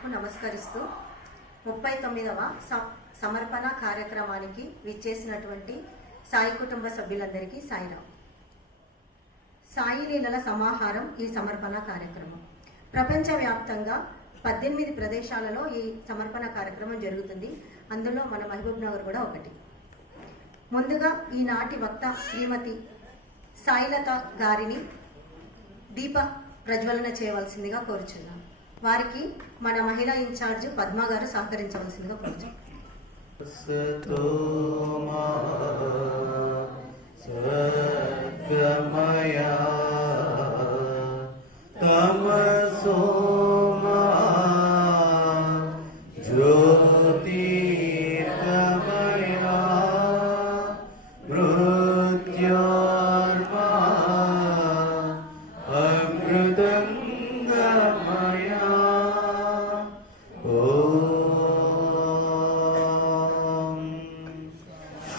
పాదపద్మములకు నమస్కరిస్తూ 39వ సమర్పణ కార్యక్రమానికి విచ్చేసినటువంటి సాయి కుటుంబ సభ్యులందరికీ సాయిరాం. సాయి లీలల సమాహారం ఈ సమర్పణ కార్యక్రమం. ప్రపంచవ్యాప్తంగా 18 ప్రదేశాలలో ఈ సమర్పణ కార్యక్రమం జరుగుతుంది. అందులో మన మహబూబ్ నగర్ కూడా ఒకటి. ముందుగా ఈనాటి వక్త శ్రీమతి సాయిలత గారిని దీప ప్రజ్వలన చేయవలసిందిగా కోరుచున్నాం. వారికి మన మహిళా ఇన్ఛార్జ్ పద్మ గారు సహకరించవలసిందిగా కోరుచున్నాం.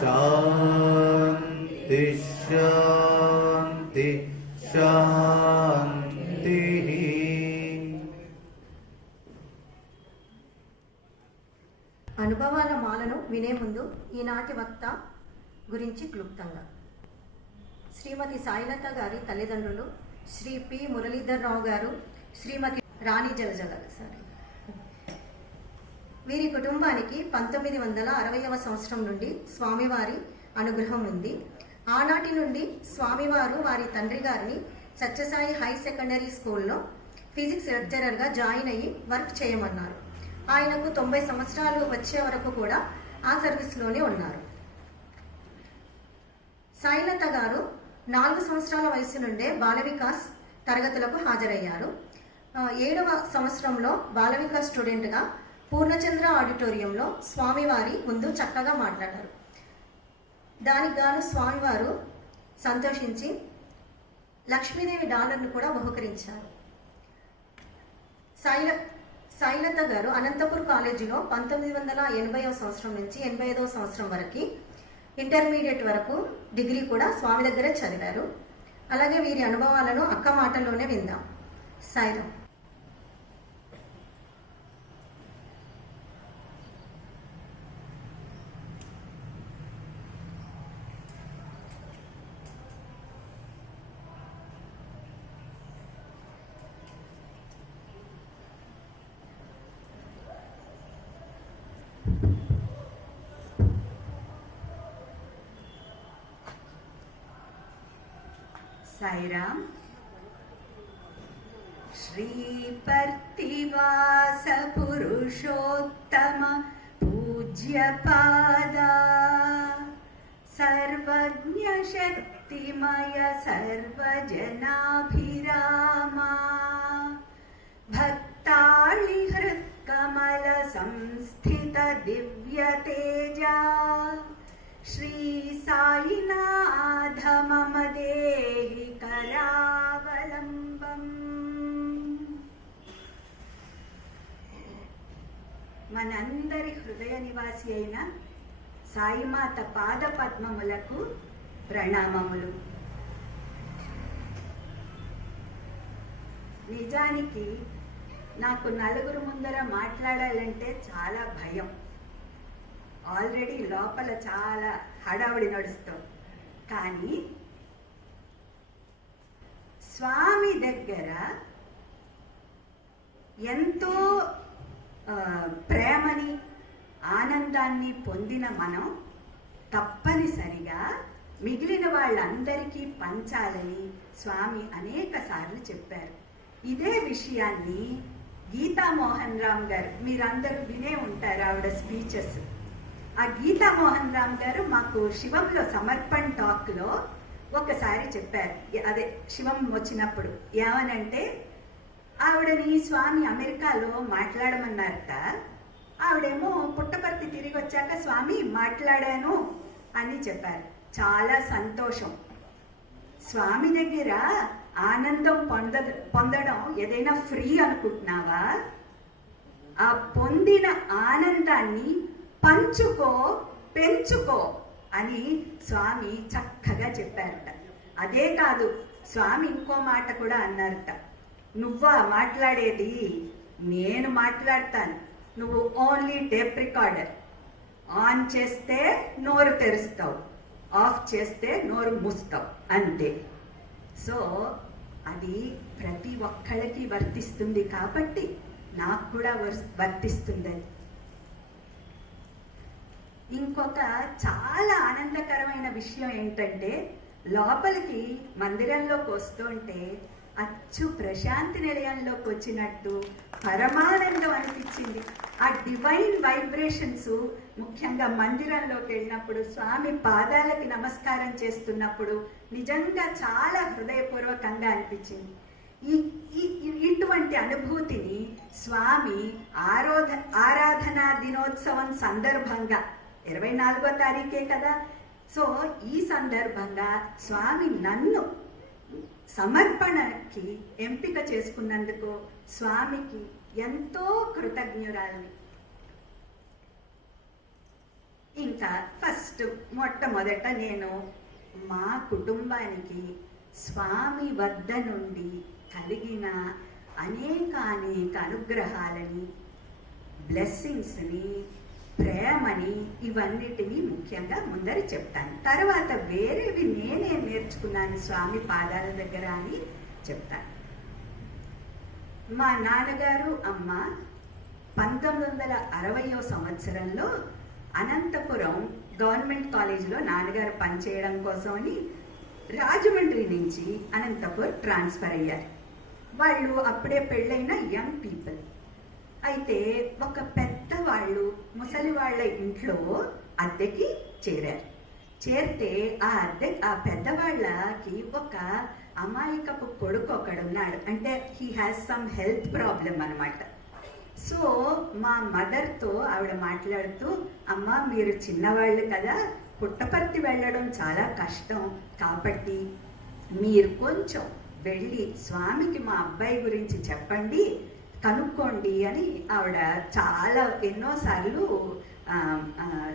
शांति शांति शांति. అనుభవాల మాలను వినే ముందు ఈనాటి వక్త గురించి క్లుప్తంగా. శ్రీమతి సాయిలత గారి తల్లిదండ్రులు శ్రీ పి మురళీధర్ రావు గారు, శ్రీమతి రాణి జలజ గారు. వీరి కుటుంబానికి 1960వ సంవత్సరం నుండి స్వామివారి అనుగ్రహం ఉంది. ఆనాటి నుండి స్వామివారు వారి తండ్రి గారిని సత్యసాయి హై సెకండరీ స్కూల్లో ఫిజిక్స్ లెక్చరర్గా జాయిన్ అయ్యి వర్క్ చేయమన్నారు. ఆయనకు 90 సంవత్సరాలు వచ్చే వరకు కూడా ఆ సర్వీస్లోనే ఉన్నారు. సాయిలత గారు 4 సంవత్సరాల వయసు నుండే బాల వికాస్ తరగతులకు హాజరయ్యారు. 7వ సంవత్సరంలో బాల వికాస్ స్టూడెంట్గా పూర్ణచంద్ర ఆడిటోరియంలో స్వామివారి ముందు చక్కగా మాట్లాడారు. దానికి గాను స్వామివారు సంతోషించి లక్ష్మీదేవి డాలర్ను కూడా బహుకరించారు. సాయిలత గారు అనంతపూర్ కాలేజీలో 1980వ సంవత్సరం నుంచి 85వ సంవత్సరం వరకు ఇంటర్మీడియట్ వరకు డిగ్రీ కూడా స్వామి దగ్గరే చదివారు. అలాగే వీరి అనుభవాలను అక్క మాటల్లోనే విందాం. సాయిరాం. साईराम. श्रीपर्तिवास पुरुषोत्तम पूज्यपादा सर्वज्ञ शक्तिमय सर्वजनाभिरामा भक्ताळि हृत्कमल संस्थित दिव्य तेजा श्री साईनाथ मम देहि करावलंबम्. మనందరి హృదయ నివాసి అయిన సాయిమాత పాద పద్మములకు ప్రణామములు. నిజానికి నాకు నలుగురు ముందర మాట్లాడాలంటే చాలా భయం. ఆల్రెడీ లోపల చాలా హడావుడి నడుస్తాం. కానీ స్వామి దగ్గర ఎంతో ప్రేమని ఆనందాన్ని పొందిన మనం తప్పనిసరిగా మిగిలిన వాళ్ళందరికీ పంచాలని స్వామి అనేక సార్లు చెప్పారు. ఇదే విషయాన్ని గీతా మోహన్ రామ్ గారు, మీరందరూ వినే ఉంటారు ఆవిడ స్పీచెస్. ఆ గీతా మోహన్ రామ్ గారు మాకు శివంలో సమర్పణ్ టాక్లో ఒకసారి చెప్పారు. అదే శివం వచ్చినప్పుడు ఏమనంటే, ఆవిడని స్వామి అమెరికాలో మాట్లాడమన్నారట. ఆవిడేమో పుట్టపర్తి తిరిగి వచ్చాక స్వామి మాట్లాడాను అని చెప్పారు. చాలా సంతోషం. స్వామి దగ్గర ఆనందం పొందడం ఏదైనా ఫ్రీ అనుకుంటున్నావా? ఆ పొందిన ఆనందాన్ని పంచుకో, పెంచుకో అని స్వామి చక్కగా చెప్పారట. అదే కాదు, స్వామి ఇంకో మాట కూడా అన్నారట. నువ్వా మాట్లాడేది, నేను మాట్లాడతాను, నువ్వు ఓన్లీ టేప్ రికార్డర్. ఆన్ చేస్తే నోరు తెరుస్తావు, ఆఫ్ చేస్తే నోరు మూస్తావు, అంతే. సో అది ప్రతి ఒక్కళ్ళకి వర్తిస్తుంది కాబట్టి నాకు కూడా వర్తిస్తుంది. ఇంకొక చాలా ఆనందకరమైన విషయం ఏంటంటే, లోపలికి మందిరంలోకి వస్తుంటే అచ్చు ప్రశాంతి నిలయంలోకి వచ్చినట్టు పరమానందం అనిపించింది. ఆ డివైన్ వైబ్రేషన్స్, ముఖ్యంగా మందిరంలోకి వెళ్ళినప్పుడు స్వామి పాదాలకి నమస్కారం చేస్తున్నప్పుడు నిజంగా చాలా హృదయపూర్వకంగా అనిపించింది. ఇటువంటి అనుభూతిని స్వామి ఆరాధనా దినోత్సవం సందర్భంగా 24వ తారీఖే కదా, సో ఈ సందర్భంగా స్వామి నన్ను సమర్పణకి ఎంపిక చేసుకున్నందుకు స్వామికి ఎంతో కృతజ్ఞురాలిని. ఇంకా మొట్టమొదట నేను మా కుటుంబానికి స్వామి వద్ద నుండి కలిగిన అనేక అనుగ్రహాలని, బ్లెస్సింగ్స్ని, ప్రేమని, ఇవన్నిటినీ ముఖ్యంగా ముందర చెప్తాను. తర్వాత వేరేవి నేనే నేర్చుకున్నాను స్వామి పాదాల దగ్గర అని చెప్తాను. మా నాన్నగారు అమ్మ 1960వ సంవత్సరంలో అనంతపురం గవర్నమెంట్ కాలేజీలో నాన్నగారు పనిచేయడం కోసమని రాజమండ్రి నుంచి అనంతపూర్ ట్రాన్స్ఫర్ అయ్యారు. వాళ్ళు అప్పుడే పెళ్ళైన యంగ్ పీపుల్. అయితే ఒక పెద్దవాళ్ళు ముసలి వాళ్ళ ఇంట్లో అద్దెకి చేరారు. చేరితే ఆ పెద్దవాళ్ళకి ఒక అమాయకపు కొడుకు ఒకడున్నాడు. అంటే he has some health problem అనమాట. సో మా మదర్తో ఆవిడ మాట్లాడుతూ, అమ్మ మీరు చిన్నవాళ్ళు కదా, పుట్టపర్తి వెళ్ళడం చాలా కష్టం, కాబట్టి మీరు కొంచెం వెళ్ళి స్వామికి మా అబ్బాయి గురించి చెప్పండి, కనుక్కోండి అని ఆవిడ ఎన్నోసార్లు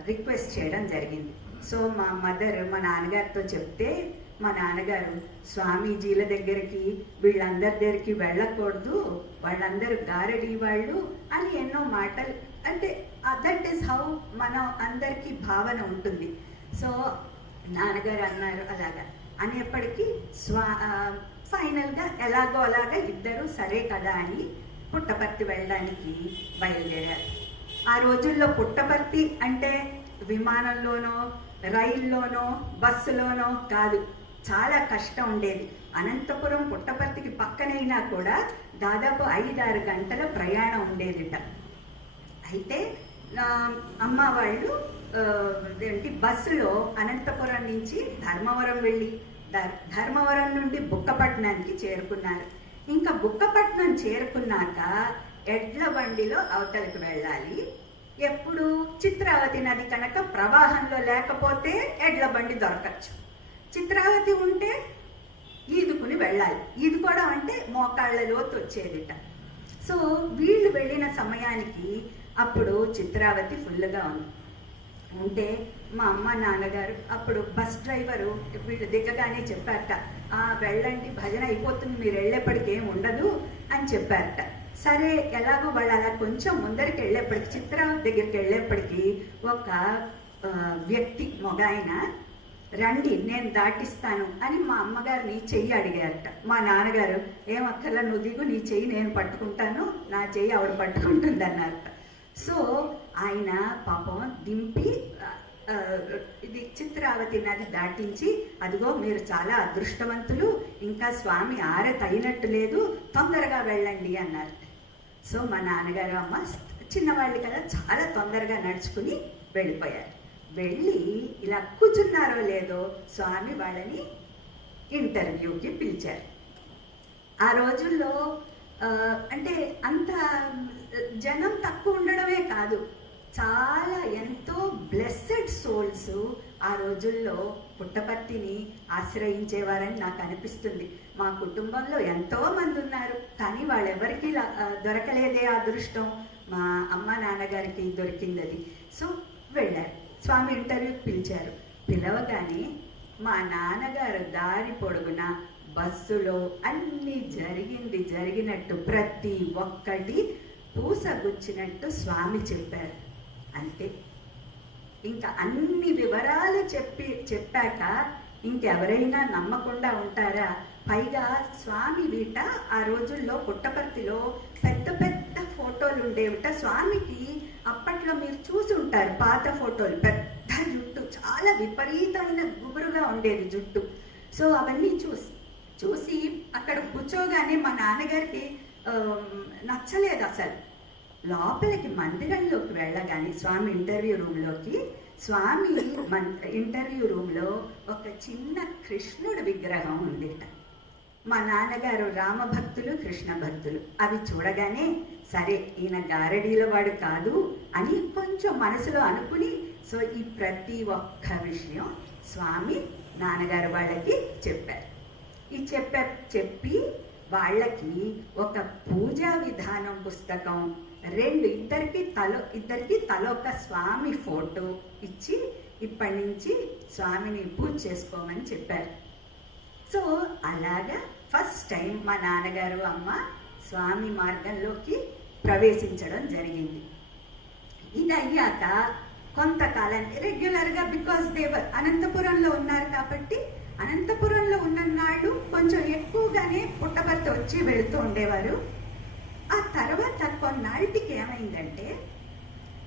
రిక్వెస్ట్ చేయడం జరిగింది. సో మా మదర్ మా నాన్నగారితో చెప్తే, మా నాన్నగారు స్వామీజీల దగ్గరికి వీళ్ళందరి దగ్గరికి వెళ్ళకూడదు, వాళ్ళందరూ గారడీ వాళ్ళు అని ఎన్నో మాటలు, అంటే దట్ ఈస్ హౌ మనం అందరికీ భావన ఉంటుంది. సో నాన్నగారు అన్నారు అలాగా. అనేప్పటికీ ఫైనల్గా ఎలాగో అలాగా ఇద్దరు సరే కదా అని పుట్టపర్తి వెళ్ళడానికి బయలుదేరారు. ఆ రోజుల్లో పుట్టపర్తి అంటే విమానంలోనో, రైల్లోనో, బస్సులోనో కాదు, చాలా కష్టం ఉండేది. అనంతపురం పుట్టపర్తికి పక్కనైనా కూడా దాదాపు 5-6 గంటల ప్రయాణం ఉండేదిట. అయితే అమ్మ వాళ్ళు బస్సులో అనంతపురం నుంచి ధర్మవరం వెళ్ళి ధర్మవరం నుండి బుక్కపట్నానికి చేరుకున్నారు. ఇంకా బుక్కపట్నం చేరుకున్నాక ఎడ్ల బండిలో అవతలకు వెళ్ళాలి. ఎప్పుడు చిత్రావతి నది కనుక ప్రవాహంలో లేకపోతే ఎడ్ల బండి దొరకచ్చు, చిత్రావతి ఉంటే ఈదుకుని వెళ్ళాలి. ఈదుకోవడం అంటే మోకాళ్ళ లోతు వచ్చేదిట. సో వీళ్ళు వెళ్ళిన సమయానికి అప్పుడు చిత్రావతి ఫుల్గా ఉంటే మా అమ్మ నాన్నగారు అప్పుడు బస్ డ్రైవరు వీళ్ళు దిగగానే చెప్పారట, వెళ్ళండి భజన అయిపోతుంది, మీరు వెళ్ళేప్పటికి ఏం ఉండదు అని చెప్పారట. సరే ఎలాగో వాళ్ళు అలా కొంచెం ముందరికి వెళ్ళేప్పటికి, చిత్రావతి దగ్గరికి వెళ్ళేప్పటికీ ఒక వ్యక్తి మొగాయన, రండి నేను దాటిస్తాను అని మా అమ్మగారిని చెయ్యి అడిగారట. మా నాన్నగారు ఏమక్కర్లా నువ్వు దిగు, నీ చెయ్యి నేను పట్టుకుంటాను, నా చెయ్యి ఆవిడ పట్టుకుంటుంది అన్నారట. సో ఆయన పాపం దింపి ఇది చిత్రావతి నది దాటించి, అదిగో మీరు చాలా అదృష్టవంతులు, ఇంకా స్వామి ఆరతయినట్టు లేదు, తొందరగా వెళ్ళండి అన్నారు. సో మా నాన్నగారు అమ్మ చిన్నవాళ్ళు కదా చాలా తొందరగా నడుచుకుని వెళ్ళిపోయారు. వెళ్ళి ఇలా కూర్చున్నారో లేదో స్వామి వాళ్ళని ఇంటర్వ్యూకి పిలిచారు. ఆ రోజుల్లో అంటే అంత జనం తక్కువ ఉండడమే కాదు, చాలా ఎంతో బ్లెస్సెడ్ సోల్స్ ఆ రోజుల్లో పుట్టపర్తిని ఆశ్రయించేవారని నాకు అనిపిస్తుంది. మా కుటుంబంలో ఎంతో మంది ఉన్నారు, కానీ వాళ్ళెవరికి దొరకలేదే అదృష్టం, మా అమ్మ నాన్నగారికి దొరికింది అది. సో వెళ్ళారు, స్వామి ఇంటర్వ్యూకి పిలిచారు. పిలవగానే మా నాన్నగారు దారి పొడుగున బస్సులో అన్నీ జరిగినట్టు ప్రతి ఒక్కటి పూసగుచ్చినట్టు స్వామి చెప్పారు. అంతే. ఇంకా అన్ని వివరాలు చెప్పాక ఇంకెవరైనా నమ్మకుండా ఉంటారా? పైగా స్వామి వీట ఆ రోజుల్లో పుట్టపర్తిలో పెద్ద పెద్ద ఫోటోలు ఉండేవిట. స్వామికి అప్పట్లో మీరు చూసి ఉంటారు పాత ఫోటోలు, పెద్ద జుట్టు, చాలా విపరీతమైన గుబురుగా ఉండేది జుట్టు. సో అవన్నీ చూసి అక్కడ కూర్చోగానే మా నాన్నగారికి నచ్చలేదు అసలు. లోపలికి మందిరంలోకి వెళ్ళగానే స్వామి ఇంటర్వ్యూ రూమ్లోకి, స్వామి ఇంటర్వ్యూ రూమ్లో ఒక చిన్న కృష్ణుడి విగ్రహం ఉందిట. మా నాన్నగారు రామభక్తులు, కృష్ణ భక్తులు. అవి చూడగానే సరే ఈయన గారడీల వాడు కాదు అని కొంచెం మనసులో అనుకుని, సో ఈ ప్రతి ఒక్క విషయం స్వామి నాన్నగారు వాళ్ళకి చెప్పారు. ఈ చెప్పి వాళ్ళకి ఒక పూజా విధానం పుస్తకం, ఇద్దరికి తలొక స్వామి ఫోటో ఇచ్చి ఇప్పటి నుంచి స్వామిని పూజ చేసుకోమని చెప్పారు. సో అలాగా ఫస్ట్ టైం మా నాన్నగారు అమ్మ స్వామి మార్గంలోకి ప్రవేశించడం జరిగింది. ఇది అయ్యాక కొంతకాలానికి రెగ్యులర్గా, బికాస్ దేవర్ అనంతపురంలో ఉన్నారు కాబట్టి అనంతపురంలో ఉన్ననాళ్ళు కొంచెం ఎక్కువగానే పుట్టపర్తి వచ్చి వెళుతూ ఉండేవారు. ఆ తర్వాత కొన్నాళ్ళకి ఏమైందంటే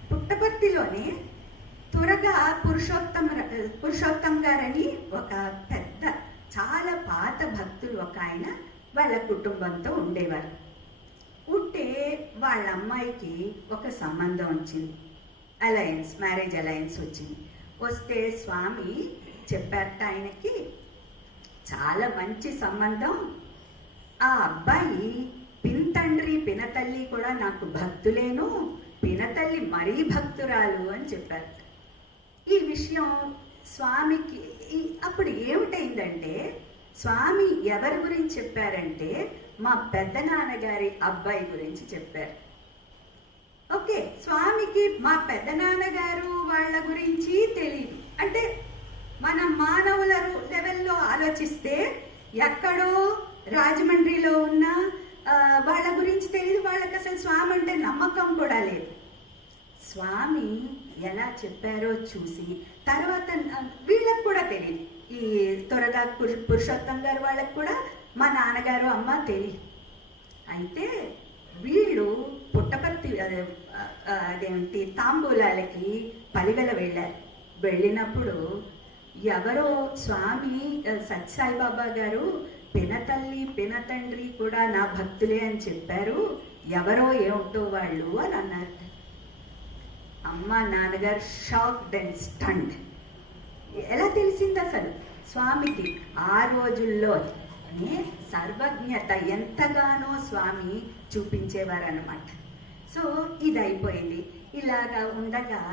పుట్టపర్తిలోనే త్వరగా పురుషోత్తం గారని ఒక పెద్ద చాలా పాత భక్తులు ఒక ఆయన వాళ్ళ కుటుంబంతో ఉండేవారు. ఉంటే వాళ్ళ అమ్మాయికి ఒక సంబంధం వచ్చింది, మ్యారేజ్ అలయన్స్ వచ్చింది. వస్తే స్వామి చెప్పారట ఆయనకి, చాలా మంచి సంబంధం, ఆ అబ్బాయి పినతండ్రి పినతల్లి కూడా నాకు భక్తులేను, పినతల్లి మరీ భక్తురాలు అని చెప్పారు. ఈ విషయం స్వామికి అప్పుడు ఏమిటైందంటే, స్వామి ఎవరి గురించి చెప్పారంటే మా పెద్దనాన్నగారి అబ్బాయి గురించి చెప్పారు. ఓకే, స్వామికి మా పెద్దనాన్నగారు వాళ్ళ గురించి తెలియదు. అంటే మన మానవుల లెవెల్లో ఆలోచిస్తే ఎక్కడో రాజమండ్రిలో ఉన్న వాళ్ళ గురించి తెలియదు, వాళ్ళకి అసలు స్వామి అంటే నమ్మకం కూడా లేదు. స్వామి ఎలా చెప్పారో చూసి తర్వాత వీళ్ళకి కూడా తెలియదు, ఈ త్వరగా పురుషోత్తం గారు వాళ్ళకి కూడా మా నాన్నగారు అమ్మ తెలియదు. అయితే వీళ్ళు పుట్టపర్తి అదేంటి తాంబూలాలకి పలివెల వెళ్ళారు. వెళ్ళినప్పుడు ఎవరో స్వామి సత్యసాయిబాబా గారు పినతల్లి పినతండ్రి కూడా నా భక్తులే అని చెప్పారు, ఎవరో ఏమిటో వాళ్ళు అని అన్నారు. అమ్మ నాన్నగారు షాక్డ్ అండ్ స్టండ్. ఎలా తెలిసింది అసలు స్వామికి? ఆ రోజుల్లో సర్వజ్ఞత ఎంతగానో స్వామి చూపించేవారనమాట. సో ఇది అయిపోయింది. ఇలాగా ఉండగా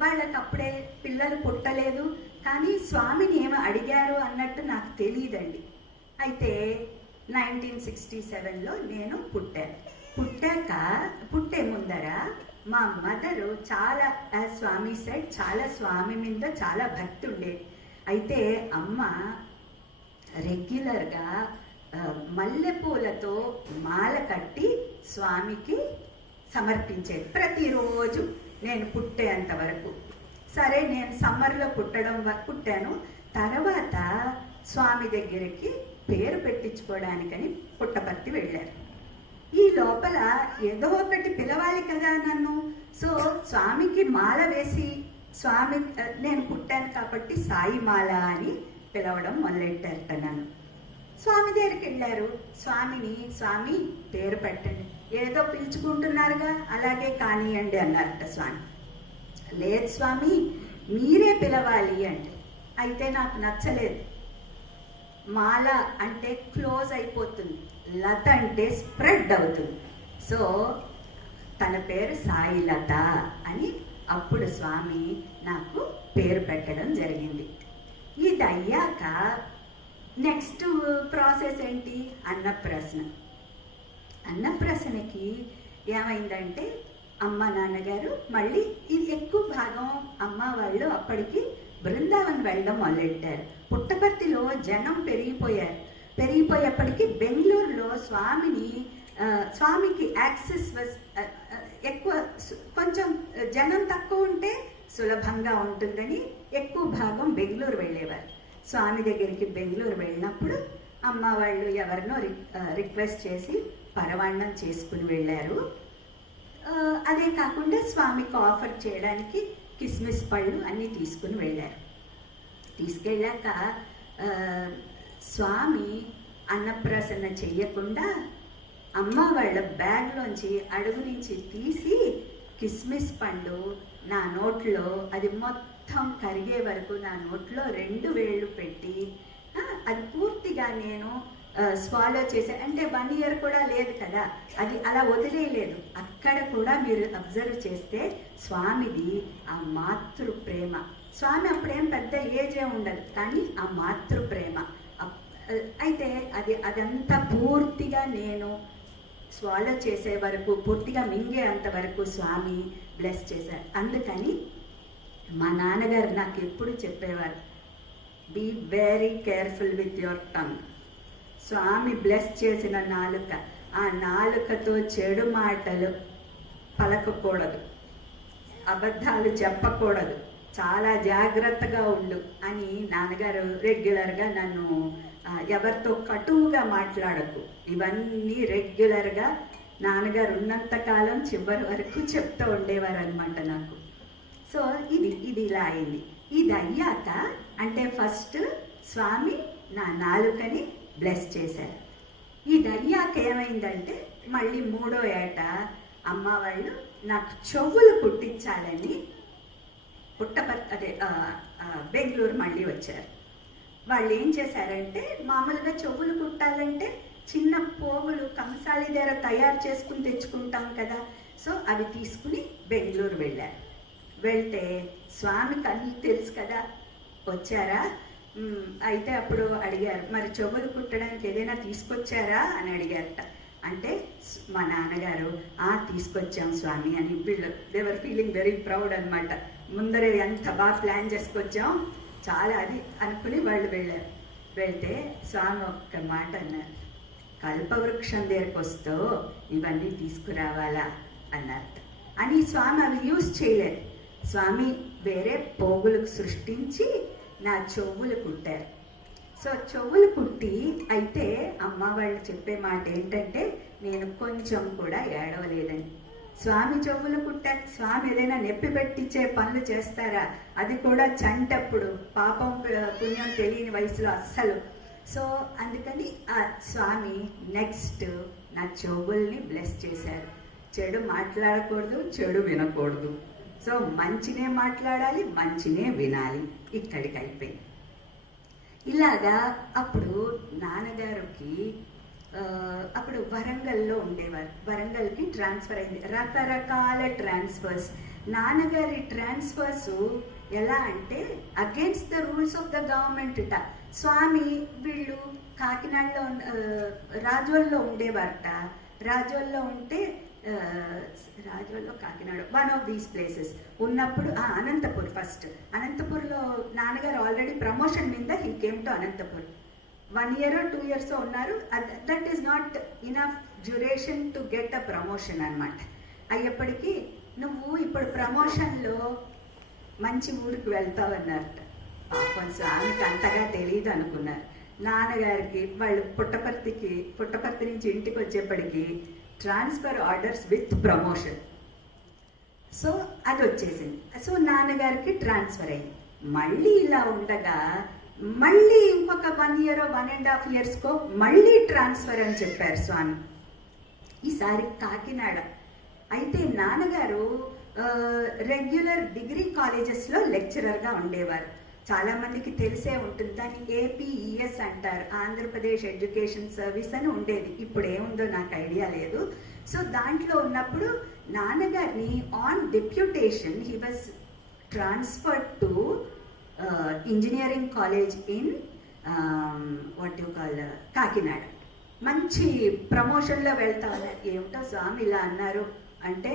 వాళ్ళకి అప్పుడే పిల్లలు పుట్టలేదు, కానీ స్వామిని ఏమో అడిగారు అన్నట్టు నాకు తెలియదండి. అయితే 1967లో నేను పుట్టాను. పుట్టే ముందర మా మదరు చాలా, స్వామి సెడ్, చాలా స్వామి మీద చాలా భక్తి ఉండేది. అయితే అమ్మ రెగ్యులర్గా మల్లెపూలతో మాల కట్టి స్వామికి సమర్పించేది ప్రతిరోజు నేను పుట్టేంత వరకు. సరే, నేను సమ్మర్లో పుట్టాను. తర్వాత స్వామి దగ్గరికి పేరు పెట్టించుకోవడానికని పుట్టపర్తి వెళ్ళారు. ఈ లోపల ఏదో ఒకటి పిలవాలి కదా నన్ను. సో స్వామికి మాల వేసి, స్వామి నేను పుట్టాను కాబట్టి సాయి మాల అని పిలవడం మొదలెట్టారట నన్ను. స్వామి దగ్గరికి వెళ్ళారు. స్వామి పేరు పెట్టండి, ఏదో పిలుచుకుంటున్నారుగా అలాగే కానియండి అన్నారట స్వామి. లేదు స్వామి, మీరే పిలవాలి అంటే. అయితే నాకు నచ్చలేదు. మాల అంటే క్లోజ్ అయిపోతుంది, లత అంటే స్ప్రెడ్ అవుతుంది. సో తన పేరు సాయి లత అని అప్పుడు స్వామి నాకు పేరు పెట్టడం జరిగింది. ఇది అయ్యాక నెక్స్ట్ ప్రాసెస్ ఏంటి? అన్నప్రాసనకి ఏమైందంటే అమ్మ నాన్నగారు మళ్ళీ ఇది ఎక్కువ భాగం అమ్మ వాళ్ళు అప్పటికి బృందావన్ వెళ్ళడం మొదలెట్టారు. పుట్టపర్తిలో జనం పెరిగిపోయేప్పటికీ బెంగళూరులో స్వామిని స్వామికి యాక్సెస్ వాజ్ ఎక్కువ, కొంచెం జనం తక్కువ ఉంటే సులభంగా ఉంటుందని ఎక్కువ భాగం బెంగళూరు వెళ్ళేవారు. స్వామి దగ్గరికి బెంగళూరు వెళ్ళినప్పుడు అమ్మ వాళ్ళు ఎవరినో రిక్వెస్ట్ చేసి పరవాన్నం చేసుకుని వెళ్ళారు. అదే కాకుండా స్వామికి ఆఫర్ చేయడానికి కిస్మిస్ పళ్ళు అన్నీ తీసుకుని వెళ్ళారు. తీసుకెళ్ళాక స్వామి అన్నప్రాసన చెయ్యకుండా అమ్మ వాళ్ళ బ్యాగ్లోంచి అడుగు నుంచి తీసి కిస్మిస్ పండు నా నోట్లో, అది మొత్తం కరిగే వరకు నా నోట్లో 2 వేళ్ళు పెట్టి అది పూర్తిగా నేను స్వాలో చేసే, అంటే 1 ఇయర్ కూడా లేదు కదా, అది అలా వదిలేయలేదు. అక్కడ కూడా మీరు అబ్జర్వ్ చేస్తే స్వామిది ఆ మాతృ ప్రేమ. స్వామి అప్పుడేం పెద్ద ఏజే ఉండదు, కానీ ఆ మాతృ ప్రేమ అయితే అదంతా పూర్తిగా నేను స్వాలో చేసే వరకు, పూర్తిగా మింగే అంతవరకు స్వామి బ్లెస్ చేశారు. అందుకని మా నాన్నగారు నాకు ఎప్పుడు చెప్పేవారు, be very careful with your tongue. Swami bless చేసిన నాలుక, ఆ నాలుకతో చెడు మాటలు పలకకూడదు, అబద్ధాలు చెప్పకూడదు, చాలా జాగ్రత్తగా ఉండు అని నాన్నగారు రెగ్యులర్గా నన్ను, ఎవరితో కటువుగా మాట్లాడకు, ఇవన్నీ రెగ్యులర్గా నాన్నగారు ఉన్నంతకాలం చివరి వరకు చెప్తూ ఉండేవారు అనమాట నాకు. సో ఇది ఇలా అయింది. ఇది అయ్యాక అంటే ఫస్ట్ స్వామి నా నాలుకని బ్లెస్ చేశారు. ఇది అయ్యాక ఏమైందంటే మళ్ళీ 3వ ఏట అమ్మ వాళ్ళు నాకు చెవులు కుట్టించాలని బెంగళూరు మళ్ళీ వచ్చారు. వాళ్ళు ఏం చేశారంటే, మామూలుగా చెవులు కుట్టాలంటే చిన్న పోగులు కంసాలి దగ్గర తయారు చేసుకుని తెచ్చుకుంటాం కదా, సో అవి తీసుకుని బెంగళూరు వెళ్ళారు. వెళ్తే స్వామికి అన్నీ తెలుసు కదా, వచ్చారా, అయితే అప్పుడు అడిగారు, మరి చెవులు కుట్టడానికి ఏదైనా తీసుకొచ్చారా అని అడిగారట. అంటే మా నాన్నగారు తీసుకొచ్చాం స్వామి అని, వీళ్ళు దేవర్ ఫీలింగ్ వెరీ ప్రౌడ్ అనమాట. ముందరే ఎంత బాగా ప్లాన్ చేసుకొచ్చాం, చాలా అది అనుకుని వాళ్ళు వెళ్ళారు. వెళ్తే స్వామి ఒక్క మాట అన్నారు, కల్పవృక్షం దగ్గరకు వస్తూ ఇవన్నీ తీసుకురావాలా అన్నారు. అని స్వామి అవి యూజ్ చేయలేదు. స్వామి వేరే పోగులకు సృష్టించి నా చెవులు కుట్టారు. సో చెవులు కుట్టి అయితే అమ్మ వాళ్ళు చెప్పే మాట ఏంటంటే, నేను కొంచెం కూడా ఏడవలేదని. స్వామి చెవులు కుట్టాక స్వామి ఏదైనా నొప్పి పెట్టించే పనులు చేస్తారా, అది కూడా చంటప్పుడు, పాపం పుణ్యం తెలియని వయసులో అస్సలు. సో అందుకని ఆ స్వామి నెక్స్ట్ నా చెవుల్ని బ్లెస్ చేశారు. చెడు మాట్లాడకూడదు, చెడు వినకూడదు, సో మంచినే మాట్లాడాలి, మంచినే వినాలి. ఇక్కడికి అయిపోయింది. ఇలాగా అప్పుడు నాన్నగారికి అప్పుడు వరంగల్లో ఉండేవారు. వరంగల్కి ట్రాన్స్ఫర్ అయింది. రకరకాల ట్రాన్స్ఫర్స్. నాన్నగారి ట్రాన్స్ఫర్స్ ఎలా అంటే against the rules of the government ఇట. స్వామి వీళ్ళు కాకినాడలో రాజోల్లో ఉండేవారట. రాజోల్లో ఉంటే రాజోల్లో Kakinada one of these places ఉన్నప్పుడు అనంతపూర్, ఫస్ట్ అనంతపూర్లో నాన్నగారు ఆల్రెడీ ప్రమోషన్ మీద he came to Anantapur. 1 year or 2 years ఉన్నారు. That is not enough duration to get a promotion అనమాట. అయ్యేప్పటికీ నువ్వు ఇప్పుడు ప్రమోషన్లో మంచి ఊరికి వెళ్తావు అన్నారట. పాపం స్వామికి అంతగా తెలియదు అనుకున్నారు. నాన్నగారికి వాళ్ళు పుట్టపర్తి నుంచి ఇంటికి వచ్చేప్పటికి transfer orders with promotion. So అది వచ్చేసింది. సో నాన్నగారికి ట్రాన్స్ఫర్ అయింది. మళ్ళీ ఇలా ఉండగా మళ్ళీ ఇంకొక 1 year 1.5 years మళ్ళీ ట్రాన్స్ఫర్ అని చెప్పారు స్వామి. ఈసారి కాకినాడ. అయితే నాన్నగారు రెగ్యులర్ డిగ్రీ కాలేజెస్లో లెక్చరర్గా ఉండేవారు. చాలామందికి తెలిసే ఉంటుంది. దాన్ని APES అంటారు, ఆంధ్రప్రదేశ్ ఎడ్యుకేషన్ సర్వీస్ అని ఉండేది. ఇప్పుడు ఏముందో నాకు ఐడియా లేదు. సో దాంట్లో ఉన్నప్పుడు నాన్నగారిని on deputation he was transferred to engineering college in Kakinada. మంచి ప్రమోషన్లో వెళ్తా ఉన్నారు. ఏమిటో స్వామి ఇలా అన్నారు అంటే,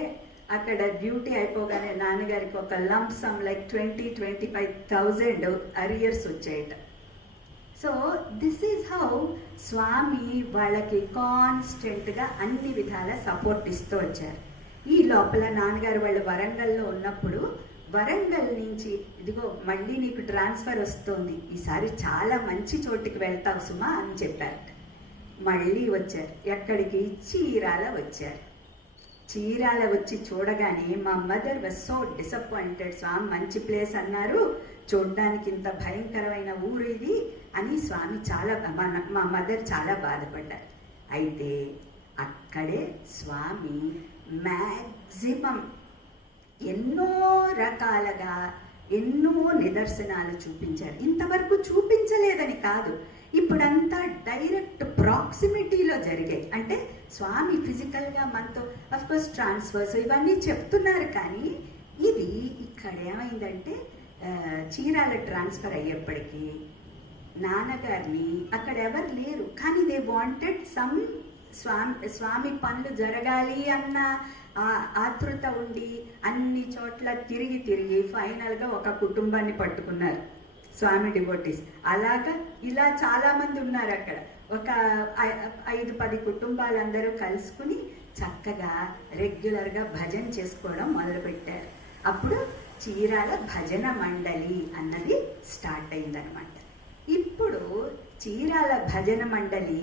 అక్కడ డ్యూటీ అయిపోగానే నాన్నగారికి ఒక లంప్ సమ్ లైక్ 20,000-25,000 అరియర్స్ వచ్చాయట. So so this is how Swami వాళ్ళకి కాన్స్టెంట్గా అన్ని విధాల సపోర్ట్ ఇస్తూ వచ్చారు. ఈ లోపల నాన్నగారు వాళ్ళు వరంగల్లో ఉన్నప్పుడు వరంగల్ నుంచి ఇదిగో మళ్ళీ నీకు ట్రాన్స్ఫర్ వస్తుంది, ఈసారి చాలా మంచి చోటికి వెళ్తావు సుమా అని చెప్పారు. మళ్ళీ వచ్చారు. ఎక్కడికి? చీరాల వచ్చారు. చీరాల వచ్చి చూడగానే మా మదర్ వాజ్ సో డిసప్పాయింటెడ్. స్వామి మంచి ప్లేస్ అన్నారు, చూడడానికి ఇంత భయంకరమైన ఊరు ఇది అని స్వామి చాలా మా మదర్ చాలా బాధపడ్డారు. అయితే అక్కడే స్వామి మ్యాక్సిమం ఎన్నో రకాలుగా ఎన్నో నిదర్శనాలు చూపించారు. ఇంతవరకు చూపించలేదని కాదు, ఇప్పుడంతా డైరెక్ట్ ప్రాక్సిమిటీలో జరిగాయి. అంటే స్వామి ఫిజికల్గా మనతో అఫ్కోర్స్ ట్రాన్స్ఫర్స్ ఇవన్నీ చెప్తున్నారు, కానీ ఇది ఇక్కడ ఏమైందంటే చీరాల ట్రాన్స్ఫర్ అయ్యేప్పటికీ నాన్నగారిని అక్కడ ఎవరు లేరు, కానీ దే వాంటెడ్ సమ్ స్వామి పనులు జరగాలి అన్న ఆతృత ఉండి అన్ని చోట్ల తిరిగి ఫైనల్గా ఒక కుటుంబాన్ని పట్టుకున్నారు స్వామి డివోటీస్. అలాగా ఇలా చాలామంది ఉన్నారు అక్కడ. ఒక 5-10 కుటుంబాలందరూ కలుసుకుని చక్కగా రెగ్యులర్గా భజన చేసుకోవడం మొదలుపెట్టారు. అప్పుడు చీరాల భజన మండలి అన్నది స్టార్ట్ అయిందనమాట. ఇప్పుడు చీరాల భజన మండలి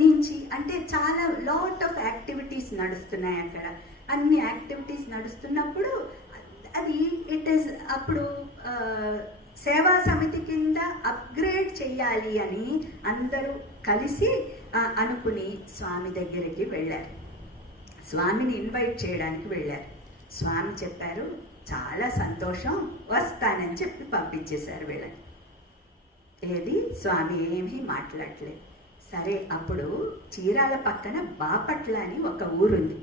నుంచి అంటే చాలా లాట్ ఆఫ్ యాక్టివిటీస్ నడుస్తున్నాయి అక్కడ. అన్ని యాక్టివిటీస్ నడుస్తున్నప్పుడు అది అప్పుడు సేవా సమితి కింద అప్గ్రేడ్ చెయ్యాలి అని అందరూ కలిసి అనుకుని స్వామి దగ్గరికి వెళ్ళారు. స్వామిని ఇన్వైట్ చేయడానికి వెళ్ళారు. స్వామి చెప్పారు, చాలా సంతోషం, వస్తానని చెప్పి పంపించేశారు వీళ్ళని. ఏది స్వామి ఏమీ మాట్లాడలేదు. సరే, అప్పుడు చీరాల పక్కన బాపట్ల అని ఒక ఊరుంది.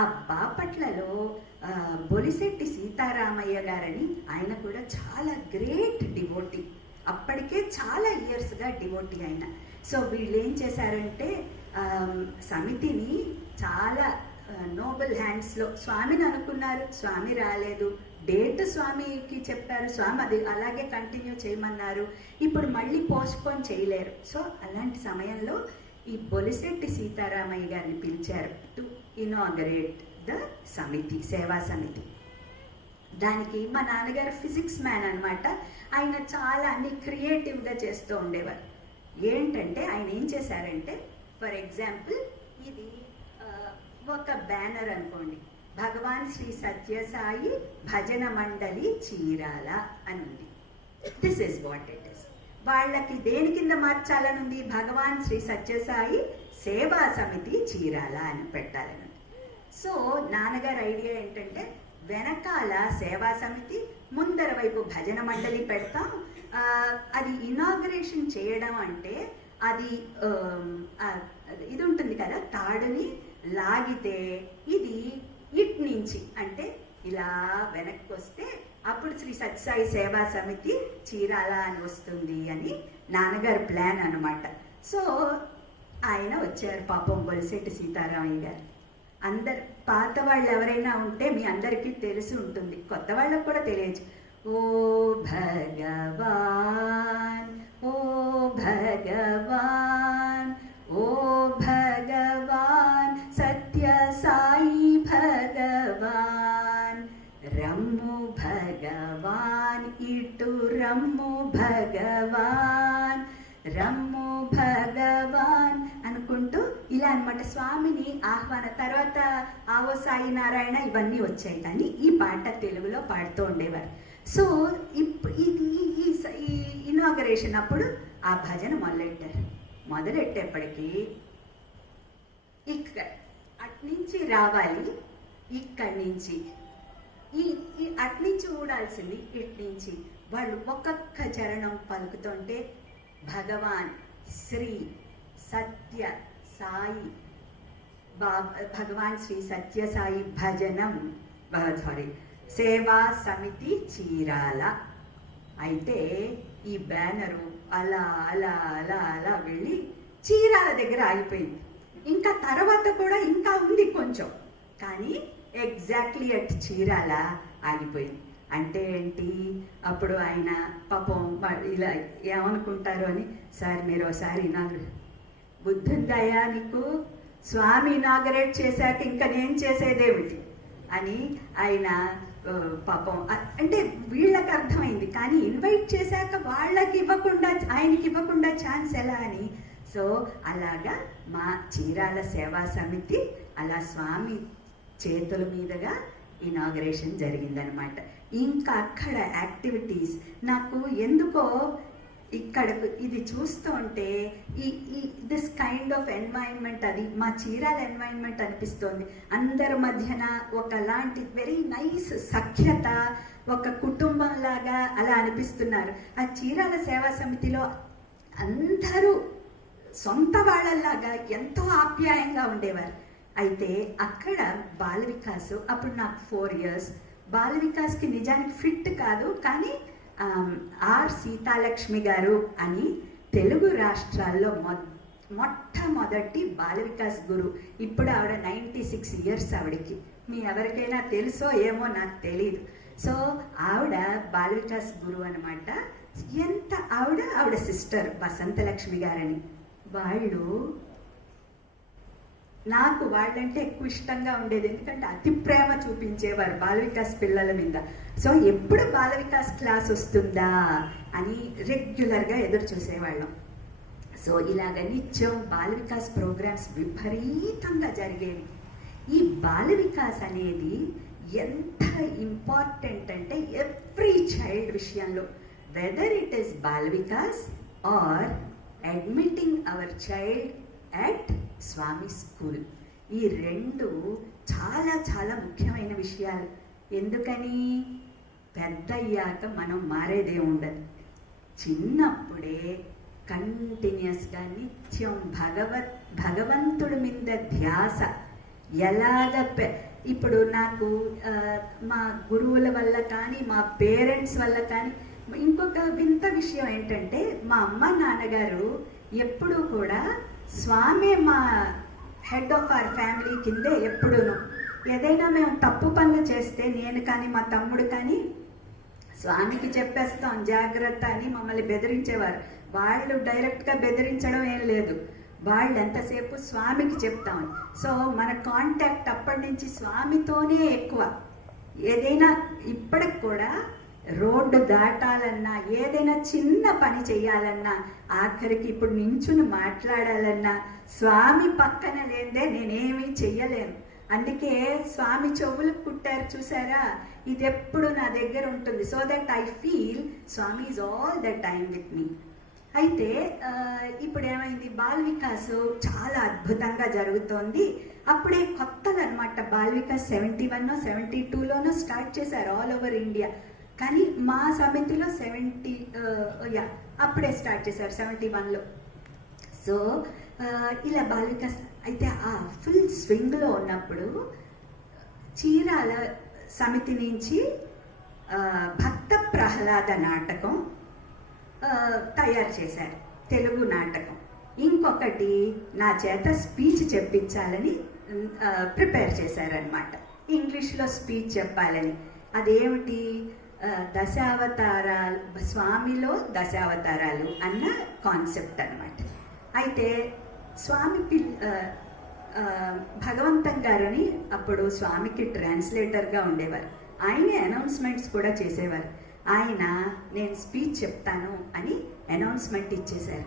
ఆ బాపట్లలో బొలిశెట్టి సీతారామయ్య గారని, ఆయన కూడా చాలా గ్రేట్ డివోటీ, అప్పటికే చాలా ఇయర్స్గా డివోటీ ఆయన. సో వీళ్ళు ఏం చేశారంటే సమితిని చాలా నోబెల్ హ్యాండ్స్లో స్వామిని అనుకున్నారు. స్వామి రాలేదు, డేట్ స్వామికి చెప్పారు, స్వామి అది అలాగే కంటిన్యూ చేయమన్నారు. ఇప్పుడు మళ్ళీ పోస్ట్పోన్ చేయలేరు. సో అలాంటి సమయంలో ఈ బొలిశెట్టి సీతారామయ్య గారిని పిలిచారు టు ఇనాగరేట్ ద సమితి, సేవా సమితి. దానికి మా నాన్నగారు ఫిజిక్స్ మ్యాన్ అనమాట. ఆయన చాలా అన్ని క్రియేటివ్గా చేస్తూ ఉండేవారు. ఏంటంటే ఆయన ఏం చేశారంటే, ఫర్ ఎగ్జాంపుల్ ఇది ఒక బ్యానర్ అనుకోండి, భగవాన్ శ్రీ సత్యసాయి భజన మండలి చీరాల అని ఉంది. This is what it is. వాళ్ళకి దేని కింద మార్చాలని ఉంది? భగవాన్ శ్రీ సత్యసాయి సేవా సమితి చీరాల అని పెట్టాలని. సో నాన్నగారి ఐడియా ఏంటంటే, వెనకాల సేవా సమితి, ముందర వైపు భజన మండలి పెడతాం. అది ఇనాగరేషన్ చేయడం అంటే అది ఇది ఉంటుంది కదా, తాడుని లాగితే ఇది ఇట్ నుంచి అంటే ఇలా వెనక్కి వస్తే అప్పుడు శ్రీ సత్యసాయి సేవా సమితి చీరాల అని వస్తుంది అని నాన్నగారు ప్లాన్ అనమాట. సో ఆయన వచ్చారు పాపం, బొలిశెట్టి సీతారామయ్య గారు. అందరు పాత వాళ్ళు ఎవరైనా ఉంటే మీ అందరికీ తెలిసి ఉంటుంది, కొత్త వాళ్ళకు కూడా తెలియచ్చు. ఓ భగవాన్, ఓ భగవాన్, ఓ భగవాన్ సత్య సాయి భగవాన్, రమ్ము భగవాన్ ఇటు రమ్ము భగవాన్, రమ్ము భగవాన్ అనుకుంటూ ఇలా అనమాట స్వామిని ఆహ్వాన. తర్వాత ఆవో సాయి నారాయణ ఇవన్నీ వచ్చాయి, కానీ ఈ పాట తెలుగులో పాడుతూ ఉండేవారు. సో ఈ ఇనాగరేషన్ అప్పుడు ఆ భజన మొదలెట్టేప్పటికీ అట్నుంచి రావాలి, ఇక్కడి నుంచి అట్నుంచి ఊడాల్సింది ఇట్నుంచి. వాళ్ళు ఒక్కొక్క చరణం పలుకుతుంటే భగవాన్ శ్రీ సత్య సాయి భగవాన్ శ్రీ సత్య సాయి భజనం సేవా సమితి చీరాల. అయితే ఈ బ్యానరు అలా అలా అలా అలా వెళ్ళి చీరాల దగ్గర ఆగిపోయింది. ఇంకా తర్వాత కూడా ఇంకా ఉంది కొంచెం, కానీ ఎగ్జాక్ట్లీ అట్ చీరాల ఆగిపోయింది. అంటే ఏంటి, అప్పుడు ఆయన పాపం ఇలా ఏమనుకుంటారు అని, సార్ మీరు ఒకసారి బుద్ధుందయ్యా నీకు, స్వామి ఇనాగరేట్ చేశాక ఇంకా నేను చేసేదేమిటి అని ఆయన పాపం అంటే వీళ్ళకి అర్థమైంది. కానీ ఇన్వైట్ చేశాక వాళ్ళకి ఇవ్వకుండా, ఆయనకి ఇవ్వకుండా ఛాన్స్ ఎలా అని. సో అలాగా మా చీరాల సేవా సమితి అలా స్వామి చేతుల మీదుగా ఇనాగరేషన్ జరిగిందనమాట. ఇంకా అక్కడ యాక్టివిటీస్ నాకు ఎందుకో ఇక్కడ ఇది చూస్తూ ఉంటే ఈ దిస్ కైండ్ ఆఫ్ ఎన్వైరన్మెంట్, అది మా చీరాల ఎన్వైరన్మెంట్ అనిపిస్తోంది. అందరి మధ్యన ఒకలాంటి వెరీ నైస్ సఖ్యత, ఒక కుటుంబంలాగా అలా అనిపిస్తున్నారు. ఆ చీరాల సేవా సమితిలో అందరూ సొంత వాళ్ళలాగా ఎంతో ఆప్యాయంగా ఉండేవారు. అయితే అక్కడ బాల వికాస్, అప్పుడు నాకు 4 years, బాల వికాస్కి నిజానికి ఫిట్ కాదు, కానీ ఆర్ సీతాలక్ష్మి గారు అని తెలుగు రాష్ట్రాల్లో మొట్టమొదటి బాల వికాస్ గురు. ఇప్పుడు ఆవిడ 96 years ఆవిడకి. మీ ఎవరికైనా తెలుసో ఏమో నాకు తెలీదు. సో ఆవిడ బాల వికాస్ గురు అనమాట. ఎంత ఆవిడ సిస్టర్ వసంతలక్ష్మి గారని. నాకు వాళ్ళంటే ఎక్కువ ఇష్టంగా ఉండేది, ఎందుకంటే అతి ప్రేమ చూపించేవారు బాల వికాస్ పిల్లల మీద. సో ఎప్పుడు బాల వికాస్ క్లాస్ వస్తుందా అని రెగ్యులర్గా ఎదురు చూసేవాళ్ళం. సో ఇలాగ నిత్యం బాల వికాస్ ప్రోగ్రామ్స్ విపరీతంగా జరిగేవి. ఈ బాల వికాస్ అనేది ఎంత ఇంపార్టెంట్ అంటే ఎవ్రీ చైల్డ్ విషయంలో, whether it is Bal Vikas or admitting our child at Swami school, ఈ రెండు చాలా చాలా ముఖ్యమైన విషయాలు. ఎందుకని, పెద్ద అయ్యాక మనం మారేదే ఉండదు. చిన్నప్పుడే కంటిన్యూస్గా నిత్యం భగవంతుడి మీద ధ్యాస ఎలాగ ఇప్పుడు నాకు మా గురువుల వల్ల కానీ మా పేరెంట్స్ వల్ల కానీ ఇంకొక వింత విషయం ఏంటంటే, మా అమ్మ నాన్నగారు ఎప్పుడూ కూడా స్వామి మా హెడ్ ఆఫ్ అవర్ ఫ్యామిలీ కిందే ఎప్పుడూను. ఏదైనా మేము తప్పు పనులు చేస్తే నేను కానీ మా తమ్ముడు కానీ స్వామికి చెప్పేస్తాం జాగ్రత్త అని మమ్మల్ని బెదిరించేవారు. వాళ్ళు డైరెక్ట్గా బెదిరించడం ఏం లేదు, వాళ్ళు ఎంతసేపు స్వామికి చెప్తామని. సో మన కాంటాక్ట్ అప్పటి నుంచి స్వామితోనే ఎక్కువ. ఏదైనా ఇప్పటికి కూడా రోడ్డు దాటాలన్నా, ఏదైనా చిన్న పని చేయాలన్నా, ఆఖరికి ఇప్పుడు నించుని మాట్లాడాలన్నా స్వామి పక్కన లేదే నేనేమీ చెయ్యలేను. అందుకే స్వామి చెవులు కుట్టారు చూసారా, ఇది ఎప్పుడు నా దగ్గర ఉంటుంది. So that I feel Swami is all the time with me. అయితే ఇప్పుడు ఏమైంది, బాల్ వికాస్ చాలా అద్భుతంగా జరుగుతోంది. అప్పుడే కొత్తది అనమాట. బాల్ వికాస్ 71 or 72లోనో స్టార్ట్ చేశారు ఆల్ ఓవర్ ఇండియా. కానీ మా సమితిలో అప్పుడే స్టార్ట్ చేశారు 71లో. సో ఇలా బాల్ వికాస్ అయితే ఆ ఫుల్ స్వింగ్లో ఉన్నప్పుడు చీరాల సమితి నుంచి భక్త ప్రహ్లాద నాటకం తయారు చేశారు, తెలుగు నాటకం. ఇంకొకటి నా చేత స్పీచ్ చెప్పించాలని ప్రిపేర్ చేశారనమాట, ఇంగ్లీష్లో స్పీచ్ చెప్పాలని. అదేమిటి, దశావతారాలు, స్వామిలో దశావతారాలు అన్న కాన్సెప్ట్ అనమాట. అయితే స్వామి భగవంతం గారని అప్పుడు స్వామికి ట్రాన్స్లేటర్గా ఉండేవారు. ఆయనే అనౌన్స్మెంట్స్ కూడా చేసేవారు. ఆయన నేను స్పీచ్ చెప్తాను అని అనౌన్స్మెంట్ ఇచ్చేశారు.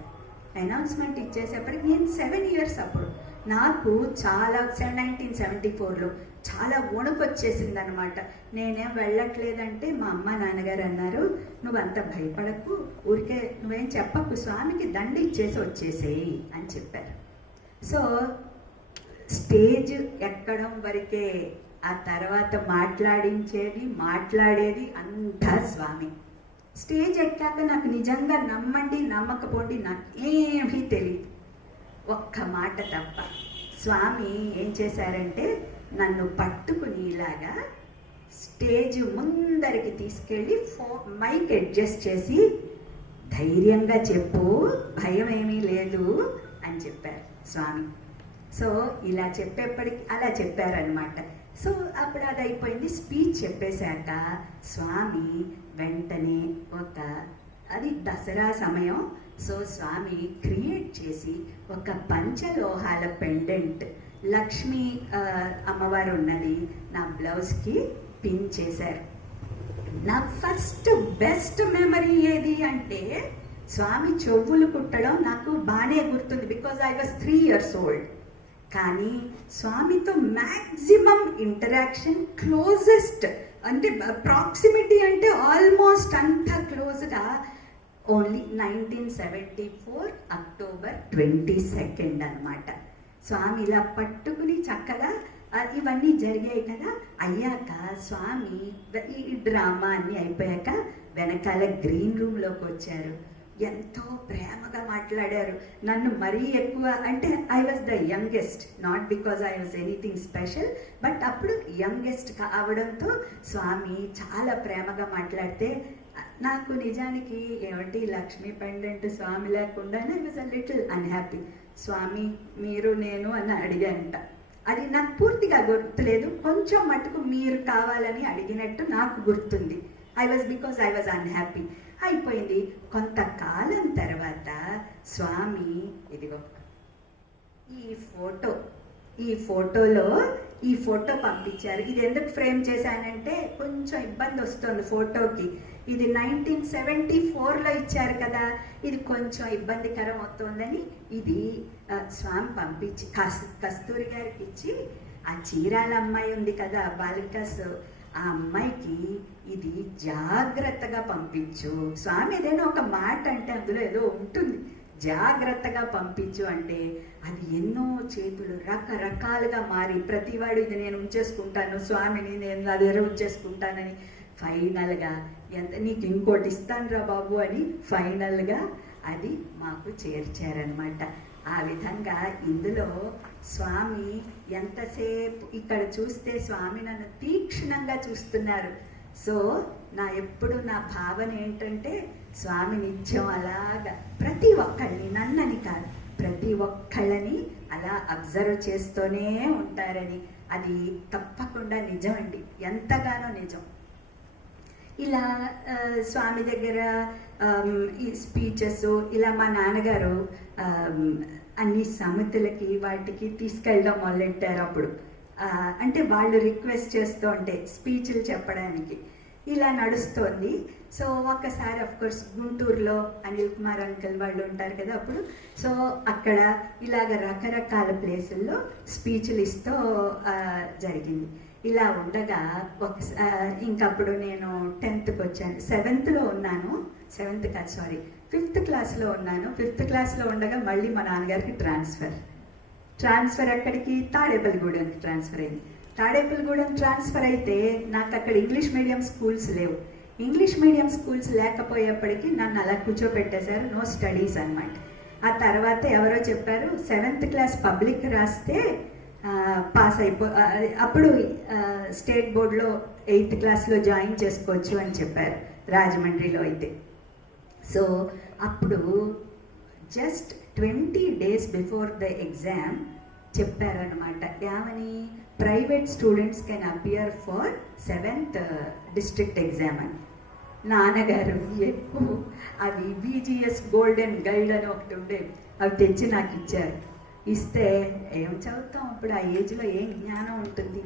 అనౌన్స్మెంట్ ఇచ్చేసేప్పటికి నేను 7 years అప్పుడు నాకు చాలా 1974లో చాలా వణుకు వచ్చేసింది అనమాట. నేనేం వెళ్ళట్లేదంటే మా అమ్మ నాన్నగారు అన్నారు, నువ్వంత భయపడకు, ఊరికే నువ్వేం చెప్పకు, స్వామికి దండ ఇచ్చేసి వచ్చేసేయి అని చెప్పారు. సో స్టేజ్ ఎక్కడం వరకే, ఆ తర్వాత మాట్లాడేది అంతా స్వామి. స్టేజ్ ఎక్కాక నాకు నిజంగా నమ్మండి నమ్మకపోండి నాకు ఏమీ తెలియదు, ఒక్క మాట తప్ప. స్వామి ఏం చేశారంటే నన్ను పట్టుకుని ఇలాగా స్టేజ్ ముందరికి తీసుకెళ్ళి మైక్ అడ్జస్ట్ చేసి ధైర్యంగా చెప్పు, భయం ఏమీ లేదు అని చెప్పారు స్వామి. సో ఇలా చెప్పేప్పటికి అలా చెప్పారనమాట. సో అప్పుడు అది అయిపోయింది. స్పీచ్ చెప్పేశాక స్వామి వెంటనే అది దసరా సమయం, సో స్వామి క్రియేట్ చేసి ఒక పంచలోహాల పెండెంట్ లక్ష్మీ అమ్మవారు ఉన్నది నా బ్లౌజ్కి పిన్ చేశారు. నా ఫస్ట్ బెస్ట్ మెమరీ ఏది అంటే స్వామి చెవులు కుట్టడం నాకు బాగానే గుర్తుంది, because I was 3 years old. కానీ స్వామితో మ్యాక్సిమం ఇంటరాక్షన్ క్లోజెస్ట్ అంటే ప్రాక్సిమిటీ అంటే ఆల్మోస్ట్ అంత క్లోజ్గా ఓన్లీ 1974 October 22 అనమాట. స్వామి ఇలా పట్టుకుని చక్కగా ఇవన్నీ జరిగాయి కదా. అయ్యాక స్వామి ఈ డ్రామా అన్నీ అయిపోయాక వెనకాల గ్రీన్ రూమ్లోకి వచ్చారు. ఎంతో ప్రేమగా మాట్లాడారు. నన్ను మరీ ఎక్కువ అంటే I was the youngest, not because I was anything special, but అప్పుడు యంగెస్ట్ కావడంతో స్వామి చాలా ప్రేమగా మాట్లాడితే నాకు నిజానికి ఏమిటి లక్ష్మీ పెండెంట్ స్వామి లేకుండానే I was a little unhappy. Swami మీరు నేను అని అడిగానంట. అది నాకు పూర్తిగా గుర్తులేదు, కొంచెం మటుకు మీరు కావాలని అడిగినట్టు నాకు గుర్తుంది. Because I was unhappy. అయిపోయింది. కొంతకాలం తర్వాత స్వామి ఇదిగో ఈ ఫోటో పంపించారు. ఇది ఎందుకు ఫ్రేమ్ చేశానంటే కొంచెం ఇబ్బంది వస్తుంది ఫోటోకి. ఇది 1974లో ఇచ్చారు కదా, ఇది కొంచెం ఇబ్బందికరం అవుతుందని ఇది స్వామి పంపించి కస్తూరి గారికి ఇచ్చి, ఆ చీరాల అమ్మాయి ఉంది కదా బాలికాస్, ఆ అమ్మాయికి ఇది జాగ్రత్తగా పంపించు. స్వామి ఏదైనా ఒక మాట అంటే అందులో ఏదో ఉంటుంది, జాగ్రత్తగా పంపించు అంటే అది ఎన్నో చేతులు రకరకాలుగా మారి ప్రతివాడు ఇది నేను ఉంచేసుకుంటాను స్వామిని, నేను నా దగ్గర ఉంచేసుకుంటానని ఫైనల్గా నీకు ఇంకోటి ఇస్తాను రా బాబు అని ఫైనల్గా అది మాకు చేర్చారనమాట. ఆ విధంగా ఇందులో స్వామి ఎంతసేపు ఇక్కడ చూస్తే స్వామి నన్ను తీక్షణంగా చూస్తున్నారు. సో ఎప్పుడు నా భావన ఏంటంటే స్వామి నిత్యం అలాగా ప్రతి ఒక్కళ్ళని, నన్నని కాదు ప్రతి ఒక్కళ్ళని అలా అబ్జర్వ్ చేస్తూనే ఉంటారని, అది తప్పకుండా నిజం అండి, ఎంతగానో నిజం. ఇలా స్వామి దగ్గర ఈ స్పీచెస్ ఇలా మా నాన్నగారు అన్ని సమితులకి వాటికి తీసుకెళ్ళడం మొదలెట్టారు. అప్పుడు అంటే వాళ్ళు రిక్వెస్ట్ చేస్తూ ఉంటే స్పీచ్లు చెప్పడానికి ఇలా నడుస్తోంది. సో ఒక్కసారి కోర్స్ గుంటూరులో అనిల్ కుమార్ అంకల్ వాళ్ళు ఉంటారు కదా అప్పుడు, సో అక్కడ ఇలాగ రకరకాల ప్లేసుల్లో స్పీచ్లు ఇస్తూ జరిగింది. ఇలా ఉండగా ఇంకప్పుడు నేను 10th వచ్చాను, 7thలో ఉన్నాను, 5th క్లాస్లో ఉన్నాను. 5th క్లాస్లో ఉండగా మళ్ళీ మా నాన్నగారికి ట్రాన్స్ఫర్ అక్కడికి తాడేపల్లిగూడెంకి ట్రాన్స్ఫర్ అయింది. తాడేపల్లిగూడెం ట్రాన్స్ఫర్ అయితే నాకు అక్కడ ఇంగ్లీష్ మీడియం స్కూల్స్ లేవు. ఇంగ్లీష్ మీడియం స్కూల్స్ లేకపోయేప్పటికీ నన్ను అలా కూర్చోపెట్టేశారు, నో స్టడీస్ అనమాట. ఆ తర్వాత ఎవరో చెప్పారు 7th క్లాస్ పబ్లిక్ రాస్తే పాస్ అప్పుడు స్టేట్ బోర్డులో 8th క్లాస్లో జాయిన్ చేసుకోవచ్చు అని చెప్పారు రాజమండ్రిలో అయితే. సో అప్పుడు just 20 days before the exam చెప్పారనమాట, ఏమని private students can appear for 7th district exam అని. నాన్నగారు ఎక్కువ అవి VGS గోల్డెన్ గైడ్ అని ఒకటి ఉండే, అవి తెచ్చి నాకు ఇచ్చారు. ఇస్తే ఏం చదువుతాం అప్పుడు, ఆ ఏజ్లో ఏం జ్ఞానం ఉంటుంది.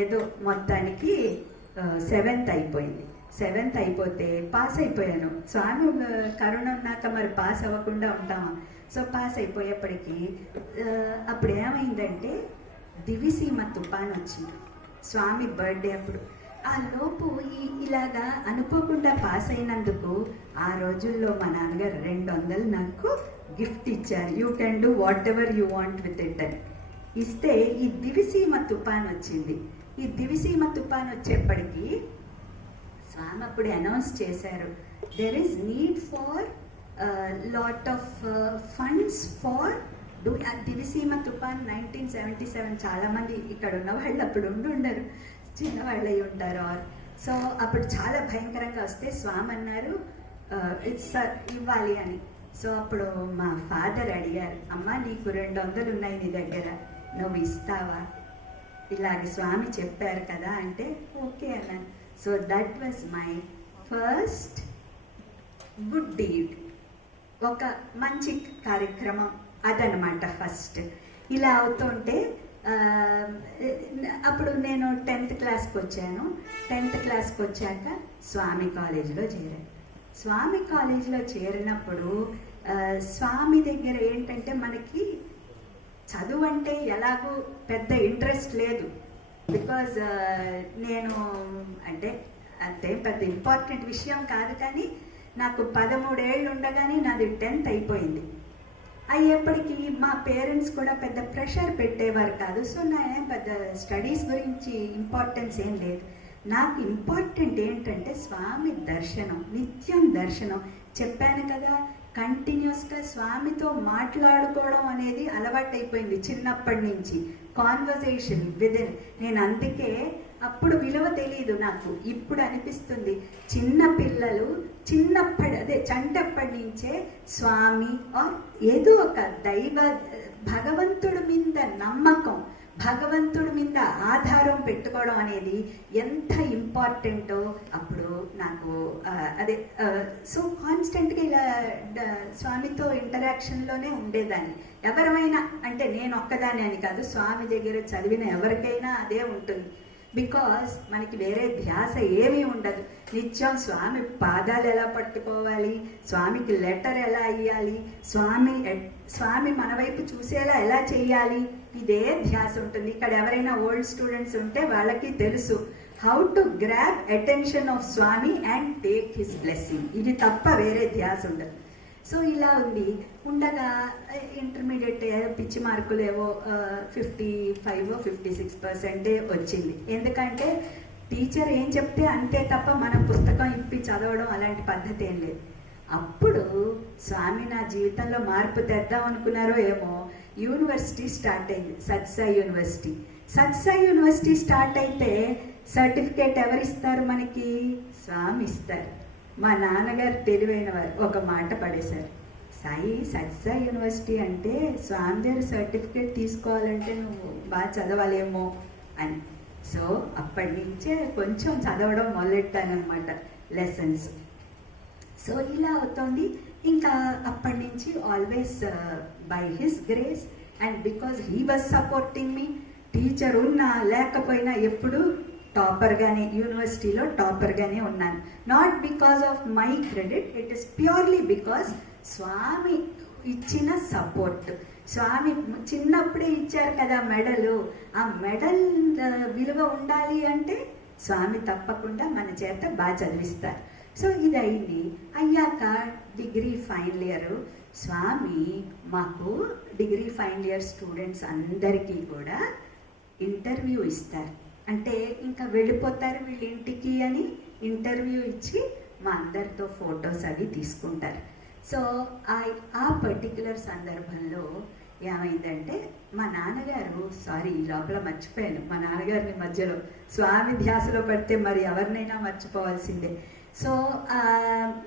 ఏదో మొత్తానికి 7th అయిపోయింది. 7th అయిపోతే పాస్ అయిపోయాను. స్వామి కరుణ ఉన్నాక మరి పాస్ అవ్వకుండా ఉంటామా? సో పాస్ అయిపోయేప్పటికీ అప్పుడు ఏమైందంటే దివిసీమ తుఫాన్ వచ్చింది, స్వామి బర్త్డే అప్పుడు. ఆ లోపు ఇలాగా అనుకోకుండా పాస్ అయినందుకు ఆ రోజుల్లో మా నాన్నగారు 200 నాకు గిఫ్ట్ ఇచ్చారు. You can do what ever you want with it అని ఇస్తే ఈ దివిసీమ తుఫాన్ వచ్చింది. ఈ దివిసీమ తుఫాన్ వచ్చేప్పటికీ స్వామి అప్పుడు అనౌన్స్ చేశారు, there is need for lot of funds for Diviseema తుఫాన్ 1977. చాలామంది ఇక్కడ ఉన్న వాళ్ళు అప్పుడు ఉండరు, చిన్నవాళ్ళు అయి ఉంటారు. సో అప్పుడు చాలా భయంకరంగా వస్తే స్వామి అన్నారు ఇట్స్ ఇవ్వాలి అని. సో అప్పుడు మా ఫాదర్ అడిగారు, అమ్మ నీకు 200 ఉన్నాయి నీ దగ్గర, నువ్వు ఇస్తావా? ఇలాగ స్వామి చెప్పారు కదా అంటే ఓకే అన్నాను. So that was my first good deed, ఒక మంచి కార్యక్రమం అదనమాట ఫస్ట్. ఇలా అవుతుంటే అప్పుడు నేను 10th క్లాస్కి వచ్చాను. 10th క్లాస్కి వచ్చాక స్వామి కాలేజీలో చేరాను. స్వామి కాలేజీలో చేరినప్పుడు స్వామి దగ్గర ఏంటంటే మనకి చదువు అంటే ఎలాగూ పెద్ద ఇంట్రెస్ట్ లేదు. బికాజ్ నేను అంటే అంతే పెద్ద ఇంపార్టెంట్ విషయం కాదు, కానీ నాకు 13 ఏళ్ళు ఉండగానే నాది 10th అయిపోయింది. అయ్యేప్పటికీ మా పేరెంట్స్ కూడా పెద్ద ప్రెషర్ పెట్టేవారు కాదు. సో నా పెద్ద స్టడీస్ గురించి ఇంపార్టెన్స్ ఏం లేదు. నాకు ఇంపార్టెంట్ ఏంటంటే స్వామి దర్శనం, నిత్యం దర్శనం. చెప్పాను కదా, కంటిన్యూస్గా స్వామితో మాట్లాడుకోవడం అనేది అలవాటైపోయింది చిన్నప్పటి నుంచి. Conversation within. నేను అందుకే అప్పుడు విలువ తెలియదు నాకు, ఇప్పుడు అనిపిస్తుంది. చిన్న పిల్లలు చంటప్పటి నుంచే స్వామి ఆర్ ఏదో ఒక భగవంతుడి మీద నమ్మకం, భగవంతుడి మీద ఆధారం పెట్టుకోవడం అనేది ఎంత ఇంపార్టెంటో అప్పుడు నాకు సో కాన్స్టెంట్గా ఇలా స్వామితో ఇంటరాక్షన్లోనే ఉండేదాన్ని. ఎవరైనా అంటే నేను ఒక్కదాని అని కాదు, స్వామి దగ్గర చదివిన ఎవరికైనా అదే ఉంటుంది. బికాస్ మనకి వేరే ధ్యాస ఏమీ ఉండదు. నిత్యం స్వామి పాదాలు ఎలా పట్టుకోవాలి, స్వామికి లెటర్ ఎలా ఇవ్వాలి, స్వామి మన వైపు చూసేలా ఎలా చేయాలి, ఇదే ధ్యాస ఉంటుంది. ఇక్కడ ఎవరైనా ఓల్డ్ స్టూడెంట్స్ ఉంటే వాళ్ళకి తెలుసు how to grab attention of Swami and take his blessing. ఇది తప్ప వేరే ధ్యాస ఉండదు. సో ఇలా ఉండగా ఇంటర్మీడియట్ పిచ్చి మార్కులు ఏవో 55-56% వచ్చింది. ఎందుకంటే టీచర్ ఏం చెప్తే అంతే తప్ప మన పుస్తకం ఇప్పి చదవడం అలాంటి పద్ధతి ఏం లేదు. అప్పుడు స్వామి నా జీవితంలో మార్పు తెద్దాం అనుకున్నారో ఏమో, యూనివర్సిటీ స్టార్ట్ అయింది, సత్సాయి యూనివర్సిటీ. సత్సాయి యూనివర్సిటీ స్టార్ట్ అయితే సర్టిఫికేట్ ఎవరిస్తారు మనకి? స్వామి ఇస్తారు. మా నాన్నగారు తెలివైన వారు, ఒక మాట పడేశారు, సాయి సత్సాయి యూనివర్సిటీ అంటే స్వామి దగ్గర సర్టిఫికేట్ తీసుకోవాలంటే నువ్వు బాగా చదవాలేమో అని. సో అప్పటి నుంచే కొంచెం చదవడం మొదలెట్టానమాట, లెసన్స్. సో ఇలా అవుతుంది. ఇంకా అప్పటి నుంచి always by his grace and because he was supporting me, teacher ఉన్నా లేకపోయినా ఎప్పుడు టాపర్గానే, యూనివర్సిటీలో టాపర్గానే ఉన్నాను. Not because of my credit, it is purely because Swami ఇచ్చిన సపోర్ట్. స్వామి చిన్నప్పుడే ఇచ్చారు కదా మెడలు, ఆ మెడల్ విలువ ఉండాలి అంటే స్వామి తప్పకుండా మన చేత బాగా చదివిస్తారు. సో ఇది అయింది. అయ్యాక డిగ్రీ ఫైనల్ ఇయర్ స్వామి మాకు డిగ్రీ ఫైనల్ ఇయర్ స్టూడెంట్స్ అందరికీ కూడా ఇంటర్వ్యూ ఇస్తారు. అంటే ఇంకా వెళ్ళిపోతారు వీళ్ళ ఇంటికి అని ఇంటర్వ్యూ ఇచ్చి మా అందరితో ఫొటోస్ అవి తీసుకుంటారు. సో ఆ పర్టిక్యులర్ సందర్భంలో ఏమైందంటే మా నాన్నగారు, సారీ ఈ లోపల మర్చిపోయాను, మా నాన్నగారిని మధ్యలో స్వామి ధ్యాసలో పడితే మరి ఎవరినైనా మర్చిపోవాల్సిందే. సో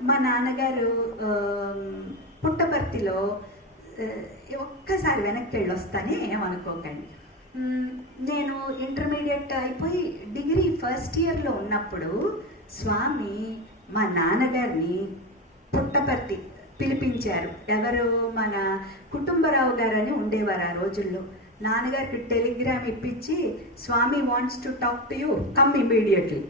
మా నాన్నగారు పుట్టపర్తిలో, ఒక్కసారి వెనక్కి వెళ్ళొస్తానే ఏమనుకోకండి, నేను ఇంటర్మీడియట్ అయిపోయి డిగ్రీ ఫస్ట్ ఇయర్లో ఉన్నప్పుడు స్వామి మా నాన్నగారిని పుట్టపర్తి పిలిపించారు. ఎవరు? మన కుటుంబరావు గారు అని ఉండేవారు ఆ రోజుల్లో. నాన్నగారికి టెలిగ్రామ్ ఇప్పించి Swami wants to talk to you, come immediately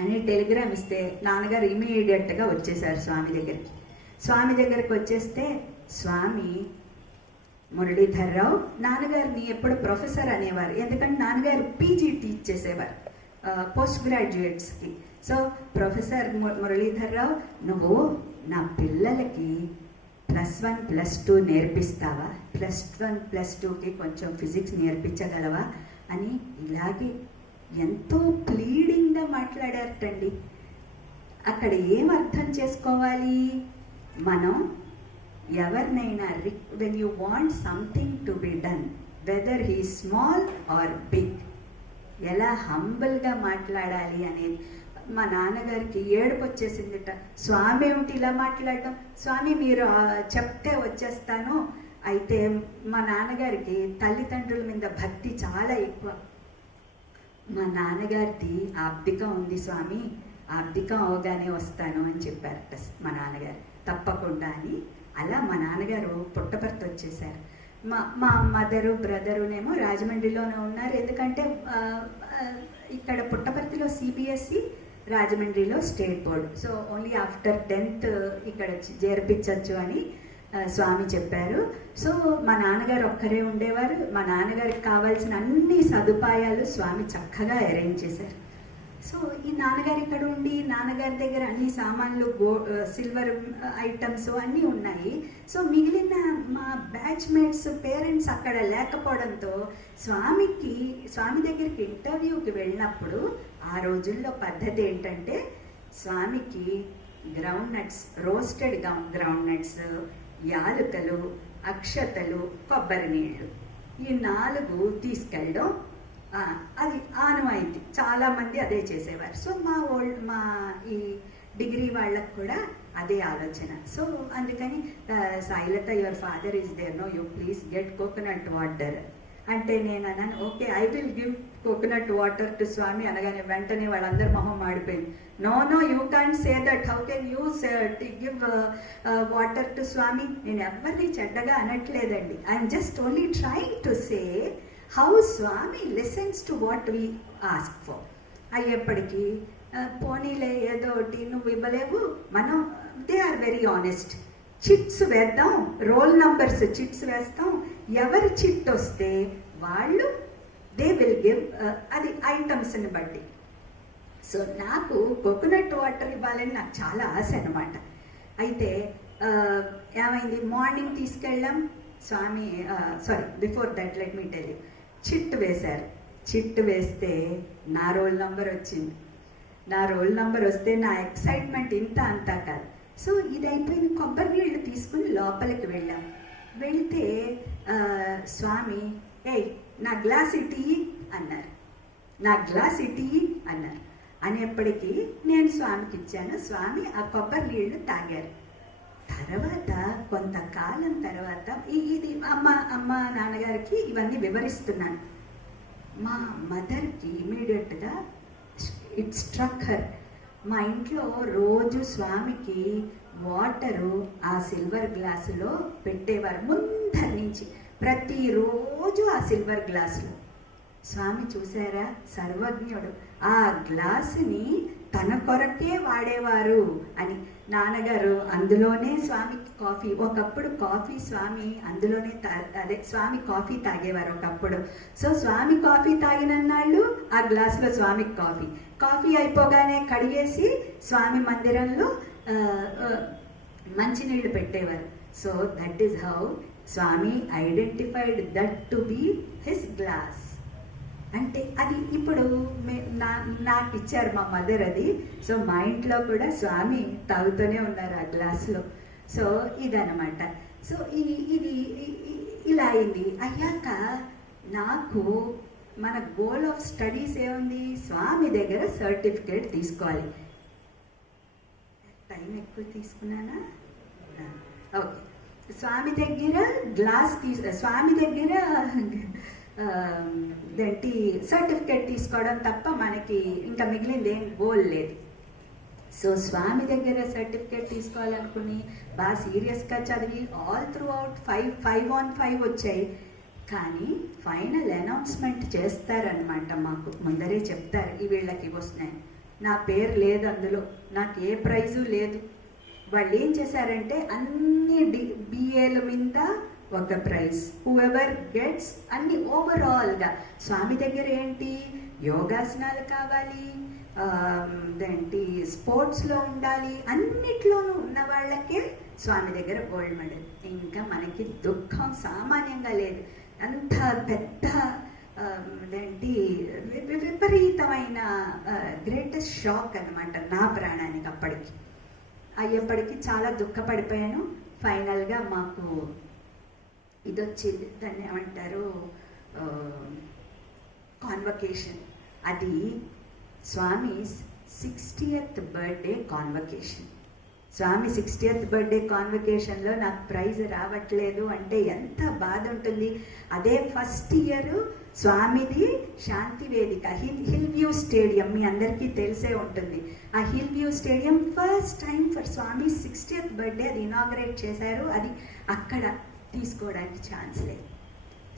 అని టెలిగ్రామ్ ఇస్తే నాన్నగారు ఇమీడియట్గా వచ్చేసారు స్వామి దగ్గరికి. స్వామి దగ్గరికి వచ్చేస్తే స్వామి మురళీధర్రావు, నాన్నగారిని ఎప్పుడు ప్రొఫెసర్ అనేవారు, ఎందుకంటే నాన్నగారు పీజీ టీచ్ చేసేవారు పోస్ట్ గ్రాడ్యుయేట్స్కి. సో ప్రొఫెసర్ మురళీధర్రావు, నువ్వు నా పిల్లలకి +1 +2 నేర్పిస్తావా, +1 +2కి కొంచెం ఫిజిక్స్ నేర్పించగలవా అని ఇలాగే ఎంతో ప్లీడింగ్గా మాట్లాడారటండి. అక్కడ ఏం అర్థం చేసుకోవాలి మనం? ఎవరినైనా when you want something to be done, whether he small or big, ఎలా హంబుల్గా మాట్లాడాలి అనేది. మా నాన్నగారికి ఏడుపు వచ్చేసిందిట. స్వామి ఏమిటి ఇలా మాట్లాడటం, స్వామి మీరు చెప్తే వచ్చేస్తాను. అయితే మా నాన్నగారికి తల్లిదండ్రుల మీద భక్తి చాలా ఎక్కువ. మా నాన్నగారిది ఆబ్దికం ఉంది స్వామి, ఆబ్దికం అవగానే వస్తాను అని చెప్పారట మా నాన్నగారు. తప్పకుండా అని. అలా మా నాన్నగారు పుట్టపర్తి వచ్చేసారు. మా మదరు బ్రదరునేమో రాజమండ్రిలోనే ఉన్నారు. ఎందుకంటే ఇక్కడ పుట్టపర్తిలో CBSE, రాజమండ్రిలో state board. So only after 10th ఇక్కడ చేర్పించవచ్చు అని స్వామి చెప్పారు. సో మా నాన్నగారు ఒక్కరే ఉండేవారు. మా నాన్నగారికి కావాల్సిన అన్ని సదుపాయాలు స్వామి చక్కగా అరేంజ్ చేశారు. సో ఈ నాన్నగారు ఇక్కడ ఉండి నాన్నగారి దగ్గర అన్ని సామాన్లు సిల్వర్ ఐటమ్స్ అన్నీ ఉన్నాయి. సో మిగిలిన మా బ్యాచ్మేట్స్ పేరెంట్స్ అక్కడ లేకపోవడంతో స్వామి దగ్గరికి ఇంటర్వ్యూకి వెళ్ళినప్పుడు ఆ రోజుల్లో పద్ధతి ఏంటంటే స్వామికి ground nuts, roasted ground nuts, యాలకులు, అక్షతలు, కొబ్బరి నీళ్ళు, ఈ 4 తీసుకెళ్ళడం అది ఆనవాయితీ. చాలామంది అదే చేసేవారు. సో మా ఈ డిగ్రీ వాళ్ళకు కూడా అదే ఆలోచన. సో అందుకని Sailatha, your father is there, no you please get coconut water అంటే నేను అన్నాను, okay I will give coconut water to Swami అనగానే వెంటనే వాళ్ళందరూ మొహం మాడిపోయింది. No you can't say that, how can you give water to Swami. నేను ఎవరిని చెడ్డగా అనట్లేదండి. I'm just only trying to say how Swami listens to what we ask for. అయ్యేప్పటికీ పోనీలే ఏదో ఒకటి నువ్వు ఇవ్వలేవు, మనం they are very honest. Chits వేద్దాం, రోల్ నంబర్స్ చిట్స్ వేస్తాం, ఎవరి చిట్ వస్తే వాళ్ళు దే విల్ గివ్ అది ఐటమ్స్ని బట్టి. సో నాకు కోకోనట్ వాటర్ ఇవ్వాలని నాకు చాలా ఆశ అనమాట. అయితే ఏమైంది, మార్నింగ్ తీసుకెళ్ళాం Swami, before that let me tell you, chit వేశారు. చిట్ వేస్తే నా రోల్ నంబర్ వచ్చింది. నా రోల్ నంబర్ వస్తే నా ఎక్సైట్మెంట్ ఇంత అంతా కాదు. సో ఇది అయిపోయిన కొబ్బరి నీళ్ళు తీసుకుని లోపలికి వెళ్ళాం. వెళితే స్వామి నా గ్లాస్ ఇటీ అన్నారు. నా గ్లాస్ ఇటీ అన్నారు. అనేప్పటికీ నేను స్వామికి ఇచ్చాను. స్వామి ఆ కొబ్బరి నీళ్లు తాగారు. తర్వాత కొంతకాలం తర్వాత ఇది అమ్మ నాన్నగారికి ఇవన్నీ వివరిస్తున్నాను. మా మదర్కి ఇమీడియట్గా ఇట్ స్ట్రక్ హర్. మా ఇంట్లో రోజు స్వామికి వాటరు ఆ సిల్వర్ గ్లాసులో పెట్టేవారు ముందరి నుంచి. ప్రతిరోజు ఆ సిల్వర్ గ్లాసులో. స్వామి చూసారా, సర్వజ్ఞుడు, ఆ గ్లాసుని తన కొరకే వాడేవారు అని. నాన్నగారు అందులోనే స్వామికి కాఫీ, ఒకప్పుడు కాఫీ స్వామి అందులోనే స్వామి కాఫీ తాగేవారు ఒకప్పుడు. సో స్వామి కాఫీ తాగినన్నాళ్ళు ఆ గ్లాసులో స్వామికి కాఫీ అయిపోగానే కడిగేసి స్వామి మందిరంలో మంచినీళ్ళు పెట్టేవారు. So that is how Swami identified that to be his glass. అంటే అది ఇప్పుడు నాకు ఇచ్చారు మా మదర్ అది. సో మా ఇంట్లో కూడా స్వామి తాగుతూనే ఉన్నారు ఆ గ్లాసులో. సో ఇదనమాట. సో ఇది ఇలా అయింది. అయ్యాక నాకు మన గోల్ ఆఫ్ స్టడీస్ ఏముంది, స్వామి దగ్గర సర్టిఫికేట్ తీసుకోవాలి. టైం ఎక్కువ తీసుకున్నానా? ఓకే. స్వామి దగ్గర స్వామి దగ్గర ఏంటి సర్టిఫికేట్ తీసుకోవడం తప్ప మనకి ఇంకా మిగిలింది ఏం గోల్ లేదు. సో స్వామి దగ్గర సర్టిఫికేట్ తీసుకోవాలనుకుని బాగా సీరియస్గా చదివి ఆల్ త్రూ అవుట్ 5 on 5 వచ్చాయి. కానీ ఫైనల్ అనౌన్స్మెంట్ చేస్తారనమాట, మాకు ముందరే చెప్తారు ఈ వీళ్ళకి వస్తున్నాయి. నా పేరు లేదు అందులో, నాకు ఏ ప్రైజు లేదు. వాళ్ళు ఏం చేశారంటే అన్ని BAల మీద ఒక ప్రైజ్, హూఎవర్ గెట్స్ అన్ని ఓవరాల్గా. స్వామి దగ్గర ఏంటి, యోగాసనాలు కావాలి, ఏంటి స్పోర్ట్స్లో ఉండాలి, అన్నిట్లోనూ ఉన్న వాళ్ళకే స్వామి దగ్గర గోల్డ్ మెడల్. ఇంకా మనకి దుఃఖం సామాన్యంగా లేదు. అంత పెద్ద ఏంటి విపరీతమైన గ్రేటెస్ట్ షాక్ అనమాట నా ప్రాణానికి. అయ్యేప్పటికీ చాలా దుఃఖపడిపోయాను. ఫైనల్గా మాకు ఇది వచ్చింది, దాన్ని ఏమంటారు, కాన్వకేషన్. అది స్వామి 60th బర్త్డే కాన్వకేషన్. స్వామి 60th బర్త్డే కాన్వకేషన్లో నాకు ప్రైజ్ రావట్లేదు అంటే ఎంత బాధ ఉంటుంది. అదే ఫస్ట్ ఇయర్ స్వామిది శాంతి వేదిక, హిల్ వ్యూ స్టేడియం మీ అందరికీ తెలిసే ఉంటుంది. ఆ hill view stadium first time for Swami 60th birthday అది ఇనాగ్రేట్ చేశారు. అది అక్కడ తీసుకోవడానికి ఛాన్స్ లేదు.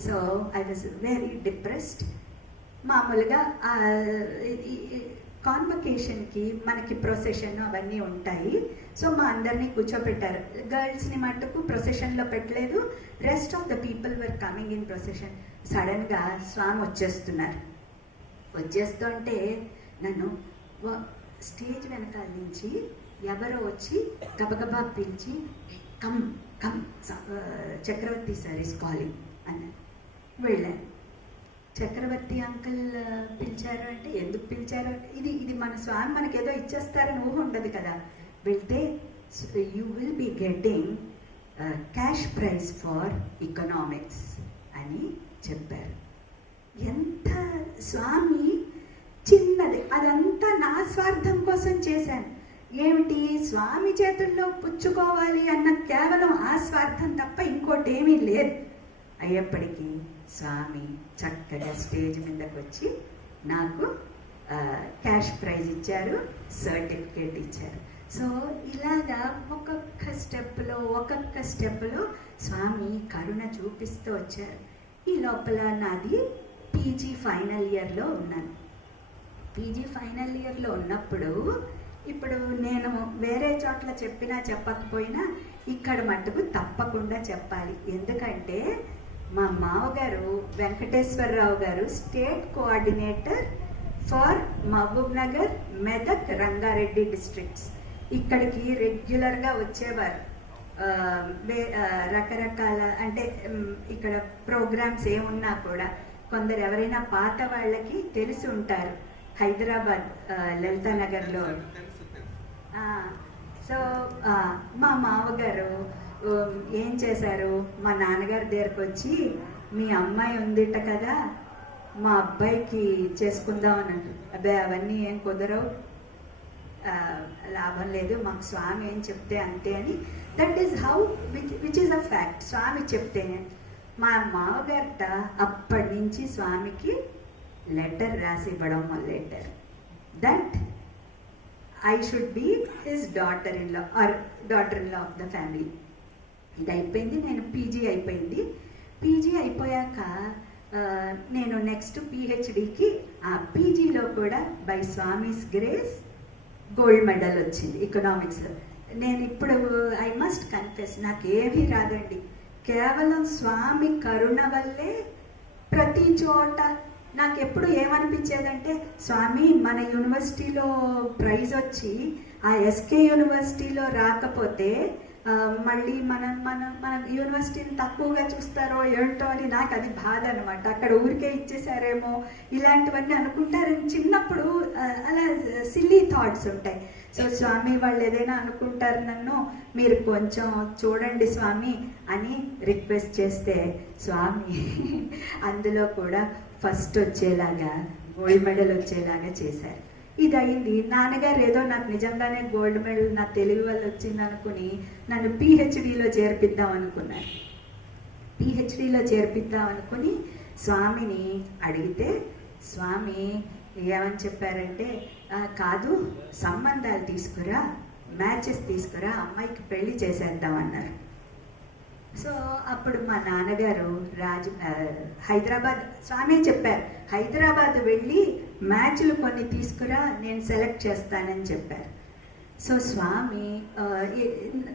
So I was very depressed. మామూలుగా కాన్వకేషన్కి మనకి ప్రొసెషన్ అవన్నీ ఉంటాయి. సో మా అందరినీ కూర్చోపెట్టారు. గర్ల్స్ని మట్టుకు ప్రొసెషన్లో పెట్టలేదు. Rest of the people were coming in procession. సడన్గా స్వామి వచ్చేస్తుంటే నన్ను స్టేజ్ వెనకాల నుంచి ఎవరో వచ్చి గబగబా పిలిచి come come Chakravarthi sir is calling అన్నారు. వెళ్ళాను. చక్రవర్తి అంకుల్ పిలిచారు అంటే ఎందుకు పిలిచారు అంటే ఇది మన స్వామి మనకేదో ఇచ్చేస్తారని ఊహ ఉండదు కదా. వెళ్తే you will be getting cash prize for economics అని చెప్పారు. ఎంత స్వామి చిన్నది, అదంతా నా స్వార్థం కోసం చేశాను. ఏమిటి స్వామి చేతుల్లో పుచ్చుకోవాలి అన్న కేవలం ఆ స్వార్థం తప్ప ఇంకోటి ఏమీ లేదు. అయ్యేప్పటికీ స్వామి చక్కగా స్టేజ్ మీదకి వచ్చి నాకు క్యాష్ ప్రైజ్ ఇచ్చారు, సర్టిఫికేట్ ఇచ్చారు. సో ఇలాగా ఒక్కొక్క స్టెప్లో స్వామి కరుణ చూపిస్తూ వచ్చారు. ఈ లోపల నాది పీజీ ఫైనల్ ఇయర్లో ఉన్నాను. పీజీ ఫైనల్ ఇయర్లో ఉన్నప్పుడు ఇప్పుడు నేను వేరే చోట్ల చెప్పినా చెప్పకపోయినా ఇక్కడ మట్టుకు తప్పకుండా చెప్పాలి. ఎందుకంటే మా మావగారు వెంకటేశ్వరరావు గారు state coordinator for Mahabubnagar, Medak, Rangareddy districts. ఇక్కడికి రెగ్యులర్గా వచ్చేవారు. రకరకాల అంటే ఇక్కడ ప్రోగ్రామ్స్ ఏమున్నా కూడా కొందరు ఎవరైనా పాత వాళ్ళకి తెలిసి ఉంటారు. హైదరాబాద్ లలితానగర్లో. సో మా మామగారు ఏం చేశారు, మా నాన్నగారి దగ్గరకు వచ్చి మీ అమ్మాయి ఉందిట కదా, మా అబ్బాయికి చేసుకుందాం అన్నారు. అబ్బాయి అవన్నీ ఏం కుదరవు, లాభం లేదు, మాకు స్వామి ఏం చెప్తే అంతే అని. That is how which is a fact. Swami చెప్తేనే మా మామగారిట అప్పటి నుంచి స్వామికి లెటర్ రాసి ఇవ్వడం మొదలెట్టారు. That I should be his daughter in law of the family. ఇది అయిపోయింది. నేను పీజీ అయిపోయింది. పీజీ అయిపోయాక నేను నెక్స్ట్ పిహెచ్డికి ఆ పీజీలో కూడా by Swami's grace gold medal వచ్చింది ఎకనామిక్స్లో. నేను ఇప్పుడు ఐ మస్ట్ కన్ఫెస్ నాకు ఏమీ రాదండి. కేవలం స్వామి కరుణ వల్లే ప్రతి చోట నాకు ఎప్పుడు ఏమనిపించేదంటే, స్వామి మన యూనివర్సిటీలో ప్రైజ్ వచ్చి ఆ ఎస్కే యూనివర్సిటీలో రాకపోతే మళ్ళీ మన యూనివర్సిటీని తక్కువగా చూస్తారో ఏంటో అని నాకు అది బాధ అనమాట. అక్కడ ఊరికే ఇచ్చేసారేమో ఇలాంటివన్నీ అనుకుంటారని చిన్నప్పుడు అలా సిల్లీ థాట్స్ ఉంటాయి. సో స్వామి వాళ్ళు ఏదైనా అనుకుంటారు నన్ను, మీరు కొంచెం చూడండి స్వామి అని రిక్వెస్ట్ చేస్తే స్వామి అందులో కూడా ఫస్ట్ వచ్చేలాగా గోల్డ్ మెడల్ వచ్చేలాగా చేశారు. ఇది అయింది. నాన్నగారు ఏదో నాకు నిజంగానే గోల్డ్ మెడల్ నా తెలివి వల్ల వచ్చింది అనుకుని నన్ను పిహెచ్డిలో చేర్పిద్దాం అనుకున్నారు. పిహెచ్డిలో చేర్పిద్దాం అనుకుని స్వామిని అడిగితే స్వామి ఏమని చెప్పారంటే, కాదు సంబంధాలు తీసుకురా, మ్యాచెస్ తీసుకురా, అమ్మాయికి పెళ్లి చేసేద్దామన్నారు. సో అప్పుడు మా నాన్నగారు హైదరాబాద్, స్వామి చెప్పారు హైదరాబాద్ వెళ్ళి మ్యాచ్లు కొన్ని తీసుకురా, నేను సెలెక్ట్ చేస్తానని చెప్పారు. సో స్వామి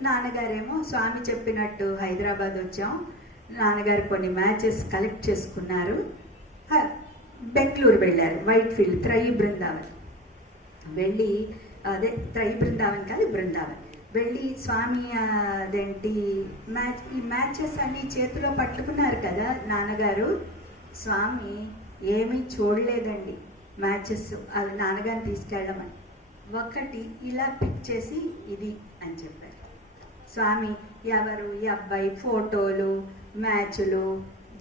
నాన్నగారేమో స్వామి చెప్పినట్టు హైదరాబాద్ వచ్చాం. నాన్నగారు కొన్ని మ్యాచెస్ కలెక్ట్ చేసుకున్నారు. బెంగళూరు వెళ్ళారు, వైట్ ఫీల్డ్, త్రయీ బృందావన్ వెళ్ళి, అదే త్రయీ బృందావన్ కాదు బృందావన్ వెళ్ళి స్వామి అదేంటి ఈ మ్యాచెస్ అన్ని చేతిలో పట్టుకున్నారు కదా నాన్నగారు. స్వామి ఏమీ చూడలేదండి మ్యాచెస్, అవి నాన్నగారిని తీసుకెళ్ళమని. ఒకటి ఇలా పిక్ చేసి ఇది అని చెప్పారు. స్వామి ఎవరు ఈ అబ్బాయి ఫోటోలు, మ్యాచ్లు,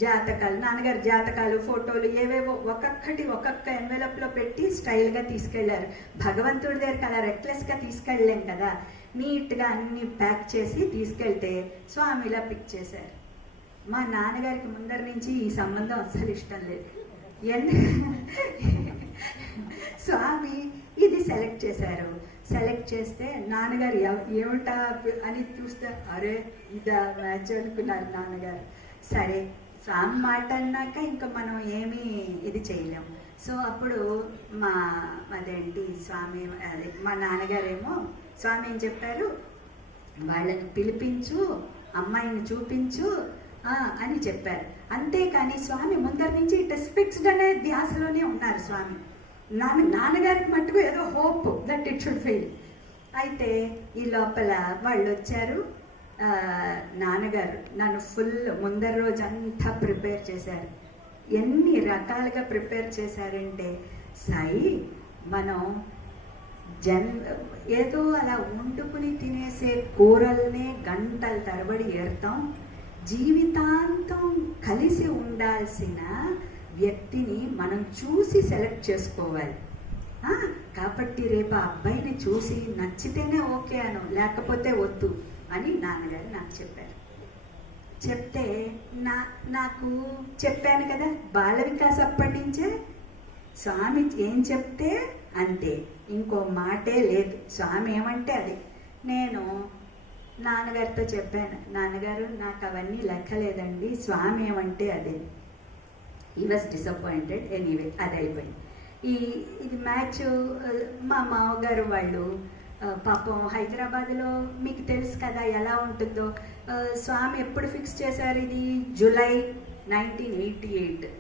జాతకాలు, నాన్నగారు జాతకాలు, ఫోటోలు ఏవేవో ఒక్కొక్క ఎన్వెలప్లో పెట్టి స్టైల్గా తీసుకెళ్లారు. భగవంతుడి దగ్గరికి అలా రెక్లెస్గా తీసుకెళ్ళలేం కదా, నీట్గా అన్ని ప్యాక్ చేసి తీసుకెళ్తే స్వామి ఇలా పిక్ చేశారు. మా నాన్నగారికి ముందర నుంచి ఈ సంబంధం అస్సలు ఇష్టం లేదు. స్వామి ఇది సెలెక్ట్ చేశారు. సెలెక్ట్ చేస్తే నాన్నగారు ఏమిటా అని చూస్తే అరే ఇదా మ్యాచ్ అనుకున్నారు నాన్నగారు. సరే స్వామి మాట అన్నాక ఇంకా మనం ఏమీ ఇది చేయలేము. సో అప్పుడు అదేంటి స్వామి అదే మా నాన్నగారేమో స్వామి ఏం చెప్పారు, వాళ్ళని పిలిపించు, అమ్మాయిని చూపించు అని చెప్పారు. అంతేకాని స్వామి ముందర నుంచి ఇట్ ఇస్ ఫిక్స్డ్ అనే ధ్యాసలోనే ఉన్నారు స్వామి. నాన్నగారికి మట్టుకు ఏదో hope that it should fail. అయితే ఈ లోపల వాళ్ళు వచ్చారు. నాన్నగారు నన్ను ఫుల్ ముందర రోజు అంతా ప్రిపేర్ చేశారు. ఎన్ని రకాలుగా ప్రిపేర్ చేశారంటే, సాయి మనం ఏదో అలా వండుకుని తినేసే కూరల్నే గంటల తరబడి ఏరుతాం. జీవితాంతం కలిసి ఉండాల్సిన వ్యక్తిని మనం చూసి సెలెక్ట్ చేసుకోవాలి. కాబట్టి రేపు ఆ అబ్బాయిని చూసి నచ్చితేనే ఓకే అను, లేకపోతే వద్దు అని నాన్నగారు నాకు చెప్పారు. చెప్తే నాకు చెప్పాను కదా, బాల వికాస్ అప్పటి నుంచే స్వామి ఏం చెప్తే అంతే, ఇంకో మాటే లేదు. స్వామి ఏమంటే అది. నేను నాన్నగారితో చెప్పాను, నాన్నగారు నాకు అవన్నీ లెక్కలేదండి, స్వామి ఏమంటే అదే. ఈ వాజ్ డిసప్పాయింటెడ్. ఎనీవే అది అయిపోయింది. ఇది మ్యాచ్ మా మామగారు వాళ్ళు పాపం హైదరాబాద్లో మీకు తెలుసు కదా ఎలా ఉంటుందో. స్వామి ఎప్పుడు ఫిక్స్ చేశారు, ఇది జూలై 1988.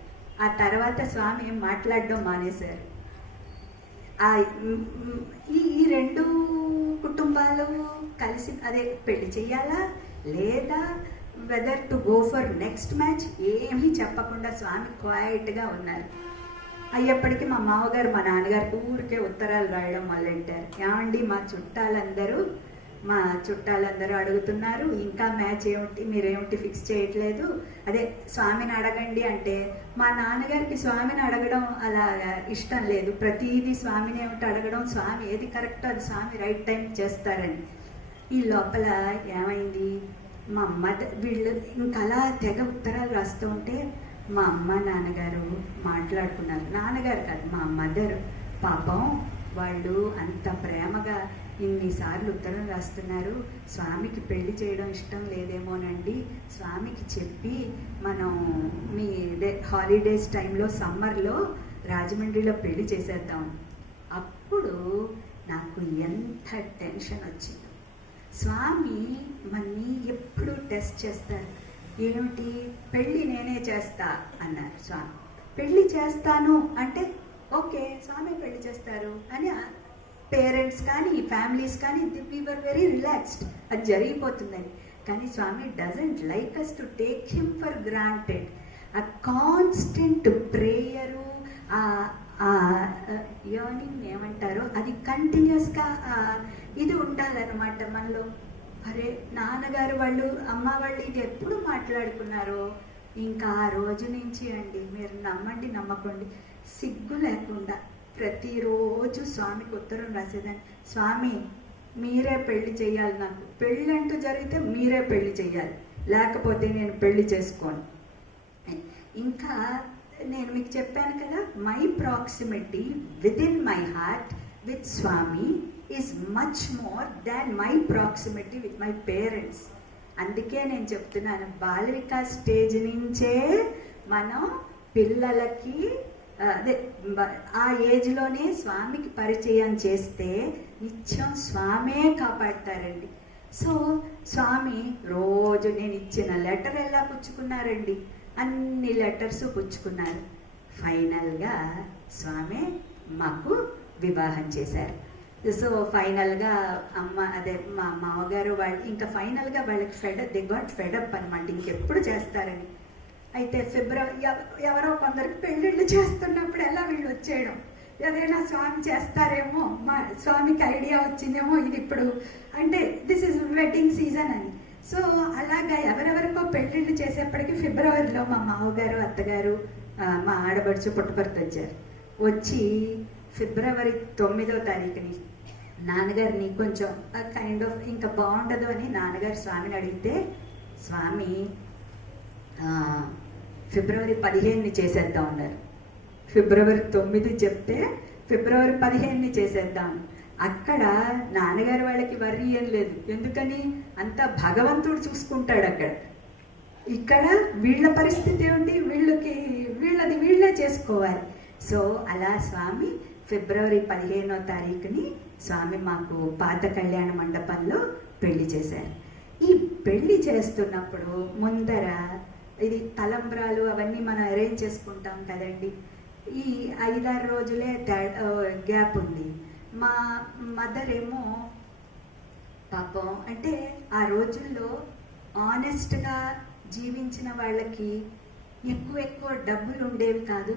ఆ తర్వాత స్వామి ఏం మాట్లాడడం మానేశారు. ఈ రెండు కుటుంబాలు కలిసి అదే పెళ్లి చెయ్యాలా లేదా whether to go for next match ఏమీ చెప్పకుండా స్వామి క్వైట్గా ఉన్నారు. అయ్యేప్పటికీ మా మామగారు మా నాన్నగారు ఊరికే ఉత్తరాలు రాయడం మొదలెట్టారు. ఏమండి మా చుట్టాలందరూ అడుగుతున్నారు, ఇంకా మ్యాచ్ ఏమిటి, మీరేమిటి ఫిక్స్ చేయట్లేదు, అదే స్వామిని అడగండి అంటే మా నాన్నగారికి స్వామిని అడగడం అలా ఇష్టం లేదు. ప్రతిదీ స్వామిని ఏమిటి అడగడం, స్వామి ఏది కరెక్ట్ అది స్వామి రైట్ టైం చేస్తారని. ఈ లోపల ఏమైంది, మా వీళ్ళు ఇంకా అలా తెగ ఉత్తరాలు రాస్తూ ఉంటే మా అమ్మ నాన్నగారు మాట్లాడుకున్నారు. నాన్నగారు కాదు, మా మదర్. పాపం వాళ్ళు అంత ప్రేమగా ఇన్నిసార్లు ఉత్తరం రాస్తున్నారు, స్వామికి పెళ్లి చేయడం ఇష్టం లేదేమోనండి, స్వామికి చెప్పి మనం మీ హాలిడేస్ టైంలో సమ్మర్లో రాజమండ్రిలో పెళ్లి చేసేద్దాం. అప్పుడు నాకు ఎంత టెన్షన్ వచ్చింది. స్వామి మన్ని ఎప్పుడు టెస్ట్ చేస్తారు. ఏమిటి, పెళ్ళి నేనే చేస్తా అన్నారు స్వామి. పెళ్ళి చేస్తాను అంటే ఓకే స్వామి పెళ్లి చేస్తారు అని పేరెంట్స్ కానీ ఫ్యామిలీస్ కానీ వి వర్ వెరీ రిలాక్స్డ్, అది జరిగిపోతుందని. కానీ Swami doesn't like us to take him for granted. ఆ కాన్స్టెంట్ ప్రేయరు, యర్నింగ్ ఏమంటారో అది కంటిన్యూస్గా ఇది ఉండాలన్నమాట మనలో. అరే నాన్నగారు వాళ్ళు అమ్మ వాళ్ళు ఇది ఎప్పుడు మాట్లాడుకున్నారో, ఇంకా ఆ రోజు నుంచి అండి మీరు నమ్మండి నమ్మకండి సిగ్గు లేకుండా ప్రతిరోజు స్వామికి ఉత్తరం రాసేదాన్ని. స్వామి మీరే పెళ్లి చేయాలి, నాకు పెళ్ళి అంటూ జరిగితే మీరే పెళ్లి చేయాలి, లేకపోతే నేను పెళ్లి చేసుకోను. ఇంకా నేను మీకు చెప్పాను కదా, my proximity within my heart with Swami is much more than my proximity with my parents. అందుకే నేను చెప్తున్నాను, బాల వికాస్ స్టేజ్ నుంచే మనం పిల్లలకి అదే ఆ ఏజ్లోనే స్వామికి పరిచయం చేస్తే నిత్యం స్వామే కాపాడతారండి. సో స్వామి రోజు నేను ఇచ్చిన లెటర్ ఎలా పుచ్చుకున్నారండి, అన్ని లెటర్స్ పుచ్చుకున్నారు. ఫైనల్గా స్వామి మాకు వివాహం చేశారు. సో ఫైనల్గా అదే మా మామగారు వాళ్ళు ఇంకా ఫైనల్గా వాళ్ళకి దే గాట్ ఫెడప్ అనమాట, ఇంకెప్పుడు చేస్తారని. అయితే ఫిబ్రవరి ఎవరో కొందరికి పెళ్ళిళ్ళు చేస్తున్నప్పుడు ఎలా వీళ్ళు వచ్చేయడం, ఏదైనా స్వామి చేస్తారేమో, మా స్వామికి ఐడియా వచ్చిందేమో ఇది ఇప్పుడు అంటే దిస్ ఇస్ వెడ్డింగ్ సీజన్ అని. సో అలాగా ఎవరెవరికో పెళ్ళిళ్ళు చేసేప్పటికి ఫిబ్రవరిలో మా మామగారు అత్తగారు మా ఆడబడుచు పుట్టపర్తి వచ్చారు. వచ్చి ఫిబ్రవరి 9వ తారీఖుని నాన్నగారిని కొంచెం కైండ్ ఆఫ్ ఇంకా బాగుండదు అని నాన్నగారు స్వామిని అడిగితే, స్వామి ఫిబ్రవరి 15ని చేసేద్దాం అన్నారు. ఫిబ్రవరి 9 చెప్తే ఫిబ్రవరి 15 చేసేద్దాం. అక్కడ నాన్నగారు వాళ్ళకి వర్రీ ఏం లేదు, ఎందుకని అంతా భగవంతుడు చూసుకుంటాడు అక్కడ. ఇక్కడ వీళ్ళ పరిస్థితి ఏమిటి, వీళ్ళది వీళ్ళే చేసుకోవాలి. సో అలా స్వామి ఫిబ్రవరి 15వ తారీఖుని స్వామి మాకు పాత కళ్యాణ మండపంలో పెళ్లి చేశారు. ఈ పెళ్లి చేస్తున్నప్పుడు ముందర ఇది తలంబ్రాలు అవన్నీ మనం అరేంజ్ చేసుకుంటాం కదండి. ఈ 5-6 రోజులే గ్యాప్ ఉంది. మా మదర్ ఏమో పాపం అంటే ఆ రోజుల్లో ఆనెస్ట్గా జీవించిన వాళ్ళకి ఎక్కువ డబ్బులు ఉండేవి కాదు.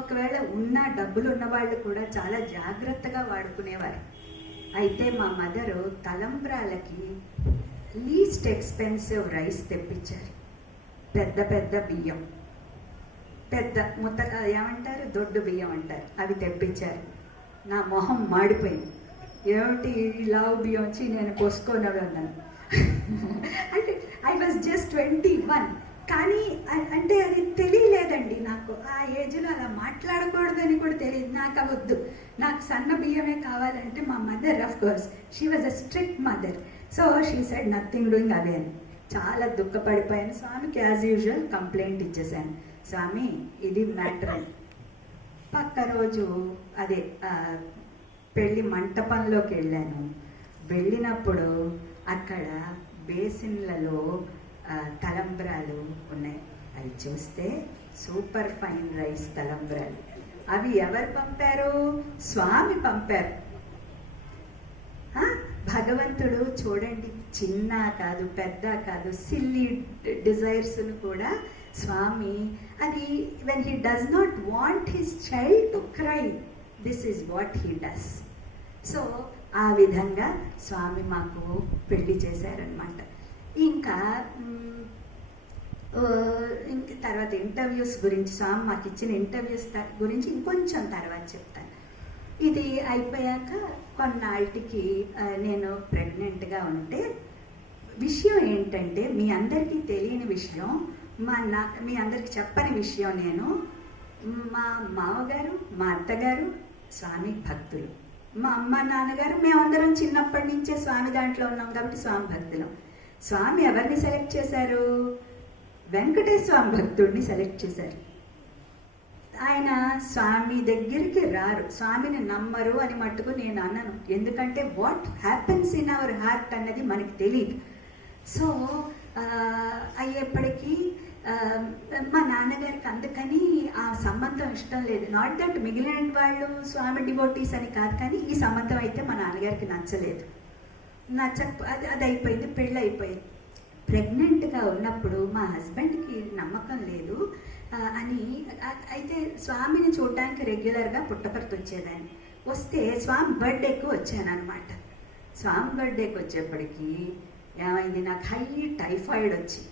ఒకవేళ ఉన్న డబ్బులు ఉన్న వాళ్ళు కూడా చాలా జాగ్రత్తగా వాడుకునేవారు. అయితే మా మదరు తలంబ్రాలకి లీస్ట్ ఎక్స్పెన్సివ్ రైస్ తెప్పించారు. పెద్ద బియ్యం, పెద్ద ఏమంటారు దొడ్డు బియ్యం అంటారు, అవి తెప్పించారు. నా మొహం మాడిపోయింది. ఏమిటి లావు బియ్యం వచ్చి నేను పోసుకోనడు అన్నాను. అంటే ఐ వాజ్ జస్ట్ 21. కానీ అంటే అది తెలియలేదండి నాకు. ఆ ఏజ్లో అలా మాట్లాడకూడదని కూడా తెలియదు. నాకు అవద్దు, నాకు సన్న బియ్యమే కావాలంటే మా mother of course she was a strict mother. So she said nothing doing away అని. చాలా దుఃఖపడిపోయాను. స్వామికి యాజ్ యూజువల్ కంప్లైంట్ ఇచ్చేసాను, స్వామి ఇది మ్యాటర్ అని. పక్క రోజు అదే పెళ్ళి మంటపంలోకి వెళ్ళాను. వెళ్ళినప్పుడు అక్కడ బేసిన్లలో తలంబ్రాలు ఉన్నాయి. అవి చూస్తే సూపర్ ఫైన్ రైస్ తలంబ్రాలు. అవి ఎవరు పంపారు? స్వామి పంపారు. భగవంతుడు చూడండి, చిన్న కాదు పెద్ద కాదు, సిల్లీ డిజైర్స్ను కూడా స్వామి అది when he does not want his child to cry, this is what he does. So ఆ విధంగా స్వామి మాకు పెళ్లి చేశారనమాట. ఇంకా తర్వాత ఇంటర్వ్యూస్ గురించి, స్వామి మాకు ఇచ్చిన ఇంటర్వ్యూస్ గురించి ఇంకొంచెం తర్వాత చెప్తాను. ఇది అయిపోయాక కొన్నాళ్ళకి నేను ప్రెగ్నెంట్గా ఉంటే, విషయం ఏంటంటే మీ అందరికీ తెలియని విషయం, మీ అందరికి చెప్పని విషయం, నేను మా మామగారు మా అత్తగారు స్వామి భక్తులు, మా అమ్మ నాన్నగారు మేమందరం చిన్నప్పటి నుంచే స్వామి దాంట్లో ఉన్నాం కాబట్టి స్వామి భక్తులం. స్వామి ఎవరిని సెలెక్ట్ చేశారు? వెంకటేశ్వర స్వామి భక్తుడిని సెలెక్ట్ చేశారు. ఆయన స్వామి దగ్గరికి రారు, స్వామిని నమ్మరు అని మట్టుకు నేను అన్నాను. ఎందుకంటే what happens in our heart అన్నది మనకి తెలియదు. సో అయ్యేప్పటికీ మా నాన్నగారికి అందుకని ఆ సంబంధం ఇష్టం లేదు. నాట్ దట్ మిగిలిన వాళ్ళు స్వామి డివోటీస్ అని కాదు, కానీ ఈ సంబంధం అయితే మా నాన్నగారికి నచ్చలేదు. అది అయిపోయింది, పెళ్ళి అయిపోయింది. ప్రెగ్నెంట్గా ఉన్నప్పుడు మా హస్బెండ్కి నమ్మకం లేదు అని, అయితే స్వామిని చూడడానికి రెగ్యులర్గా పుట్టపర్తి వచ్చేదాన్ని. వస్తే స్వామి బర్త్డేకి వచ్చాను అనమాట. స్వామి బర్త్డేకి వచ్చేప్పటికి ఏమైంది, నాకు హై టైఫాయిడ్ వచ్చి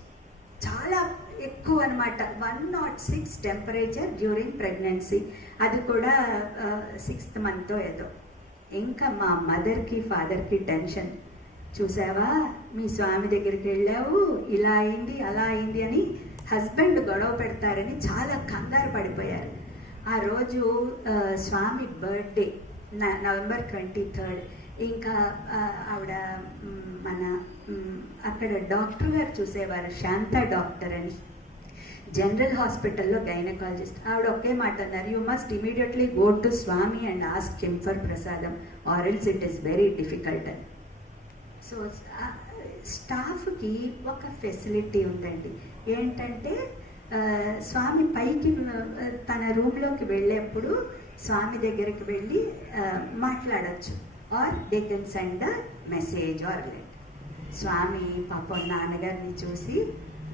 చాలా ఎక్కువ అనమాట. 106 టెంపరేచర్ డ్యూరింగ్ ప్రెగ్నెన్సీ, అది కూడా 6th month ఏదో. ఇంకా మా మదర్కి ఫాదర్కి టెన్షన్. చూసావా, మీ స్వామి దగ్గరికి వెళ్ళావు, ఇలా అయింది అలా అయింది అని హస్బెండ్ గొడవ పెడతారని చాలా కంగారు పడిపోయారు. ఆ రోజు స్వామి బర్త్డే November 23rd. ఇంకా ఆవిడ మన అక్కడ డాక్టర్ గారు చూసేవారు, శాంత డాక్టర్ అని, జనరల్ హాస్పిటల్లో గైనకాలజిస్ట్. ఆవిడ ఒకే మాట అన్నారు, you must immediately go to Swami and ask him for prasadam or else it is very difficult అని. సో స్టాఫ్కి ఒక ఫెసిలిటీ ఉందండి, ఏంటంటే స్వామి పైకి తన రూమ్లోకి వెళ్ళేప్పుడు స్వామి దగ్గరికి వెళ్ళి మాట్లాడచ్చు, or they can send a message or let. Swami పాపం నాన్నగారిని చూసి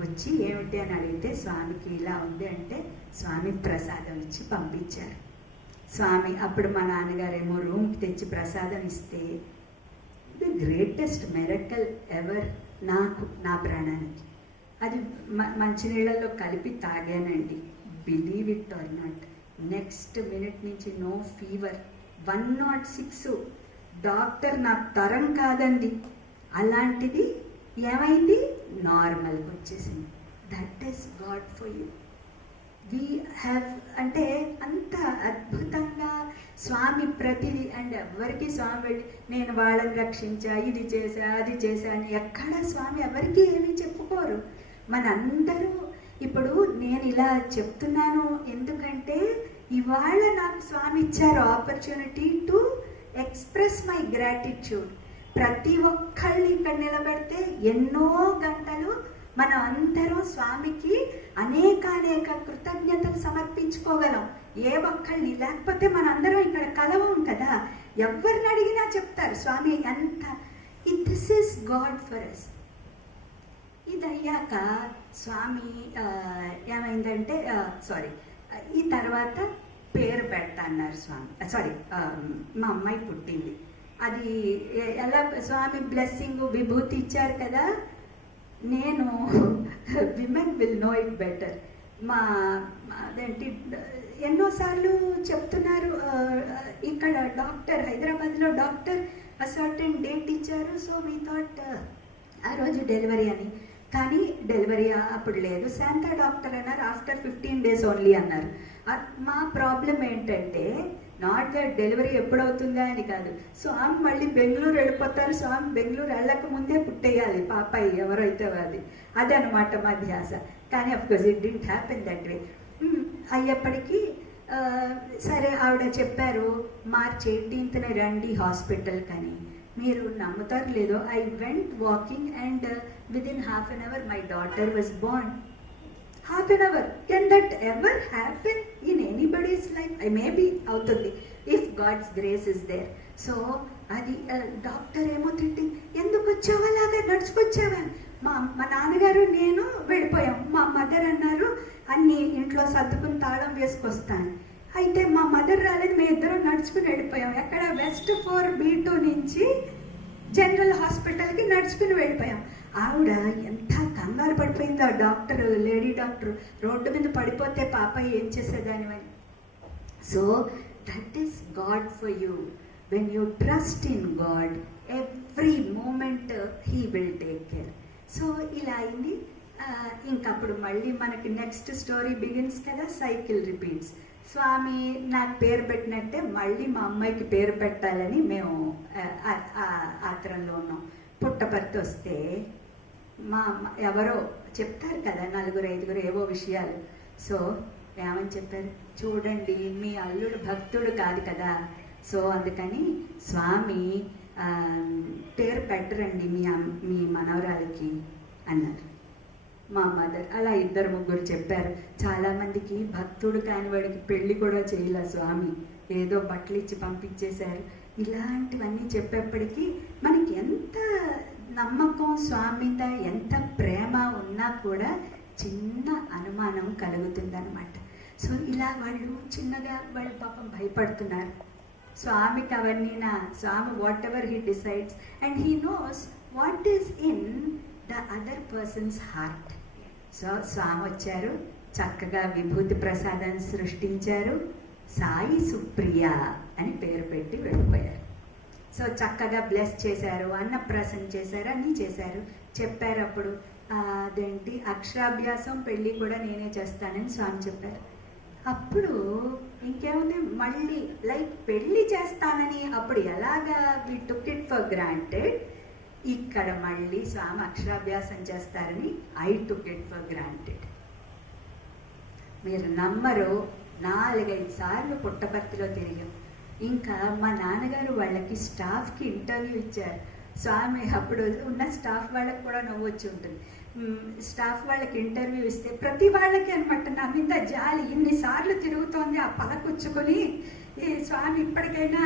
వచ్చి ఏమిటి అని అడిగితే స్వామికి ఇలా ఉంది అంటే స్వామి ప్రసాదం ఇచ్చి పంపించారు. స్వామి అప్పుడు మా నాన్నగారేమో రూమ్కి తెచ్చి ప్రసాదం ఇస్తే ది గ్రేటెస్ట్ మిరకల్ ఎవర్ నాకు, నా ప్రాణానికి. అది మంచినీళ్ళల్లో కలిపి తాగానండి. Believe it or not, next minute నుంచి నో ఫీవర్. 106. డాక్టర్ నాకు తరం కాదండి, అలాంటిది ఏమైంది, నార్మల్గా వచ్చేసింది. That is God for you. We have అంటే అంత అద్భుతంగా స్వామి ప్రతిదీ, అండ్ ఎవరికి స్వామి వెళ్ళి నేను వాళ్ళని రక్షించా, ఇది చేశా, అది చేశా అని ఎక్కడ స్వామి ఎవరికి ఏమీ చెప్పుకోరు. మనందరూ ఇప్పుడు నేను ఇలా చెప్తున్నాను ఎందుకంటే ఇవాళ నాకు స్వామి ఇచ్చారు opportunity to express my gratitude. ప్రతి ఒక్కళ్ళని ఇక్కడ నిలబెడితే ఎన్నో గంటలు మనం అందరం స్వామికి అనేక కృతజ్ఞతలు సమర్పించుకోగలం. ఏ ఒక్కళ్ళని, లేకపోతే మనందరం ఇక్కడ కలవం కదా. ఎవరిని అడిగినా చెప్తారు స్వామి ఎంత this is God for us. ఇది అయ్యాక స్వామి ఏమైందంటే ఈ తర్వాత పేరు పెడతా అన్నారు స్వామి. మా అమ్మాయి పుట్టింది. అది ఎలా స్వామి బ్లెస్సింగ్ విభూతి ఇచ్చారు కదా. నేను women will know it better. అదేంటి ఎన్నోసార్లు చెప్తున్నారు. ఇక్కడ డాక్టర్, హైదరాబాద్లో డాక్టర్ సర్టెన్ డేట్ ఇచ్చారు. సో వీ థాట్ ఆ రోజు డెలివరీ అని. కానీ డెలివరీ అప్పుడు లేదు. శాంతా డాక్టర్ అన్నారు ఆఫ్టర్ 15 days ఓన్లీ అన్నారు. మా ప్రాబ్లం ఏంటంటే నాట్ దట్ డెలివరీ ఎప్పుడవుతుందా అని కాదు. స్వామి మళ్ళీ బెంగళూరు వెళ్ళిపోతారు. స్వామి బెంగళూరు వెళ్ళక ముందే పుట్టేయాలి పాపాయి ఎవరైతే అదనమాట మా ధ్యాస. కానీ of course it didn't happen that way. అయ్యేప్పటికీ సరే ఆవిడ చెప్పారు March 18th రండి హాస్పిటల్ కని. మీరు నమ్ముతారు లేదో I went walking and within half an hour my daughter was born. Half an hour. Can that ever happen in anybody's life? Maybe అవుతుంది if God's grace is there. So అది doctor ఏమో తిట్టి ఎందుకు వచ్చావా, అలాగా నడుచుకొచ్చావా? మా నాన్నగారు నేను వెళ్ళిపోయాం. మా మదర్ అన్నారు అన్ని ఇంట్లో సర్దుకుని తాళం వేసుకొస్తాను. అయితే మా మదర్ రాలేదు, మేము ఇద్దరం నడుచుకుని వెళ్ళిపోయాం. ఎక్కడ వెస్ట్ 4B2 నుంచి జనరల్ హాస్పిటల్కి నడుచుకుని వెళ్ళిపోయాం. ఆవిడ ఎంత కంగారు పడిపోయిందో డాక్టర్, లేడీ డాక్టర్ రోడ్డు మీద పడిపోతే పాప ఏం చేసేదానివని. So that is God for you. When you trust in God every moment he will take care. So ఇలా అయింది. ఇంకప్పుడు మళ్ళీ మనకి నెక్స్ట్ స్టోరీ బిగిన్స్ కదా. Cycle repeats. స్వామి నాకు పేరు పెట్టినట్టే మళ్ళీ మా అమ్మాయికి పేరు పెట్టాలని మేము ఆత్రంలో ఉన్నాం. పుట్టపర్తి వస్తే మా ఎవరో చెప్తారు కదా 4-5 ఏవో విషయాలు. సో ఏమని చెప్పారు, చూడండి మీ అల్లుడు భక్తుడు కాదు కదా, సో అందుకని స్వామి పేరు పెట్టరండి మీ మనవరాలకి అన్నారు. మా మదర్ అలా 2-3 చెప్పారు. చాలామందికి భక్తుడు కాని వాడికి పెళ్లి కూడా చేయలే స్వామి, ఏదో బట్టలు ఇచ్చి పంపించేశారు. ఇలాంటివన్నీ చెప్పేప్పటికీ మనకి ఎంత నమ్మకం స్వామి మీద, ఎంత ప్రేమ ఉన్నా కూడా చిన్న అనుమానం కలుగుతుందన్నమాట. సో ఇలా వాళ్ళు చిన్నగా వాళ్ళు పాపం భయపడుతున్నారు. స్వామికి అవన్నీ Swami whatever he decides and he knows what is in the other person's heart. So Swami వచ్చారు, చక్కగా విభూతి ప్రసాదాన్ని సృష్టించారు. సాయి సుప్రియ అని పేరు పెట్టి వెళ్ళిపోయారు. సో చక్కగా బ్లెస్ చేశారు, అన్నప్రాసన చేశారు, అన్నీ చేశారు. చెప్పారు అప్పుడు అదేంటి అక్షరాభ్యాసం పెళ్ళి కూడా నేనే చేస్తానని స్వామి చెప్పారు. అప్పుడు ఇంకేముంది మళ్ళీ లైక్ పెళ్ళి చేస్తానని అప్పుడు ఎలాగా వి టుక్ ఇట్ ఫర్ గ్రాంటెడ్. ఇక్కడ మళ్ళీ స్వామి అక్షరాభ్యాసం చేస్తారని I took it for granted. మీరు నమ్మరు, 4-5 సార్లు పుట్టపర్తిలో తిరిగాం. ఇంకా మా నాన్నగారు వాళ్ళకి స్టాఫ్కి ఇంటర్వ్యూ ఇచ్చారు. స్వామి అప్పుడు ఉన్న స్టాఫ్ వాళ్ళకి కూడా నవ్వు వచ్చి ఉంటుంది. స్టాఫ్ వాళ్ళకి ఇంటర్వ్యూ ఇస్తే ప్రతి వాళ్ళకి అనమాట నా మీద జాలి, ఇన్నిసార్లు తిరుగుతోంది ఆ పలకుచ్చుకొని ఈ స్వామి ఇప్పటికైనా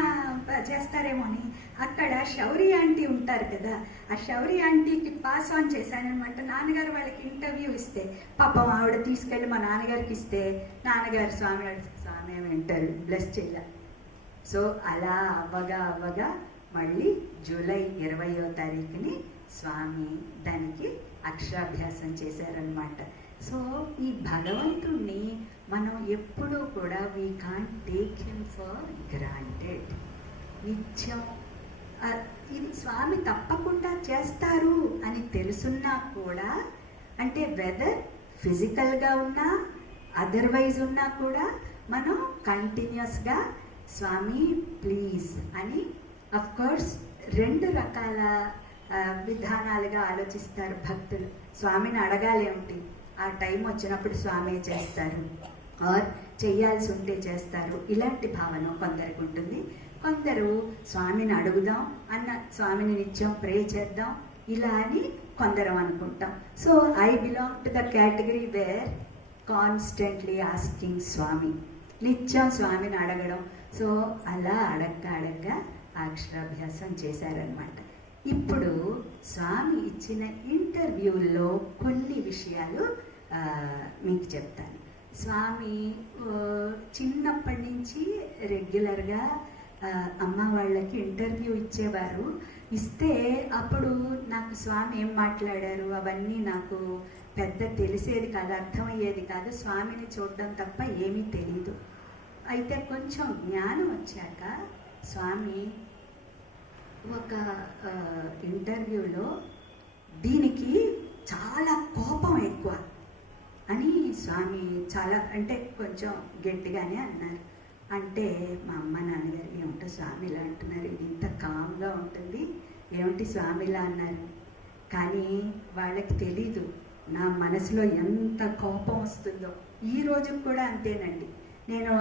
చేస్తారేమో అని. అక్కడ శౌరి ఆంటీ ఉంటారు కదా, ఆ శౌరి ఆంటీకి పాస్ ఆన్ చేశానమాట. నాన్నగారు వాళ్ళకి ఇంటర్వ్యూ ఇస్తే పాపం ఆవిడ తీసుకెళ్ళి మా నాన్నగారికి ఇస్తే నాన్నగారు స్వామి ఏమి ఇంటర్వ్యూ బ్లెస్ చేయాలి. సో అలా అవ్వగా మళ్ళీ జూలై 20వ తారీఖుని స్వామి దానికి అక్షరాభ్యాసం చేశారనమాట. సో ఈ భగవంతుణ్ణి మనం ఎప్పుడూ కూడా we can't take him for granted. నిత్యం ఇది స్వామి తప్పకుండా చేస్తారు అని తెలుసున్నా కూడా, అంటే వెదర్ ఫిజికల్గా ఉన్నా అదర్వైజ్ ఉన్నా కూడా మనం కంటిన్యూస్గా స్వామి ప్లీజ్ అని, అఫ్ కోర్స్ 2 రకాల విధానాలుగా ఆలోచిస్తారు భక్తులు. స్వామిని అడగాలి ఏమిటి, ఆ టైం వచ్చినప్పుడు స్వామి చేస్తారు, ఆర్ చేయాల్సి ఉంటే చేస్తారు, ఇలాంటి భావన కొందరికి ఉంటుంది. కొందరు స్వామిని అడుగుదాం అన్న, స్వామిని నిత్యం ప్రే చేద్దాం ఇలా అని కొందరం అనుకుంటాం. So I belong to the category where constantly asking Swami, నిత్యం స్వామిని అడగడం. సో అలా అడక్క అక్షరాభ్యాసం చేశారనమాట. ఇప్పుడు స్వామి ఇచ్చిన ఇంటర్వ్యూల్లో కొన్ని విషయాలు మీకు చెప్తాను. స్వామి చిన్నప్పటి నుంచి రెగ్యులర్గా అమ్మ వాళ్ళకి ఇంటర్వ్యూ ఇచ్చేవారు. ఇస్తే అప్పుడు నాకు స్వామి ఏం మాట్లాడారు అవన్నీ నాకు పెద్ద తెలిసేది కాదు, అర్థమయ్యేది కాదు. స్వామిని చూడడం తప్ప ఏమీ తెలీదు. అయితే కొంచెం జ్ఞానం వచ్చాక స్వామి ఒక ఇంటర్వ్యూలో దీనికి చాలా కోపం ఎక్కువ అని స్వామి చాలా అంటే కొంచెం గట్టిగానే అన్నారు. అంటే మా అమ్మ నాన్నగారు ఏమిటో స్వామి ఇలా అంటున్నారు, ఇది ఇంత కామ్గా ఉంటుంది ఏమిటి స్వామి ఇలా అన్నారు. కానీ వాళ్ళకి తెలీదు నా మనసులో ఎంత కోపం వస్తుందో. ఈ రోజు కూడా అంతేనండి. నేను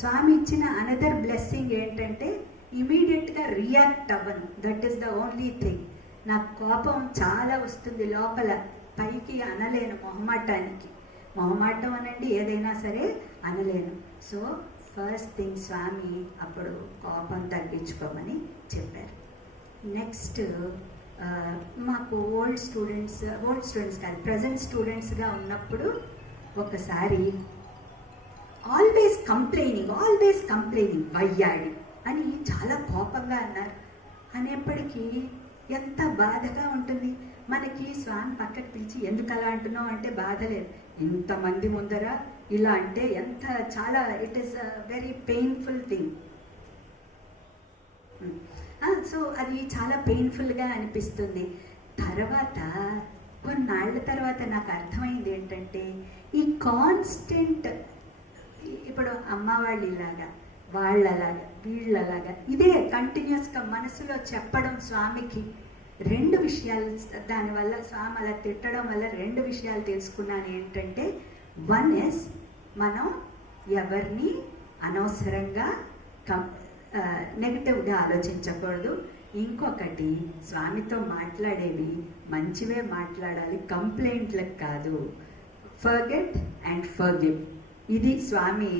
స్వామి ఇచ్చిన అనదర్ బ్లెస్సింగ్ ఏంటంటే ఇమీడియట్గా రియాక్ట్ అవ్వను. That is the only thing. నాకు కోపం చాలా వస్తుంది లోపల, పైకి అనలేను మొహమాటం అనండి ఏదైనా సరే అనలేను. సో ఫస్ట్ థింగ్ స్వామి అప్పుడు కోపం తగ్గించుకోమని చెప్పారు. నెక్స్ట్ మాకు ఓల్డ్ స్టూడెంట్స్ కాదు ప్రజెంట్ స్టూడెంట్స్గా ఉన్నప్పుడు ఒకసారి ఆల్వేస్ కంప్లైనింగ్ వయ్యాడి అని చాలా కోపంగా అన్నారు. అనేప్పటికీ ఎంత బాధగా ఉంటుంది మనకి. స్వామి పక్కకు పిలిచి ఎందుకు అలా అంటున్నావు అంటే బాధ లేదు, ఇంతమంది ముందర ఇలా అంటే ఎంత చాలా it is a very painful thing. So అది చాలా పెయిన్ఫుల్గా అనిపిస్తుంది. తర్వాత కొన్నాళ్ళ తర్వాత నాకు అర్థమైంది ఏంటంటే ఈ కాన్స్టెంట్, ఇప్పుడు అమ్మ వాళ్ళు ఇలాగా వాళ్ళలాగా వీళ్ళలాగా ఇదే కంటిన్యూస్గా మనసులో చెప్పడం స్వామికి 2 విషయాలు, దానివల్ల స్వామి అలా తిట్టడం వల్ల 2 విషయాలు తెలుసుకున్నాను. ఏంటంటే వన్ ఇస్ మనం ఎవరిని అనవసరంగా నెగిటివ్గా ఆలోచించకూడదు. ఇంకొకటి స్వామితో మాట్లాడేవి మంచివే మాట్లాడాలి, కంప్లైంట్లకు కాదు. ఫర్గెట్ అండ్ ఫర్గివ్, ఇది స్వామి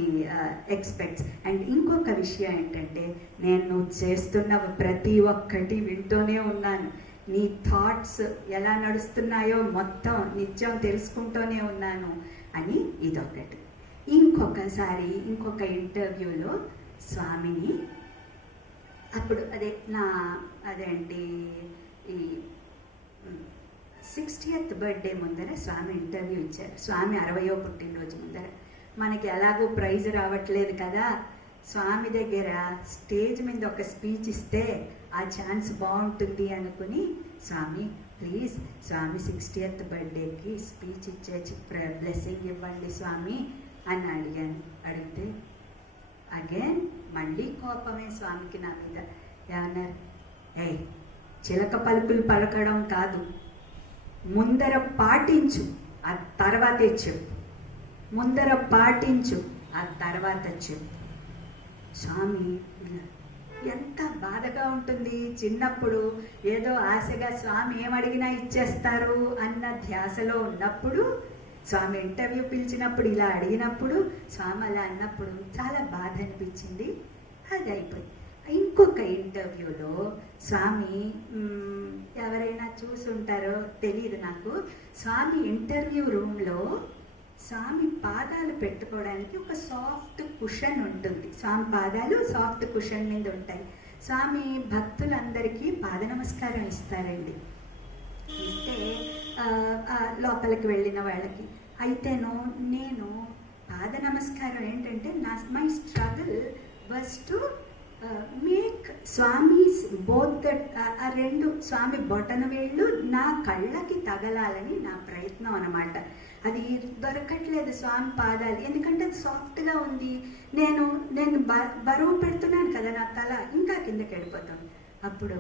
ఎక్స్పెక్ట్స్. అండ్ ఇంకొక విషయం ఏంటంటే నేను చేస్తున్న ప్రతి ఒక్కటి వింటూనే ఉన్నాను, నీ థాట్స్ ఎలా నడుస్తున్నాయో మొత్తం నిత్యం తెలుసుకుంటూనే ఉన్నాను అని ఇదొకటి. ఇంకొకసారి ఇంకొక ఇంటర్వ్యూలో స్వామిని అప్పుడు అదేంటి ఈ 60th బర్త్డే ముందర స్వామి ఇంటర్వ్యూ ఇచ్చారు. స్వామి 60వ పుట్టినరోజు ముందర. మనకి ఎలాగో ప్రైజ్ రావట్లేదు కదా, స్వామి దగ్గర స్టేజ్ మీద ఒక స్పీచ్ ఇస్తే ఆ ఛాన్స్ బాగుంటుంది అనుకుని స్వామి ప్లీజ్ స్వామి 60th బర్త్డేకి స్పీచ్ ఇచ్చే బ్లెస్సింగ్ ఇవ్వండి స్వామి అని అడిగాను. అడిగితే అగైన్ మళ్ళీ కోపమే స్వామికి నా మీద. ఏమన్నారు, చిలక పలుకులు పలకడం కాదు, ముందర పాటించు ఆ తర్వాతే చెప్పు, ముందర పాటించు ఆ తర్వాత చెప్పు. స్వామి ఎంత బాధగా ఉంటుంది. చిన్నప్పుడు ఏదో ఆశగా స్వామి ఏమడిగినా ఇచ్చేస్తారు అన్న ధ్యాసలో ఉన్నప్పుడు స్వామి ఇంటర్వ్యూ పిలిచినప్పుడు ఇలా అడిగినప్పుడు స్వామి అలా అన్నప్పుడు చాలా బాధ అనిపించింది. అది అయిపోయి ఇంకొక ఇంటర్వ్యూలో స్వామి ఎవరైనా చూసుంటారో తెలియదు నాకు, స్వామి ఇంటర్వ్యూ రూమ్లో స్వామి పాదాలు పెట్టుకోవడానికి ఒక సాఫ్ట్ కుషన్ ఉంటుంది. స్వామి పాదాలు సాఫ్ట్ కుషన్ మీద ఉంటాయి. స్వామి భక్తులందరికీ పాద నమస్కారం ఇస్తారండి. ఇస్తే లోపలికి వెళ్ళిన వాళ్ళకి అయితేను నేను పాద నమస్కారం ఏంటంటే my struggle was to make Swami's both that ఆ 2 స్వామి బొటన వేళ్ళు నా కళ్ళకి తగలాలని నా ప్రయత్నం అన్నమాట. అది దొరకట్లేదు స్వామి పాదాలు, ఎందుకంటే అది సాఫ్ట్గా ఉంది. నేను నేను బరువు పెడుతున్నాను కదా, నా తల ఇంకా కిందకి వెళ్ళిపోతాను. అప్పుడు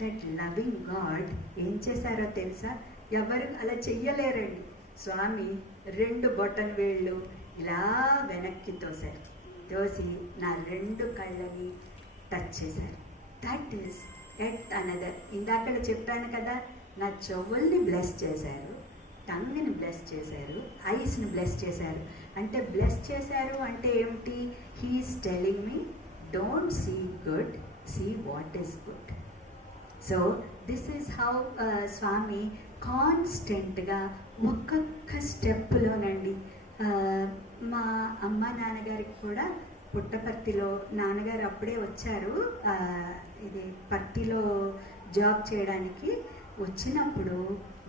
దట్ లవింగ్ గాడ్ ఏం చేశారో తెలుసా? ఎవరు అలా చెయ్యలేరండి. స్వామి 2 బొటన్ వేళ్ళు ఇలా వెనక్కి తోశారు. తోసి నా 2 కళ్ళని టచ్ చేశారు. That is at another. ఇందాక చెప్పాను కదా, నా చెవుల్ని బ్లెస్ చేశారు, టంగ్ని బ్లెస్ చేశారు, ఐస్ని బ్లెస్ చేశారు. అంటే బ్లెస్ చేశారు అంటే ఏమిటి? He is telling me don't see good, see what is good. So this is how Swami కాన్స్టెంట్గా ఒక్కొక్క స్టెప్లోనండి. మా అమ్మ నాన్నగారికి కూడా పుట్టపర్తిలో, నాన్నగారు అప్పుడే వచ్చారు ఇది పర్తిలో జాబ్ చేయడానికి. వచ్చినప్పుడు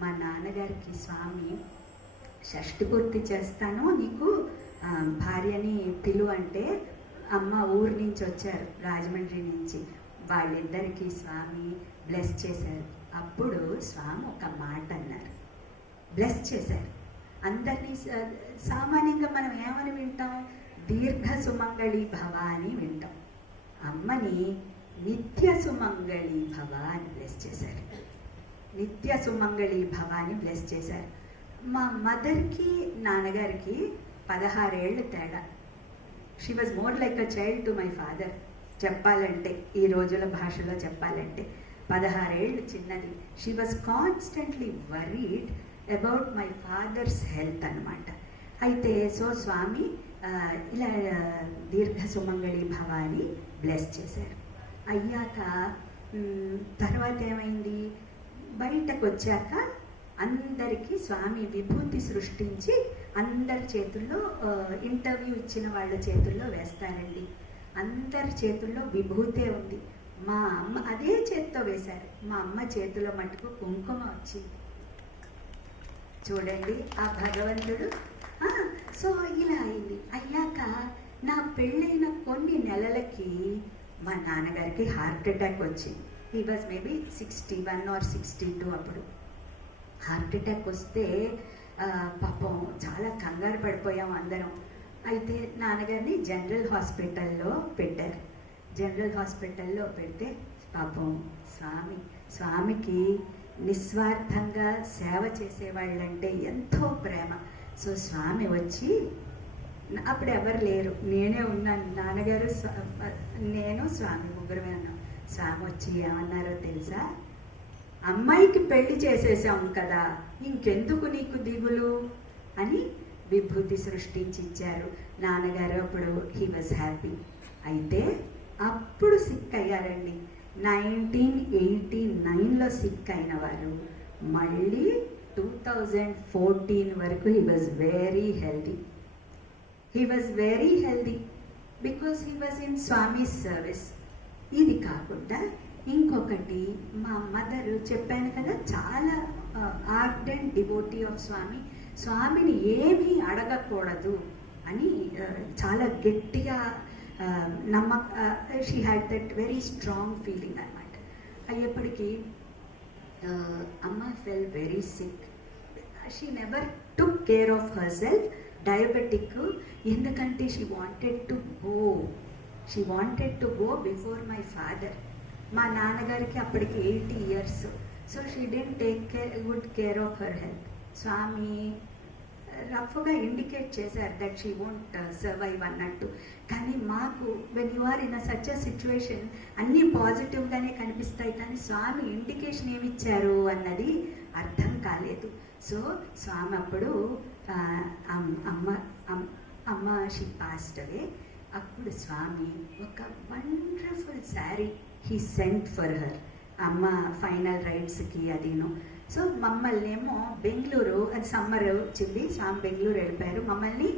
మా నాన్నగారికి స్వామి షష్ఠి పూర్తి చేస్తాను, నీకు భార్యని పిలు అంటే, అమ్మ ఊరు నుంచి వచ్చారు రాజమండ్రి నుంచి. వాళ్ళిద్దరికీ స్వామి బ్లెస్ చేశారు. అప్పుడు స్వామి ఒక మాట అన్నారు, బ్లెస్ చేశారు అందరినీ. సామాన్యంగా మనం ఏమని వింటాం? దీర్ఘ సుమంగళి భవ అని వింటాం. అమ్మని నిత్య సుమంగళి భవ అని బ్లెస్ చేశారు. నిత్య సుమంగళి భవ అని బ్లెస్ చేశారు. మా మదర్కి నాన్నగారికి 16 ఏళ్ళు తేడా. She was more like a child to my father. చెప్పాలంటే, ఈ రోజుల భాషలో చెప్పాలంటే 16 ఏళ్ళు చిన్నది. She was constantly worried about my father's health అనమాట. అయితే సో స్వామి ఇలా దీర్ఘ సుమంగళి భవ అని బ్లెస్ చేశారు. అయ్యాక తర్వాత ఏమైంది? బయటకు వచ్చాక అందరికీ స్వామి విభూతి సృష్టించి అందరి చేతుల్లో, ఇంటర్వ్యూ ఇచ్చిన వాళ్ళ చేతుల్లో వేస్తారండి. అందరి చేతుల్లో విభూతే ఉంది. మా అమ్మ అదే చేత్తో వేశారు. మా అమ్మ చేతిలో మటుకు కుంకుమ వచ్చింది. చూడండి ఆ భగవంతుడు. సో ఇలా అయింది. అయ్యాక నా పెళ్ళైన కొన్ని నెలలకి మా నాన్నగారికి హార్ట్ అటాక్ వచ్చింది. హీ వాజ్ మేబీ 61 or 62 అప్పుడు. హార్ట్ అటాక్ వస్తే పాపం చాలా కంగారు పడిపోయాం అందరం. అయితే నాన్నగారిని జనరల్ హాస్పిటల్లో పెట్టారు. జనరల్ హాస్పిటల్లో పెడితే పాపం స్వామికి నిస్వార్థంగా సేవ చేసేవాళ్ళంటే ఎంతో ప్రేమ. సో స్వామి వచ్చి, అప్పుడు ఎవరు లేరు, నేనే ఉన్నాను, నాన్నగారు నేను స్వామి ముగ్గురమే ఉన్నాం. స్వామి వచ్చి ఏమన్నారో తెలుసా? అమ్మాయికి పెళ్లి చేసేసాం కదా, ఇంకెందుకు నీకు దిగులు అని విభూతి సృష్టించి ఇచ్చారు. నాన్నగారు అప్పుడు హీ వాజ్ హ్యాపీ. అయితే అప్పుడు సిక్ అయ్యారండి. 1989లో సిక్ అయిన వారు మళ్ళీ 2014 వరకు he was very healthy. He was very healthy because he was in Swami's service. ఇది కాకుండా ఇంకొకటి, మా మదర్ చెప్పాను కదా, చాలా ఆర్డెంట్ డివోటీ ఆఫ్ స్వామి. స్వామిని ఏమీ అడగకూడదు అని చాలా గట్టిగా she had that very strong feeling అనమాట. అయ్యేప్పటికీ అమ్మ fell very sick. She never took care of her self. Diabetic, ఎందుకంటే she wanted to go before my father. మా నాన్నగారికి అప్పటికి 80 years. So she didn't take good care of her health. Swami రఫ్గా indicate చేశారు that she won't survive అన్నట్టు. కానీ మాకు when you are in such a situation అన్నీ పాజిటివ్గానే కనిపిస్తాయి, కానీ స్వామి ఇండికేషన్ ఏమిచ్చారు అన్నది అర్థం కాలేదు. సో స్వామి అప్పుడు అమ్మ షీ పాస్డ్ అవే. అప్పుడు స్వామి ఒక wonderful sari he sent for her. అమ్మ ఫైనల్ రైడ్స్కి అదిను. సో మమ్మల్ని ఏమో బెంగళూరు, అది సమ్మర్ వచ్చింది, స్వామి బెంగళూరు వెళ్ళిపోయారు. మమ్మల్ని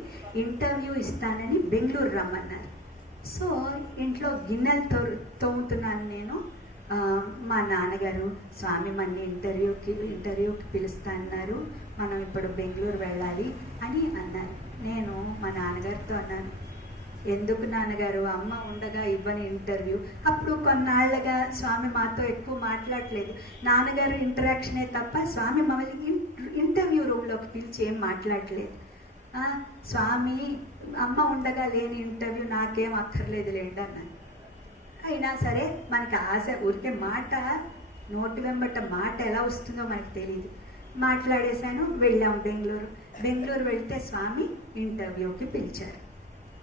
ఇంటర్వ్యూ ఇస్తానని బెంగళూరు రమ్మన్నారు. సో ఇంట్లో గిన్నెలు తోముతున్నాను నేను. మా నాన్నగారు స్వామి మన ఇంటర్వ్యూకి పిలుస్తా అన్నారు, మనం ఇప్పుడు బెంగళూరు వెళ్ళాలి అని అన్నారు. నేను మా నాన్నగారితో అన్నాను, ఎందుకు నాన్నగారు, అమ్మ ఉండగా ఇవ్వని ఇంటర్వ్యూ. అప్పుడు కొన్నాళ్ళగా స్వామి మాతో ఎక్కువ మాట్లాడలేదు. నాన్నగారు ఇంటరాక్షనే తప్ప స్వామి మమ్మల్ని ఇంటర్వ్యూ రూమ్లోకి పిలిచి ఏం మాట్లాడలేదు. స్వామి అమ్మ ఉండగా లేని ఇంటర్వ్యూ నాకేం అక్కర్లేదు లేండి అన్నాను. అయినా సరే మనకి ఆశ, ఊరికే మాట నోటి వెంబట మాట ఎలా వస్తుందో మనకు తెలియదు. మాట్లాడేశాను. వెళ్ళాం బెంగళూరు వెళ్తే స్వామి ఇంటర్వ్యూకి పిలిచారు.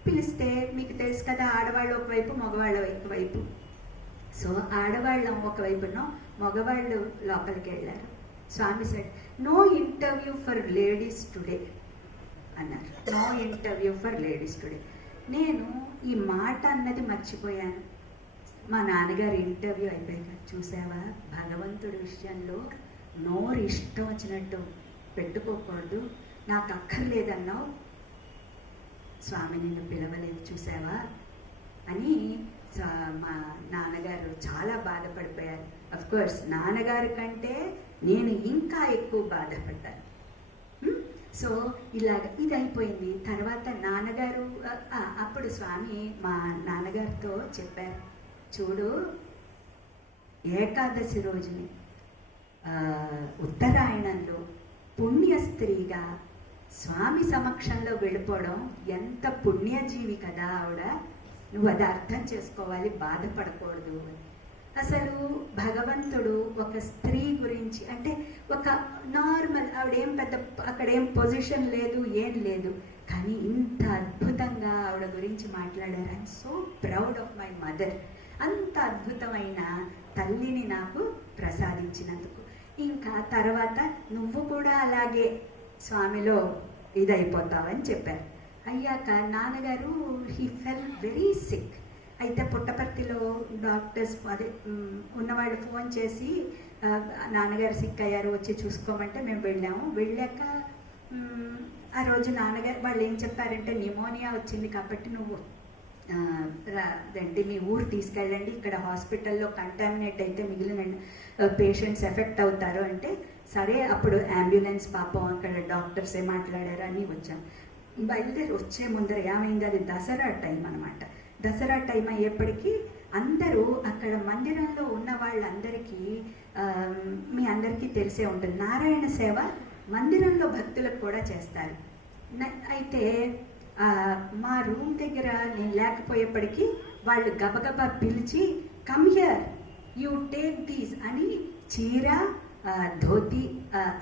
పిలిస్తే మీకు తెలుసు కదా, ఆడవాళ్ళు ఒకవైపు మగవాళ్ళ ఒకవైపు. సో ఆడవాళ్ళం ఒకవైపునో, మగవాళ్ళు లోపలికి వెళ్ళారు. Swami said, no interview for ladies today అన్నారు. No interview for ladies today. నేను ఈ మాట అన్నది మర్చిపోయాను. మా నాన్నగారి ఇంటర్వ్యూ అయిపోయాక, చూసావా భగవంతుడి విషయంలో నోరు ఇష్టం వచ్చినట్టు పెట్టుకోకూడదు, నాకు అక్కర్లేదన్నావు, స్వామి నిన్ను పిలవలేదు చూసావా అని మా నాన్నగారు చాలా బాధపడిపోయారు. అఫ్కోర్స్ నాన్నగారి కంటే నేను ఇంకా ఎక్కువ బాధపడ్డాను. సో ఇలాగ ఇది అయిపోయింది. తర్వాత నాన్నగారు అప్పుడు స్వామి మా నాన్నగారితో చెప్పారు, చూడు ఏకాదశి రోజుని ఉత్తరాయణంలో పుణ్య స్త్రీగా స్వామి సమక్షంలో వెళ్ళిపోవడం ఎంత పుణ్యజీవి కదా ఆవిడ, నువ్వు అది అర్థం చేసుకోవాలి, బాధపడకూడదు అని. అసలు భగవంతుడు ఒక స్త్రీ గురించి, అంటే ఒక నార్మల్, ఆవిడేం పెద్ద అక్కడేం పొజిషన్ లేదు, ఏం లేదు, కానీ ఇంత అద్భుతంగా ఆవిడ గురించి మాట్లాడారు. I'm so proud of my mother. అంత అద్భుతమైన తల్లిని నాకు ప్రసాదించినందుకు. ఇంకా తర్వాత నువ్వు కూడా అలాగే స్వామిలో ఇదైపోతావని చెప్పారు. అయ్యాక నాన్నగారు హీ ఫెల్ వెరీ సిక్. అయితే పుట్టపర్తిలో డాక్టర్స్ అదే ఉన్నవాళ్ళు ఫోన్ చేసి నాన్నగారు సిక్ అయ్యారు, వచ్చి చూసుకోమంటే మేము వెళ్ళాము. వెళ్ళాక ఆ రోజు నాన్నగారు వాళ్ళు ఏం చెప్పారంటే, న్యూమోనియా వచ్చింది కాబట్టి నువ్వు అదండి మీ ఊరు తీసుకెళ్ళండి, ఇక్కడ హాస్పిటల్లో కంటామినేట్ అయితే మిగిలిన పేషెంట్స్ ఎఫెక్ట్ అవుతారు అంటే, సరే అప్పుడు అంబులెన్స్ పాపం అక్కడ డాక్టర్స్ ఏ మాట్లాడారు అని వచ్చాం. బయలుదేరి వచ్చే ముందర ఏమైంది, అది దసరా టైం అనమాట. దసరా టైం అయ్యేప్పటికీ అందరూ అక్కడ మందిరంలో ఉన్న వాళ్ళందరికీ మీ అందరికీ తెలిసే ఉంటుంది, నారాయణ సేవ మందిరంలో భక్తులకు కూడా చేస్తారు. అయితే మా రూమ్ దగ్గర నేను లేకపోయేప్పటికీ వాళ్ళు గబగబా పిలిచి, come here you take these అని చీర, ధోతి,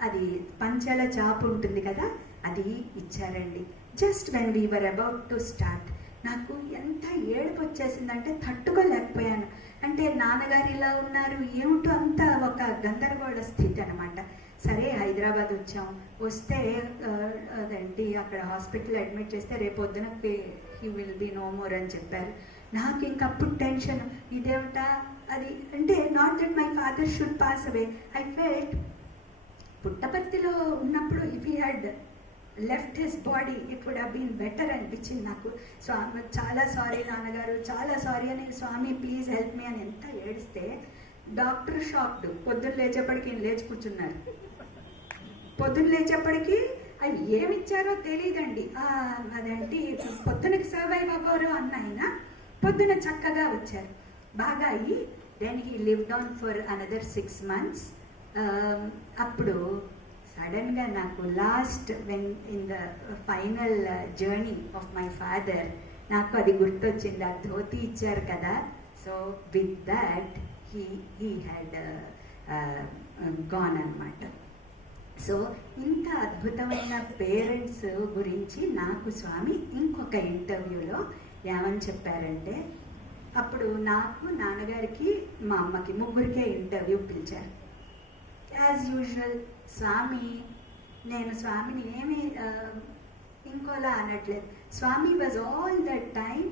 అది పంచల చాపు ఉంటుంది కదా, అది ఇచ్చారండి. Just when we were about to start. నాకు ఎంత ఏడుపు వచ్చేసిందంటే తట్టుకోలేకపోయాను. అంటే నాన్నగారు ఇలా ఉన్నారు, ఏమిటో అంత ఒక గందరగోళ స్థితి అనమాట. సరే హైదరాబాద్ వచ్చాం. వస్తే అదేంటి అక్కడ హాస్పిటల్ అడ్మిట్ చేస్తే రేపొద్దున he will be no more అని చెప్పారు. నాకు ఇంకప్పుడు టెన్షన్, ఇదేమిటా అది, అంటే not that my father should pass away. I felt పుట్టపర్తిలో ఉన్నప్పుడు if he had left his body it would have been better అనిపించింది నాకు. స్వామి చాలా సారీ నాన్నగారు, చాలా సారీ అని, స్వామి ప్లీజ్ హెల్ప్ మీ అని ఎంత ఏడిస్తే డాక్టర్ షాక్డ్. పొద్దున్న లేచేప్పటికి లేచి కూర్చున్నారు. పొద్దున్న లేచేప్పటికి అవి ఏమిచ్చారో తెలియదండి. అదేంటి పొద్దునకి సర్వైవ్ అవ్వరు అన్న ఆయన పొద్దున చక్కగా వచ్చారు. బాగా అయ్యి then he lived on for another 6 months. అప్పుడు సడన్గా నాకు last when in the final journey of my father నాకు అది గుర్తొచ్చింది. ఆ ధోతి ఇచ్చారు కదా, so with that he had gone అనమాట. సో ఇంత అద్భుతమైన పేరెంట్స్ గురించి నాకు స్వామి ఇంకొక ఇంటర్వ్యూలో ఏమని చెప్పారంటే, అప్పుడు నాకు, నాన్నగారికి, మా అమ్మకి ముగ్గురికే ఇంటర్వ్యూ పిలిచారు. యాజ్ యూజువల్ స్వామి, నేను స్వామిని ఏమి ఇంకోలా అనట్లేదు. Swami was all that time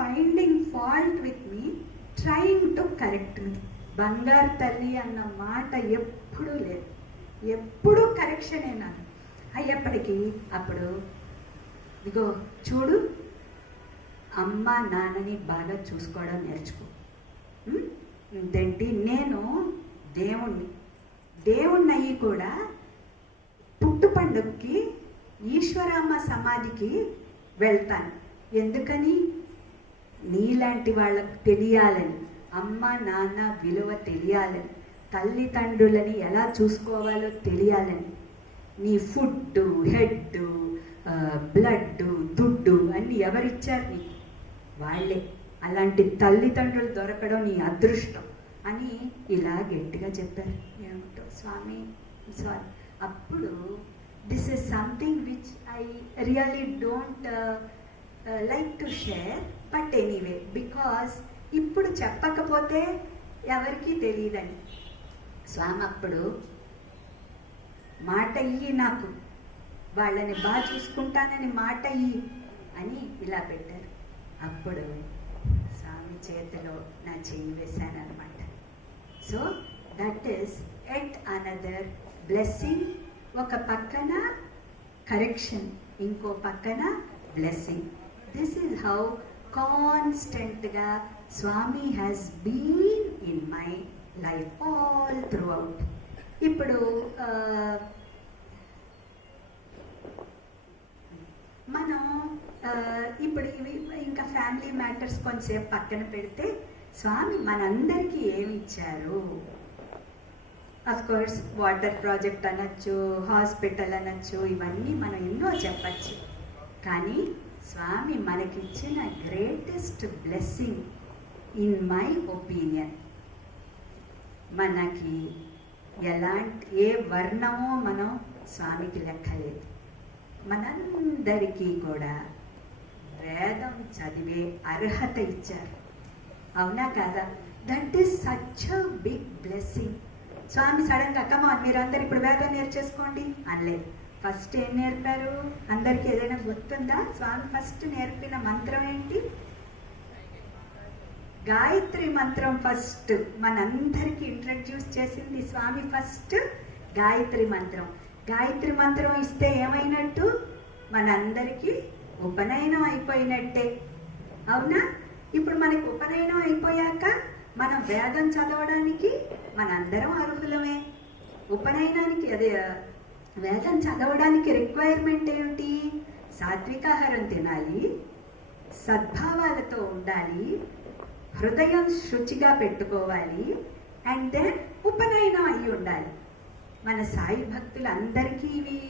finding fault with me, trying to correct me. బంగారు తల్లి అన్న మాట ఎప్పుడూ లేదు, ఎప్పుడూ కరెక్షనే నాకు. అయ్యేప్పటికీ అప్పుడు ఇదిగో చూడు, అమ్మ నాన్నని బాగా చూసుకోవడం నేర్చుకో. ఇదేంటి, నేను దేవుణ్ణి అయ్యి కూడా పుట్టు పండుగకి ఈశ్వరమ్మ సమాధికి వెళ్తాను. ఎందుకని? నీలాంటి వాళ్ళకు తెలియాలని, అమ్మ నాన్న విలువ తెలియాలని. తల్లిదండ్రులని ఎలా చూసుకోవాలో తెలియాలని. నీ ఫుడ్, హెడ్, బ్లడ్, దుడ్డు అన్నీ ఎవరిచ్చారు నీకు? వాళ్ళే. అలాంటి తల్లిదండ్రులు దొరకడం నీ అదృష్టం అని ఇలా గట్టిగా చెప్పారు. ఏమిటో స్వామి సారీ. అప్పుడు this is something which I really don't like to share, but anyway because ఇప్పుడు చెప్పకపోతే ఎవరికీ తెలియదని. స్వామి అప్పుడు మాట ఇయ్యి, నాకు వాళ్ళని బాగా చూసుకుంటానని మాట ఇయ్యి అని ఇలా పెట్టారు. అప్పుడు స్వామి చేతిలో నా చెయ్యి వేశానమాట. So that is at another blessing. ఒక పక్కన కరెక్షన్, ఇంకో పక్కన బ్లెస్సింగ్. దిస్ ఈజ్ హౌ కాన్స్టెంట్గా Swami has been in my life all throughout. ఇప్పుడు మనం ఇప్పుడు ఇవి ఇంకా ఫ్యామిలీ మ్యాటర్స్ కొంచెంసేపు పక్కన పెడితే స్వామి మనందరికీ ఏమి ఇచ్చారు? అఫ్ కోర్స్ వాటర్ ప్రాజెక్ట్ అనొచ్చు, హాస్పిటల్ అనొచ్చు, ఇవన్నీ మనం ఎన్నో చెప్పచ్చు. కానీ స్వామి మనకిచ్చిన greatest blessing in my opinion, మనకి ఎలాంటి ఏ వర్ణమో మనం స్వామికి లెక్కలేదు. మనందరికీ కూడా వేదం చదివే అర్హత ఇచ్చారు. అవునా కాదా? That is such a big blessing. Swami సడన్గా కమాన్ మీరందరూ ఇప్పుడు వేదం నేర్చేసుకోండి అనలేదు. ఫస్ట్ ఏం నేర్పారు? అందరికీ ఏదైనా గుర్తుందా? స్వామి ఫస్ట్ నేర్పిన మంత్రం ఏంటి? గాయత్రి మంత్రం. ఫస్ట్ మనందరికీ ఇంట్రడ్యూస్ చేసింది స్వామి ఫస్ట్ గాయత్రి మంత్రం. గాయత్రి మంత్రం ఇస్తే ఏమైనట్టు? మనందరికీ ఉపనయనం అయిపోయినట్టే. అవునా? ఇప్పుడు మనకి ఉపనయనం అయిపోయాక మనం వేదం చదవడానికి మనందరం అర్హులమే. ఉపనయనానికి అదే వేదం చదవడానికి రిక్వైర్మెంట్ ఏమిటి? సాత్వికాహారం తినాలి, సద్భావాలతో ఉండాలి, హృదయం శుచిగా పెట్టుకోవాలి, అండ్ దెన్ ఉపనయనం అయి ఉండాలి. మన సాయి భక్తులందరికీ ఇవి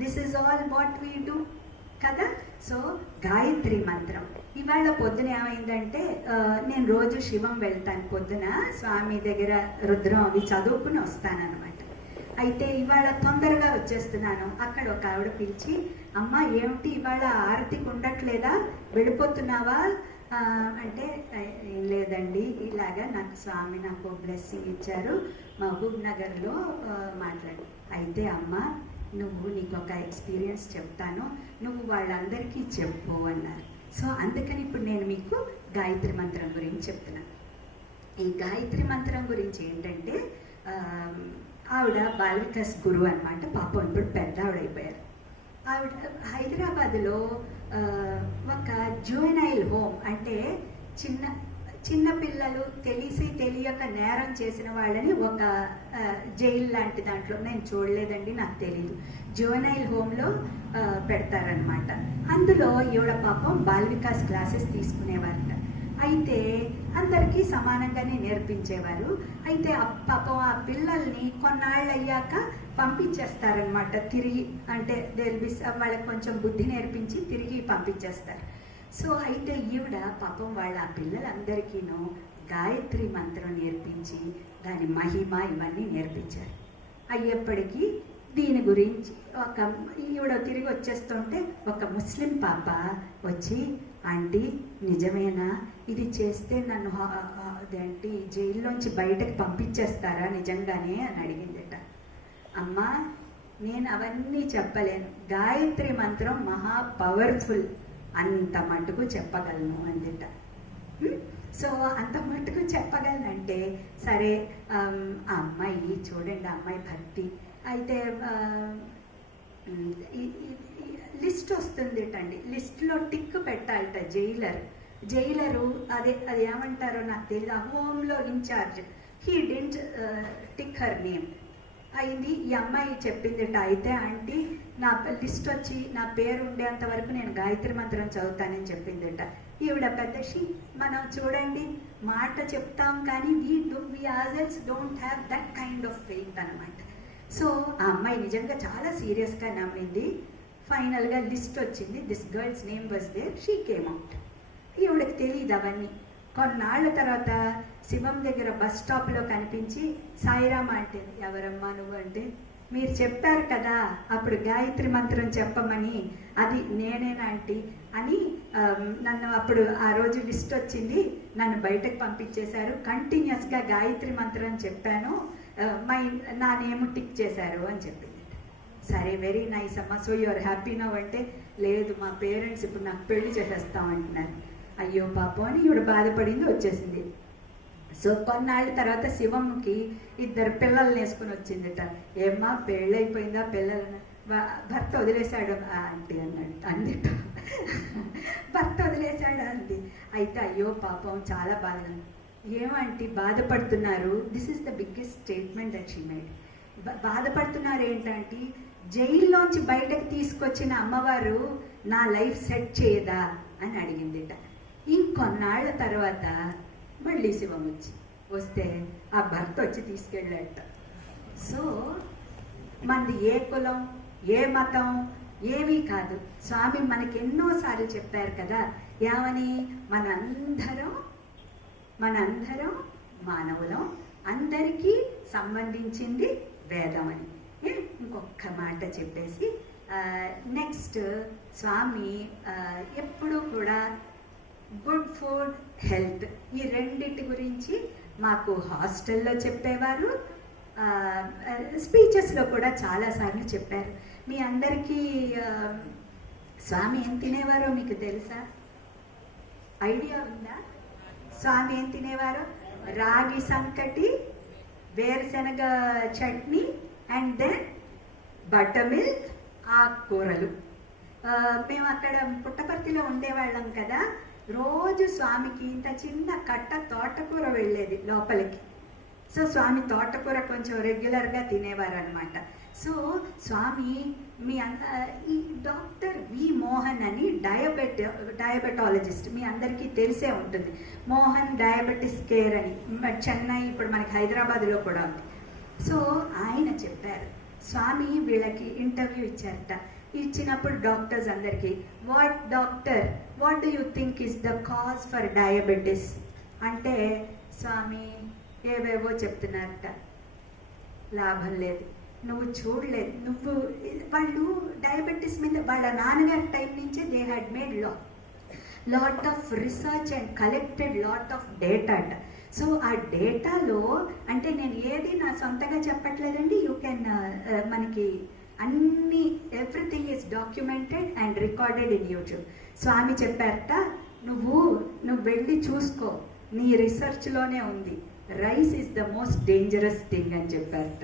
this is all what we do కదా. సో గాయత్రి మంత్రం. ఇవాళ పొద్దున ఏమైందంటే నేను రోజు శివం వెళ్తాను పొద్దున, స్వామి దగ్గర రుద్రం అవి చదువుకుని వస్తానన్నమాట. అయితే ఇవాళ తొందరగా వచ్చేస్తున్నాను. అక్కడ ఒక ఆవిడ పిలిచి, అమ్మ ఏమిటి ఇవాళ ఆరతికి ఉండట్లేదా, వెళ్ళిపోతున్నావా అంటే, ఏం లేదండి ఇలాగా నాకు స్వామి నాకు బ్లెస్సింగ్ ఇచ్చారు, మహబూబ్ నగర్లో మాట్లాడు. అయితే అమ్మ నువ్వు నీకు ఒక ఎక్స్పీరియన్స్ చెప్తాను, నువ్వు వాళ్ళందరికీ చెప్పు అన్నారు. సో అందుకని ఇప్పుడు నేను మీకు గాయత్రి మంత్రం గురించి చెప్తున్నాను. ఈ గాయత్రి మంత్రం గురించి ఏంటంటే ఆవిడ బాలవికాస్ గురువు అనమాట. పాపం ఇప్పుడు పెద్ద ఆవిడైపోయారు. ఆవిడ హైదరాబాద్లో ఒక జువెనైల్ హోమ్, అంటే చిన్న పిల్లలు తెలియక నేరం చేసిన వాళ్ళని ఒక జైలు లాంటి దాంట్లో, నేను చూడలేదండి నాకు తెలీదు, జువెనైల్ హోమ్లో పెడతారనమాట. అందులో ఈవిడ పాపం బాల వికాస్ క్లాసెస్ తీసుకునేవారట. అయితే అందరికీ సమానంగానే నేర్పించేవారు. అయితే పాపం ఆ పిల్లల్ని కొన్నాళ్ళు అయ్యాక పంపించేస్తారనమాట తిరిగి, అంటే వాళ్ళకి కొంచెం బుద్ధి నేర్పించి తిరిగి పంపించేస్తారు. సో అయితే ఈవిడ పాపం వాళ్ళ ఆ పిల్లలందరికీనూ గాయత్రి మంత్రం నేర్పించి దాని మహిమ ఇవన్నీ నేర్పించారు. అయ్యేప్పటికీ దీని గురించి ఈవిడ తిరిగి వచ్చేస్తుంటే ఒక ముస్లిం పాప వచ్చి, ఆంటీ నిజమేనా, ఇది చేస్తే నన్ను అదేంటి జైల్లోంచి బయటకు పంపించేస్తారా నిజంగానే అని అడిగిందట. అమ్మా నేను అవన్నీ చెప్పలేను, గాయత్రి మంత్రం మహా పవర్ఫుల్, అంత మటుకు చెప్పగలను అందట. సో అంత మటుకు చెప్పగలనంటే సరే ఆ అమ్మాయి చూడండి, ఆ అమ్మాయి భక్తి. అయితే లిస్ట్ వస్తుందిటండి, లిస్ట్లో టిక్ పెట్టాలట జైలరు అది ఏమంటారో నాకు తెలియదు, ఆ హోమ్లో in charge, he didn't tick her name అయింది. ఈ అమ్మాయి చెప్పిందిట, అయితే ఆంటీ నా లిస్ట్ వచ్చి నా పేరు ఉండేంత వరకు నేను గాయత్రి మంత్రం చదువుతానని చెప్పిందిట. ఈవిడ మనం చూడండి మాట చెప్తాం కానీ we ourselves don't have that kind of faith అనమాట. సో ఆ అమ్మాయి నిజంగా చాలా సీరియస్గా నమ్మింది. ఫైనల్గా లిస్ట్ వచ్చింది. This girl's name was there. She came out. ఈవిడకి తెలియదు అవన్నీ. కొన్నాళ్ళ తర్వాత శివం దగ్గర బస్ స్టాప్లో కనిపించి సాయిరామ అంటే, ఎవరమ్మా నువ్వు అంటే, మీరు చెప్పారు కదా అప్పుడు గాయత్రి మంత్రం చెప్పమని, అది నేనేనా ఆంటీ అని నన్ను అప్పుడు ఆ రోజు లిస్ట్ వచ్చింది, నన్ను బయటకు పంపించేశారు, కంటిన్యూస్గా గాయత్రి మంత్రం చెప్పాను, నా నేమ్ టిక్ చేశారు అని చెప్పింది. సరే వెరీ నైస్ అమ్మా, సో యూఆర్ హ్యాపీ నవ్ అంటే, లేదు మా పేరెంట్స్ ఇప్పుడు నాకు పెళ్లి చేసేస్తామంటున్నారు. అయ్యో పాపం అని ఈవిడ బాధపడింది, వచ్చేసింది. సో కొన్నాళ్ళ తర్వాత శివంకి 2 పిల్లల్ని వేసుకుని వచ్చిందిట. ఏమ్మా పెళ్ళైపోయిందా, పిల్లలను భర్త వదిలేశాడు ఆంటీ అన్నాడు అందిట. భర్త వదిలేశాడు అంది. అయితే అయ్యో పాపం చాలా బాధ. ఏమంటే బాధపడుతున్నారు, this is the biggest statement that she made. బాధపడుతున్నారు ఏంటంటే, జైల్లోంచి బయటకు తీసుకొచ్చిన అమ్మవారు నా లైఫ్ సెట్ చేయదా అని అడిగిందిట. ఇంకొన్నాళ్ళ తర్వాత మళ్ళీ శివం వస్తే ఆ భర్త వచ్చి తీసుకెళ్ళాట. సో మనది ఏ కులం ఏ మతం ఏమీ కాదు. స్వామి మనకి ఎన్నోసార్లు చెప్పారు కదా, ఏమని, మనందరం మానవులం, అందరికీ సంబంధించింది వేదం అని. ఇంకొక మాట చెప్పేసి నెక్స్ట్, స్వామి ఎప్పుడూ కూడా గుడ్ ఫుడ్, హెల్త్, ఈ రెండింటి గురించి మాకు హాస్టల్లో చెప్పేవారు, స్పీచెస్లో కూడా చాలాసార్లు చెప్పారు. మీ అందరికీ స్వామి ఏం తినేవారో మీకు తెలుసా? ఐడియా ఉందా? స్వామి ఏం తినేవారో? రాగి సంకటి, వేరుశనగ chutney, and then buttermilk, ఆకుకూరలు. మేము అక్కడ పుట్టపర్తిలో ఉండేవాళ్ళం కదా, రోజు స్వామికి ఇంత చిన్న కట్ట తోటకూర వెళ్ళేది లోపలికి. సో స్వామి తోటకూర కొంచెం రెగ్యులర్గా తినేవారు అనమాట. సో స్వామి ఈ డాక్టర్ వి మోహన్ అని డయాబెటాలజిస్ట్, మీ అందరికీ తెలిసే ఉంటుంది. మోహన్ డయాబెటిస్ కేర్ అని చెన్నై, ఇప్పుడు మనకి హైదరాబాద్లో కూడా ఉంది. సో ఆయన చెప్పారు, స్వామి వీళ్ళకి ఇంటర్వ్యూ ఇచ్చారట. ఇచ్చినప్పుడు డాక్టర్స్ అందరికీ, what do you think is the cause for diabetes అంటే, స్వామి ఏవేవో చెప్తున్నారట. లాభం లేదు, నువ్వు చూడలేదు. వాళ్ళు డయాబెటీస్ మీద వాళ్ళ నాన్నగారి టైం నుంచే they had made lot of research and collected lot of data అట. సో ఆ డేటాలో, అంటే నేను ఏది నా సొంతగా చెప్పట్లేదండి, యూ కెన్ మనకి అన్ని everything is documented and recorded in YouTube. Swami చెప్పారట, నువ్వు వెళ్ళి చూసుకో, నీ రీసెర్చ్లోనే ఉంది, rice is the most dangerous thing అని చెప్పారట.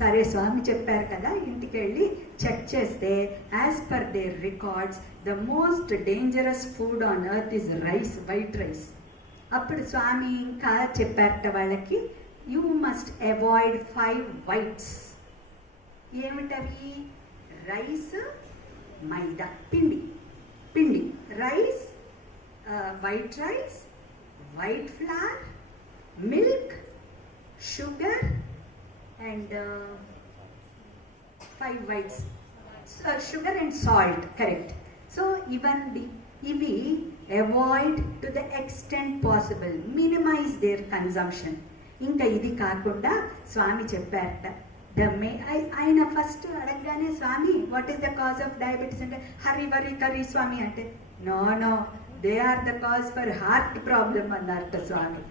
సరే స్వామి చెప్పారు కదా, ఇంటికి వెళ్ళి చెక్ చేస్తే as per their records the most dangerous food on earth is rice, white rice. అప్పుడు స్వామి ఇంకా చెప్పారట వాళ్ళకి, యూ మస్ట్ అవాయిడ్ 5 వైట్స్. ఏమిటవి? రైస్, మైదా, పిండి, rice, white rice, white flour, milk, sugar and 5 whites, sugar and salt, correct. So ఇవి avoid to the extent possible, minimize their consumption. ఇంకా ఇది కాకుండా స్వామి చెప్పారట, ఆయన ఫస్ట్ అడగగానే, Swami what is the cause of diabetes అంటే, హరి వరి కర్రీ స్వామి అంటే, no they are the cause for heart problem అన్నారట స్వామి.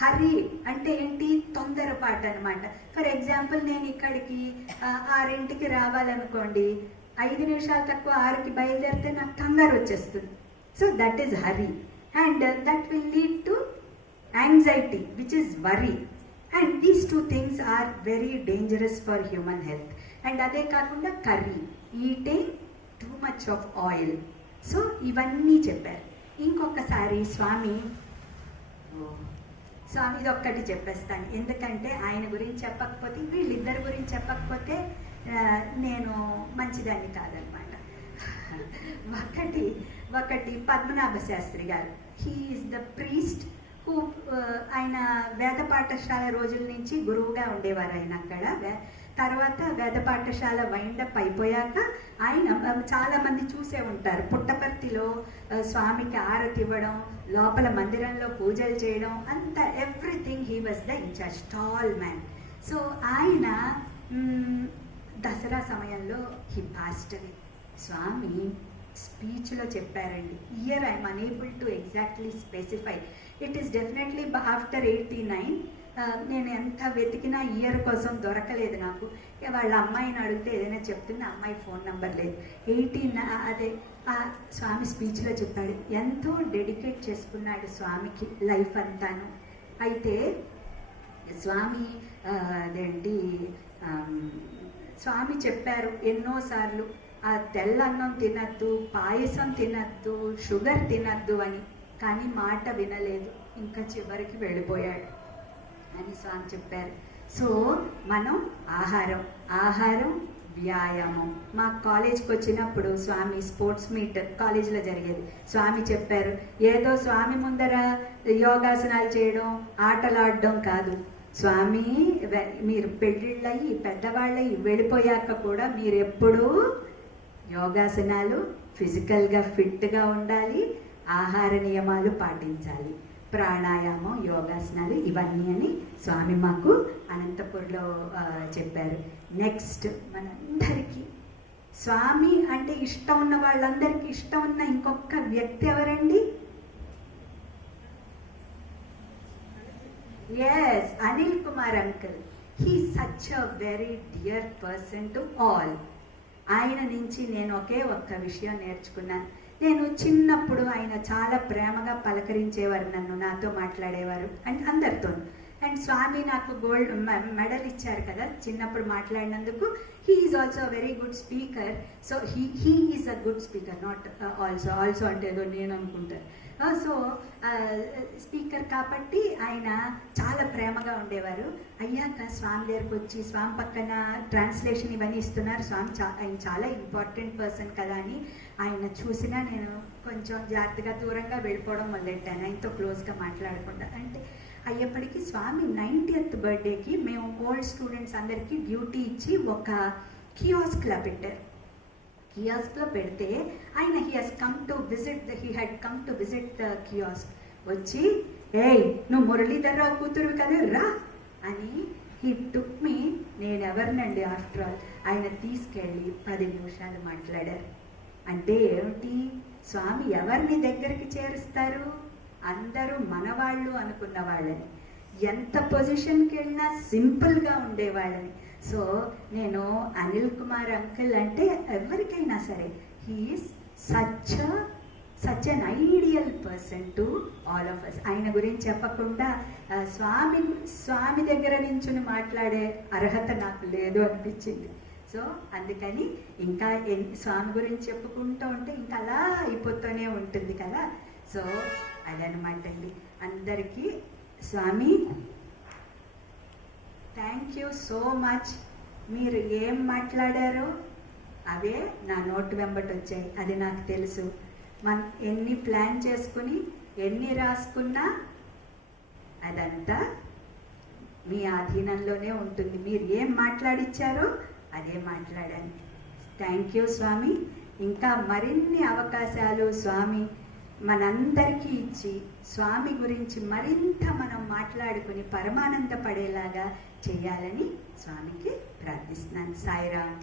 హరి అంటే ఏంటి? తొందరపాటు అనమాట. ఫర్ ఎగ్జాంపుల్, నేను ఇక్కడికి 6ంటికి రావాలనుకోండి, 5 నిమిషాలు తక్కువ 6కి బయలుదేరితే నాకు కంగారు వచ్చేస్తుంది. So that is hurry, and that will lead to anxiety which is worry. And these 2 things are very dangerous for human health. And అదే కాకుండా curry, eating too much of oil. So ఇవన్నీ చెప్పారు. ఇంకొకసారి స్వామి ఇది ఒక్కటి చెప్పేస్తాను, ఎందుకంటే ఆయన గురించి చెప్పకపోతే, వీళ్ళిద్దరి గురించి చెప్పకపోతే నేను మంచిదాన్ని కాదనమాట. ఒకటి పద్మనాభ శాస్త్రి గారు. He is the priest who, ఆయన వేద పాఠశాల రోజుల నుంచి గురువుగా ఉండేవారు ఆయన అక్కడ. తర్వాత వేద పాఠశాల వైండప్ అయిపోయాక ఆయన చాలామంది చూసే ఉంటారు, పుట్టపర్తిలో స్వామికి ఆరతి ఇవ్వడం, లోపల మందిరంలో పూజలు చేయడం, అంత everything he was the incharge, tall man. So ఆయన దసరా సమయంలో హీ పాస్డ్ అవే. స్వామి స్పీచ్లో చెప్పారండి, year I'm unable to exactly specify, it is definitely after 89. నేను ఎంత వెతికినా ఇయర్ కోసం దొరకలేదు నాకు. వాళ్ళ అమ్మాయిని అడిగితే ఏదైనా చెప్తున్నా, అమ్మాయి ఫోన్ నెంబర్ లేదు. 18 అదే స్వామి స్పీచ్లో చెప్పాడు, ఎంతో డెడికేట్ చేసుకున్నాడు స్వామికి లైఫ్ అంతాను. అయితే స్వామి అదేంటి స్వామి చెప్పారు ఎన్నోసార్లు, ఆ తెల్లన్నం తినద్దు, పాయసం తినద్దు, షుగర్ తినద్దు అని. కానీ మాట వినలేదు, ఇంకా చివరికి వెళ్ళిపోయాడు అని స్వామి చెప్పారు. సో మనం ఆహారం వ్యాయామం. మా కాలేజ్కి వచ్చినప్పుడు స్వామి స్పోర్ట్స్ మీట్ కాలేజీలో జరిగేది. స్వామి చెప్పారు, ఏదో స్వామి ముందర యోగాసనాలు చేయడం, ఆటలాడడం కాదు. స్వామి మీరు పెళ్ళిళ్ళయి పెద్దవాళ్ళయి వెళ్ళిపోయాక కూడా మీరు ఎప్పుడూ యోగాసనాలు, ఫిజికల్గా ఫిట్గా ఉండాలి, ఆహార నియమాలు పాటించాలి, ప్రాణాయామం, యోగాసనాలు ఇవన్నీ అని స్వామి మాకు అనంతపూర్లో చెప్పారు. నెక్స్ట్ మనందరికీ స్వామి అంటే ఇష్టం ఉన్న వాళ్ళందరికీ ఇష్టం ఉన్న ఇంకొక వ్యక్తి ఎవరండి? Yes, Anil Kumar uncle. He such a very dear person to all. ఆయన నుంచి నేను ఒక్క విషయం నేర్చుకున్నాను. నేను చిన్నప్పుడు ఆయన చాలా ప్రేమగా పలకరించేవారు, నాతో మాట్లాడేవారు అండ్ అందరితో. అండ్ స్వామి నాకు గోల్డ్ మెడల్ ఇచ్చారు కదా చిన్నప్పుడు మాట్లాడినందుకు. He is also very good speaker. So he is a good speaker, not also అంటే ఏదో నేను అనుకుంటాను. సో స్పీకర్ కాబట్టి ఆయన చాలా ప్రేమగా ఉండేవారు. అయ్యాక స్వామి దగ్గరకు వచ్చి స్వామి పక్కన ట్రాన్స్లేషన్ ఇవన్నీ ఇస్తున్నారు. స్వామి ఆయన చాలా ఇంపార్టెంట్ పర్సన్ కదా అని ఆయన చూసినా నేను కొంచెం జాగ్రత్తగా దూరంగా వెళ్ళిపోవడం మొదలెట్టాను, ఆయనతో క్లోజ్గా మాట్లాడకుండా. అంటే అయ్యేప్పటికీ స్వామి 90th బర్త్డేకి మేము ఓల్డ్ స్టూడెంట్స్ అందరికీ డ్యూటీ ఇచ్చి ఒక కియాస్క్లా పెట్టారు. కియాస్క్లో పెడితే ఆయన he had come to visit the kiosk. వచ్చి, ఏయ్ నువ్వు మురళీధర్రావు కూతురువి కదా రా అని హీ టుక్ మీ. నేను ఎవరినండి ఆఫ్టర్ ఆల్. ఆయన తీసుకెళ్ళి 10 నిమిషాలు మాట్లాడారు. అంటే ఏమిటి, స్వామి ఎవరిని దగ్గరికి చేరుస్తారు? అందరూ మనవాళ్ళు అనుకున్న వాళ్ళని, ఎంత పొజిషన్కి వెళ్ళినా సింపుల్గా ఉండేవాళ్ళని. సో నేను అనిల్ కుమార్ అంకుల్ అంటే ఎవరికైనా సరే he is such an ideal person to all of us. ఆయన గురించి చెప్పకుండా స్వామి దగ్గర నుంచి మాట్లాడే అర్హత నాకు లేదు అనిపించింది. సో అందుకని ఇంకా స్వామి గురించి చెప్పుకుంటూ ఉంటే ఇంకా అలా అయిపోతూనే ఉంటుంది కదా. సో అదనమాట అండి. అందరికీ స్వామి థ్యాంక్ యూ సో మచ్. మీరు ఏం మాట్లాడారో అవే నా నోటు వెంబటి వచ్చాయి, అది నాకు తెలుసు. మనం ఎన్ని ప్లాన్ చేసుకుని ఎన్ని రాసుకున్నా అదంతా మీ ఆధీనంలోనే ఉంటుంది. మీరు ఏం మాట్లాడిచ్చారో అదే మాట్లాడాను. థ్యాంక్ యూ స్వామి. ఇంకా మరిన్ని అవకాశాలు స్వామి మనందరికీ ఇచ్చి స్వామి గురించి మరింత మనం మాట్లాడుకుని పరమానంద పడేలాగా చేయాలని స్వామికి ప్రార్థిస్తున్నాను. సాయిరామ్.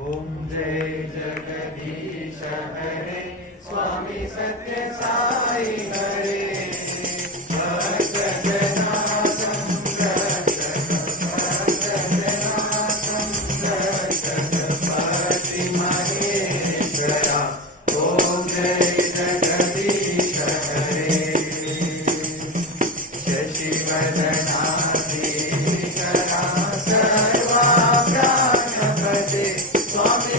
ओम जय जगदीश हरे स्वामी सत्य साई हरे Swami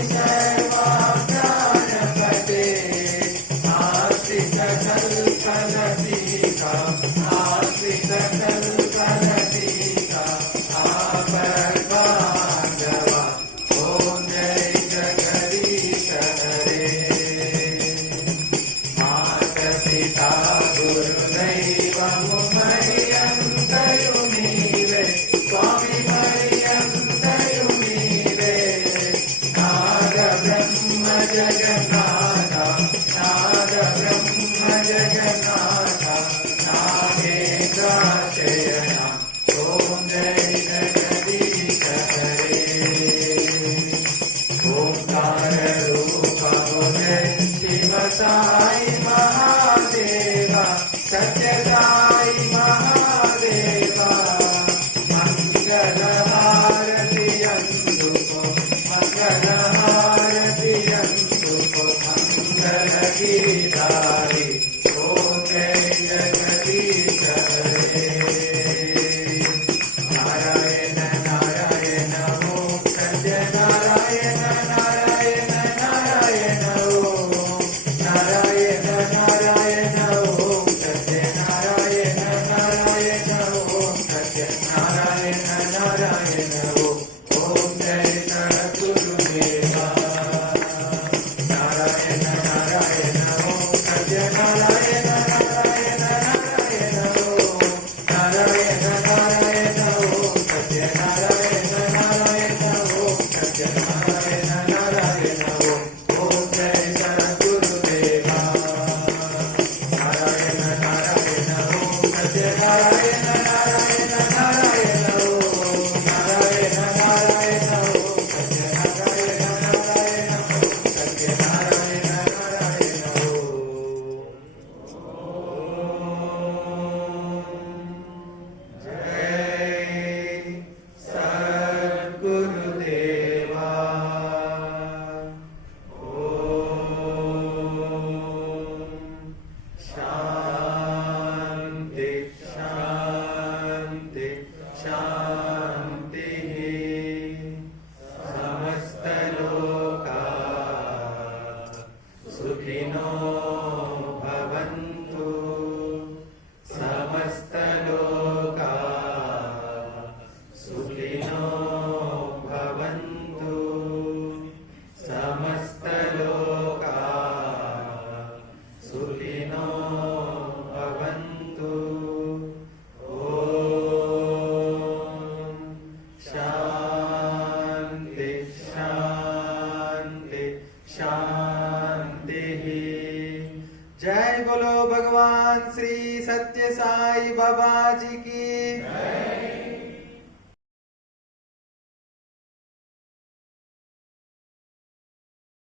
जय बोलो भगवान श्री सत्य साई बाबा जी की।